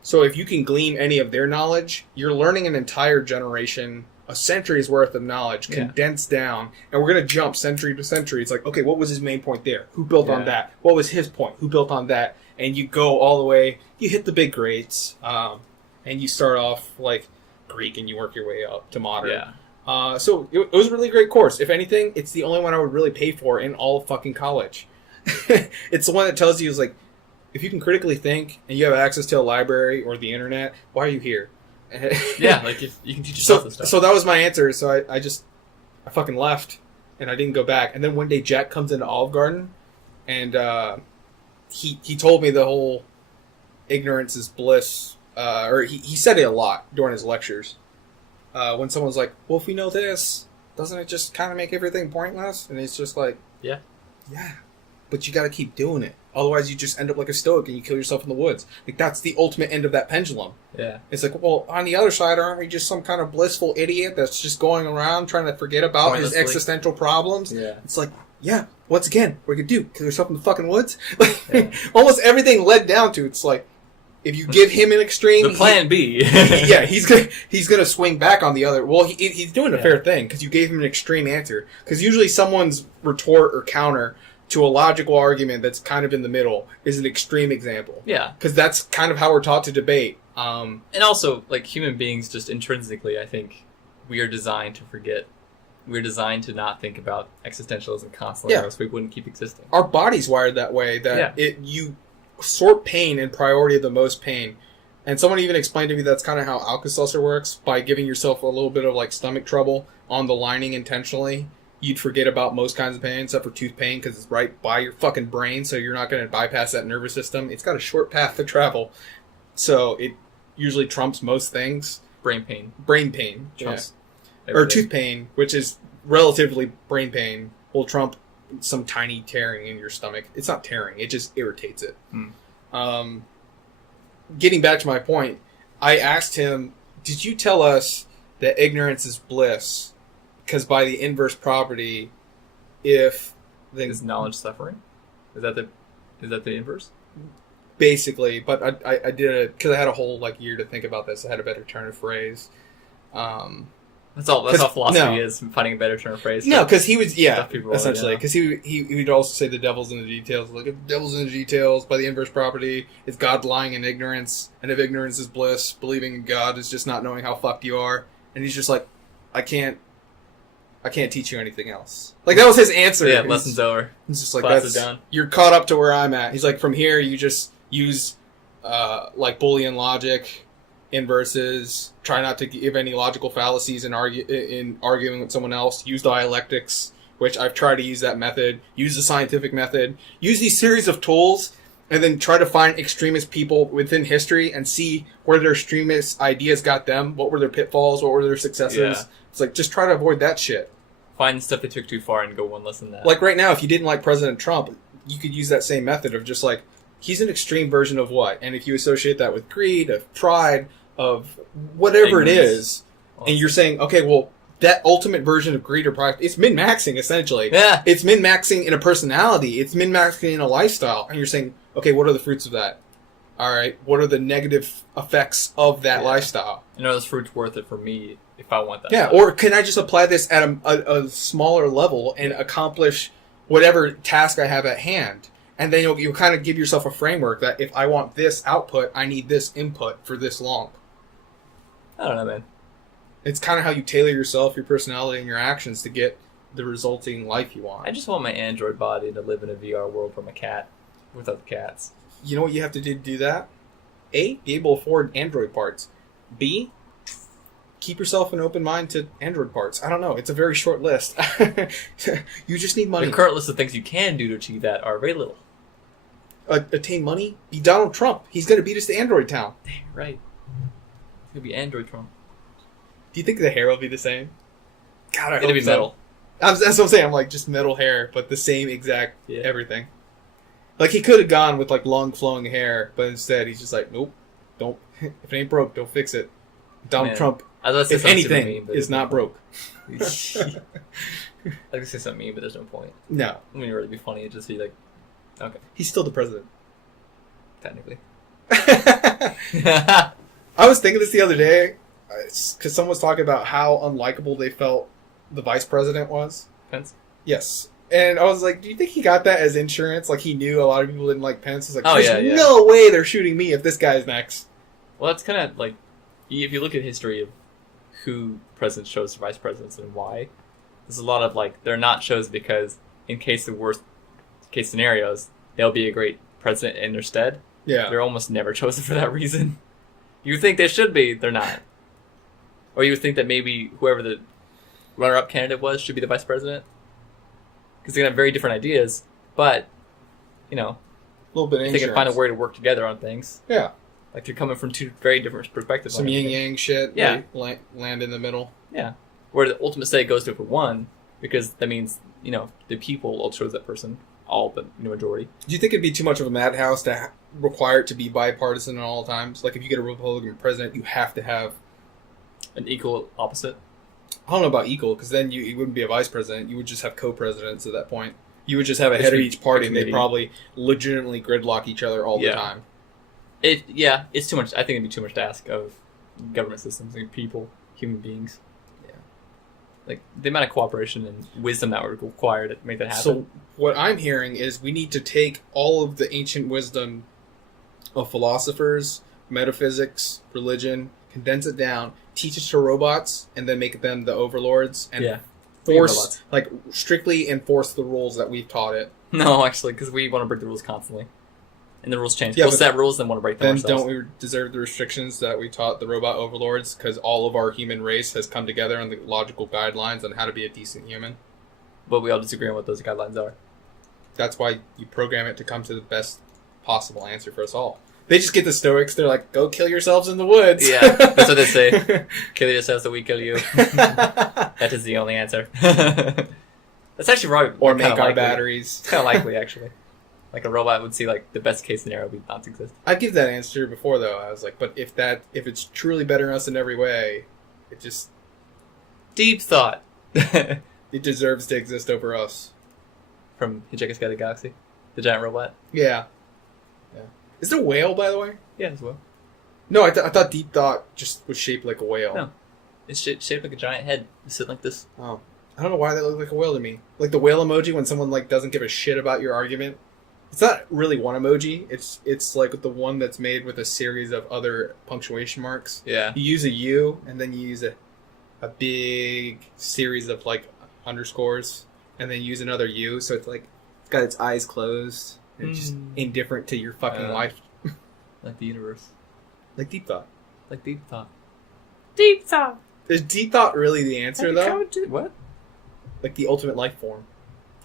So if you can glean any of their knowledge, you're learning an entire generation, a century's worth of knowledge condensed down, and we're going to jump century to century. It's like, okay, what was his main point there? Who built on that? What was his point? Who built on that? And you go all the way, you hit the big grades, and you start off like Greek and you work your way up to modern. Yeah. So it was a really great course. If anything, it's the only one I would really pay for in all of fucking college. It's the one that tells you, is like, if you can critically think and you have access to a library or the internet, why are you here? Yeah, like if you can teach yourself this stuff. So that was my answer. So I fucking left and I didn't go back. And then one day Jack comes into Olive Garden and he told me the whole ignorance is bliss. Or he said it a lot during his lectures. When someone's like, well, if we know this, doesn't it just kind of make everything pointless? And it's just like, yeah, but you got to keep doing it. Otherwise, you just end up like a stoic and you kill yourself in the woods. Like, that's the ultimate end of that pendulum. Yeah. It's like, well, on the other side, aren't we just some kind of blissful idiot that's just going around trying to forget about his existential problems? Yeah. It's like, yeah, once again, what are you going to do? Kill yourself in the fucking woods? Almost everything led down to, it's like, if you give him an extreme... The plan B. Yeah, he's gonna swing back on the other... Well, he's doing a fair thing, because you gave him an extreme answer. Because usually someone's retort or counter to a logical argument that's kind of in the middle is an extreme example. Yeah. Because that's kind of how we're taught to debate. And also, like, human beings, just intrinsically, I think, we are designed to forget. We're designed to not think about existentialism constantly, or else we wouldn't keep existing. Our body's wired that way, that you sort pain in priority of the most pain. And someone even explained to me that's kind of how Alka-Seltzer works, by giving yourself a little bit of, like, stomach trouble on the lining intentionally. You'd forget about most kinds of pain, except for tooth pain, because it's right by your fucking brain, so you're not going to bypass that nervous system. It's got a short path to travel, so it usually trumps most things. Brain pain trumps, or tooth pain, which is relatively brain pain, will trump some tiny tearing in your stomach. It's not tearing; it just irritates it. Getting back to my point, I asked him, "Did you tell us that ignorance is bliss?" Because by the inverse property, if is knowledge suffering? Is that the inverse? Basically, but I did it because I had a whole year to think about this. I had a better turn of phrase. That's all philosophy is, finding a better turn of phrase. No, because he was essentially because he would also say the devil's in the details. Like, if the devil's in the details, by the inverse property, it's God lying in ignorance, and if ignorance is bliss, believing in God is just not knowing how fucked you are. And he's just like, I can't teach you anything else. Like, that was his answer. Yeah, lesson's over. He's just like, that's done. You're caught up to where I'm at. He's like, from here, you just use Boolean logic, inverses, try not to give any logical fallacies in arguing with someone else, use dialectics, which I've tried to use that method, use the scientific method, use these series of tools, and then try to find extremist people within history and see where their extremist ideas got them, what were their pitfalls, what were their successes. Yeah. It's like, just try to avoid that shit. find stuff they took too far and go one less than that. Like right now, if you didn't like President Trump, you could use that same method of just like, he's an extreme version of what? And if you associate that with greed, of pride, of whatever it is, and you're saying, okay, well, that ultimate version of greed or pride, it's min-maxing, essentially. Yeah. It's min-maxing in a personality. It's min-maxing in a lifestyle. And you're saying, okay, what are the fruits of that? All right, what are the negative effects of that lifestyle? And are those fruits worth it for me if I want that? Yeah, or can I just apply this at a smaller level and accomplish whatever task I have at hand? And then you'll kind of give yourself a framework that if I want this output, I need this input for this long. I don't know, man. It's kind of how you tailor yourself, your personality, and your actions to get the resulting life you want. I just want my android body to live in a VR world from a cat with other cats. You know what you have to do to do that? A, be able to afford Android parts. B, keep yourself an open mind to Android parts. I don't know. It's a very short list. You just need money. The current list of things you can do to achieve that are very little. Attain money? Be Donald Trump. He's going to beat us to Android Town. Dang, right. It's going to be Android Trump. Do you think the hair will be the same? God, I hope It'll be so. metal. That's what I'm saying. I'm like, just metal hair, but the same exact everything. Like, he could have gone with, like, long flowing hair, but instead he's just like, nope, don't. If it ain't broke, don't fix it. Donald Trump, if anything, is not broke. I was going to say something mean, but there's no point. No. I mean, it would be funny. It'd just be like, okay. He's still the president. Technically. I was thinking this the other day, because someone was talking about how unlikable they felt the vice president was. Pence? Yes. And I was like, do you think he got that as insurance? Like, he knew a lot of people didn't like Pence. I was like, there's no way they're shooting me if this guy's next. Well, that's kind of like, if you look at history of who presidents chose for vice presidents and why, there's a lot of, like, they're not chosen because in case of worst case scenarios, they'll be a great president in their stead. Yeah. They're almost never chosen for that reason. You think they should be, they're not. Or you would think that maybe whoever the runner-up candidate was should be the vice president. Because they have very different ideas, but, you know, a little bit if they can find a way to work together on things. Yeah. Like, they're coming from two very different perspectives. Some yin-yang shit. Yeah. Land in the middle. Yeah. Where the ultimate say goes to for one, because that means, you know, the people all chose that person, all but the majority. Do you think it'd be too much of a madhouse to require it to be bipartisan at all times? Like, if you get a Republican president, you have to have an equal opposite? I don't know about equal, because then you wouldn't be a vice president. You would just have co-presidents at that point. You would just have a head of each party, and they'd probably legitimately gridlock each other all the time. It's too much. I think it'd be too much to ask of government systems and people, human beings. Yeah. Like, the amount of cooperation and wisdom that would require to make that happen. So, what I'm hearing is we need to take all of the ancient wisdom of philosophers, metaphysics, religion, condense it down, teach it to robots, and then make them the overlords, and strictly enforce the rules that we've taught it. No, actually, because we want to break the rules constantly. And the rules change. We'll set rules, then want to break them then ourselves. Don't we deserve the restrictions that we taught the robot overlords? Because all of our human race has come together on the logical guidelines on how to be a decent human. But we all disagree on what those guidelines are. That's why you program it to come to the best possible answer for us all. They just get the Stoics. They're like, go kill yourselves in the woods. Yeah, that's what they say. Kill yourselves so we kill you. That is the only answer. That's actually right. Or make our batteries. It's kind of likely, actually. Like, a robot would see, like, the best case scenario would be not to exist. I'd give that answer before, though. I was like, but if it's truly bettering us in every way, it just... Deep thought. It deserves to exist over us. From Hitchhiker's Guide to the Galaxy? The giant robot? Yeah. Is it a whale, by the way? Yeah, it's a whale. No, I thought Deep Thought just was shaped like a whale. No. It's shaped like a giant head. It's sitting like this. Oh. I don't know why they look like a whale to me. Like the whale emoji when someone like doesn't give a shit about your argument. It's not really one emoji. It's like the one that's made with a series of other punctuation marks. Yeah. You use a U, and then you use a big series of like underscores, and then use another U, so it's like it's got its eyes closed. And it's just indifferent to your fucking life. Like the universe. Like Deep Thought. Like Deep Thought. Deep Thought! Is Deep Thought really the answer, though? What? Like the ultimate life form.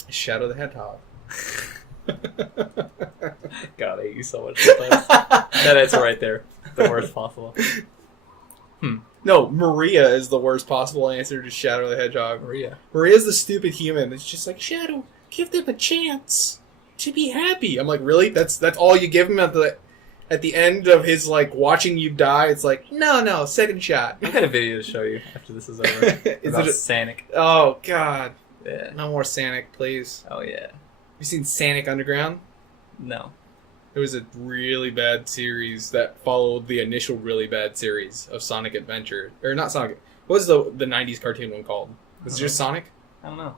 Shadow the Hedgehog. God, I hate you so much sometimes. That answer right there. The worst possible. No, Maria is the worst possible answer to Shadow the Hedgehog. Maria. Maria's the stupid human that's just like, Shadow, give them a chance to be happy. I'm like, really? That's all you give him at the end of his, like, watching you die? It's like, no, second shot. I got a video to show you after this is over. About Sanic. Oh, God. Yeah. No more Sanic, please. Oh, yeah. You seen Sanic Underground? No. It was a really bad series that followed the initial really bad series of Sonic Adventure. Or not Sonic. What was the 90s cartoon one called? Was it just Sonic? I don't know.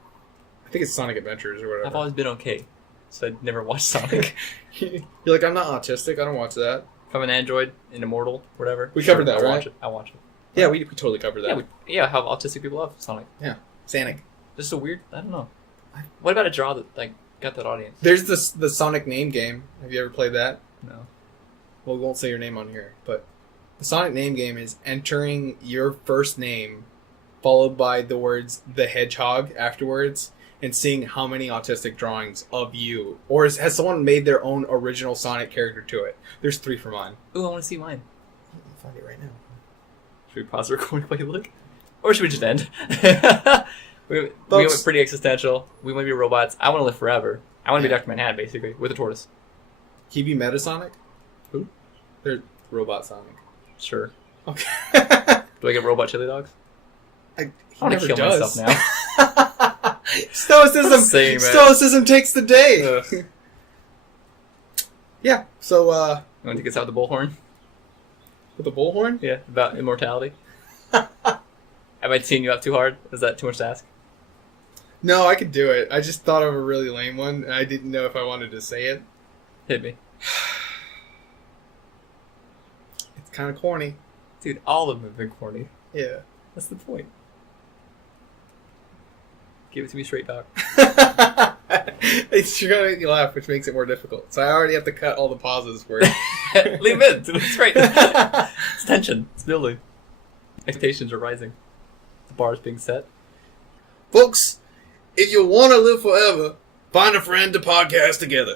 I think it's Sonic Adventures or whatever. I've always been okay, so I'd never watched Sonic. You're like, I'm not autistic. I don't watch that. If I'm an android, an immortal, whatever. We covered that, I'll right? Watch it. I'll watch it. Yeah, we totally covered that. Yeah, how autistic people love Sonic. Yeah. Sonic. Just a weird, I don't know. What about a draw that, like, got that audience? There's the Sonic name game. Have you ever played that? No. Well, we won't say your name on here, but the Sonic name game is entering your first name followed by the words the hedgehog afterwards and seeing how many autistic drawings of you. Or has someone made their own original Sonic character to it? There's 3 for mine. Ooh, I want to see mine. I'll find it right now. Should we pause the recording while you look? Or should we just end? we went pretty existential. We want to be robots. I want to live forever. I want to be Dr. Manhattan, basically, with a tortoise. Can you be Metasonic? Who? They're Robot Sonic. Sure. Okay. Do I get robot chili dogs? I want to kill myself now. Stoicism. Stoicism takes the day. Yeah. So. You want to get us out with the bullhorn? With the bullhorn? Yeah. About immortality. Have I teeing you up too hard? Is that too much to ask? No, I could do it. I just thought of a really lame one, and I didn't know if I wanted to say it. Hit me. It's kind of corny. Dude, all of them have been corny. Yeah. That's the point. Give it to me straight, Doc. You're going to make me laugh, which makes it more difficult. So I already have to cut all the pauses for it. Leave it. It's right. It's tension. It's building. Expectations are rising. The bar is being set. Folks, if you want to live forever, find a friend to podcast together.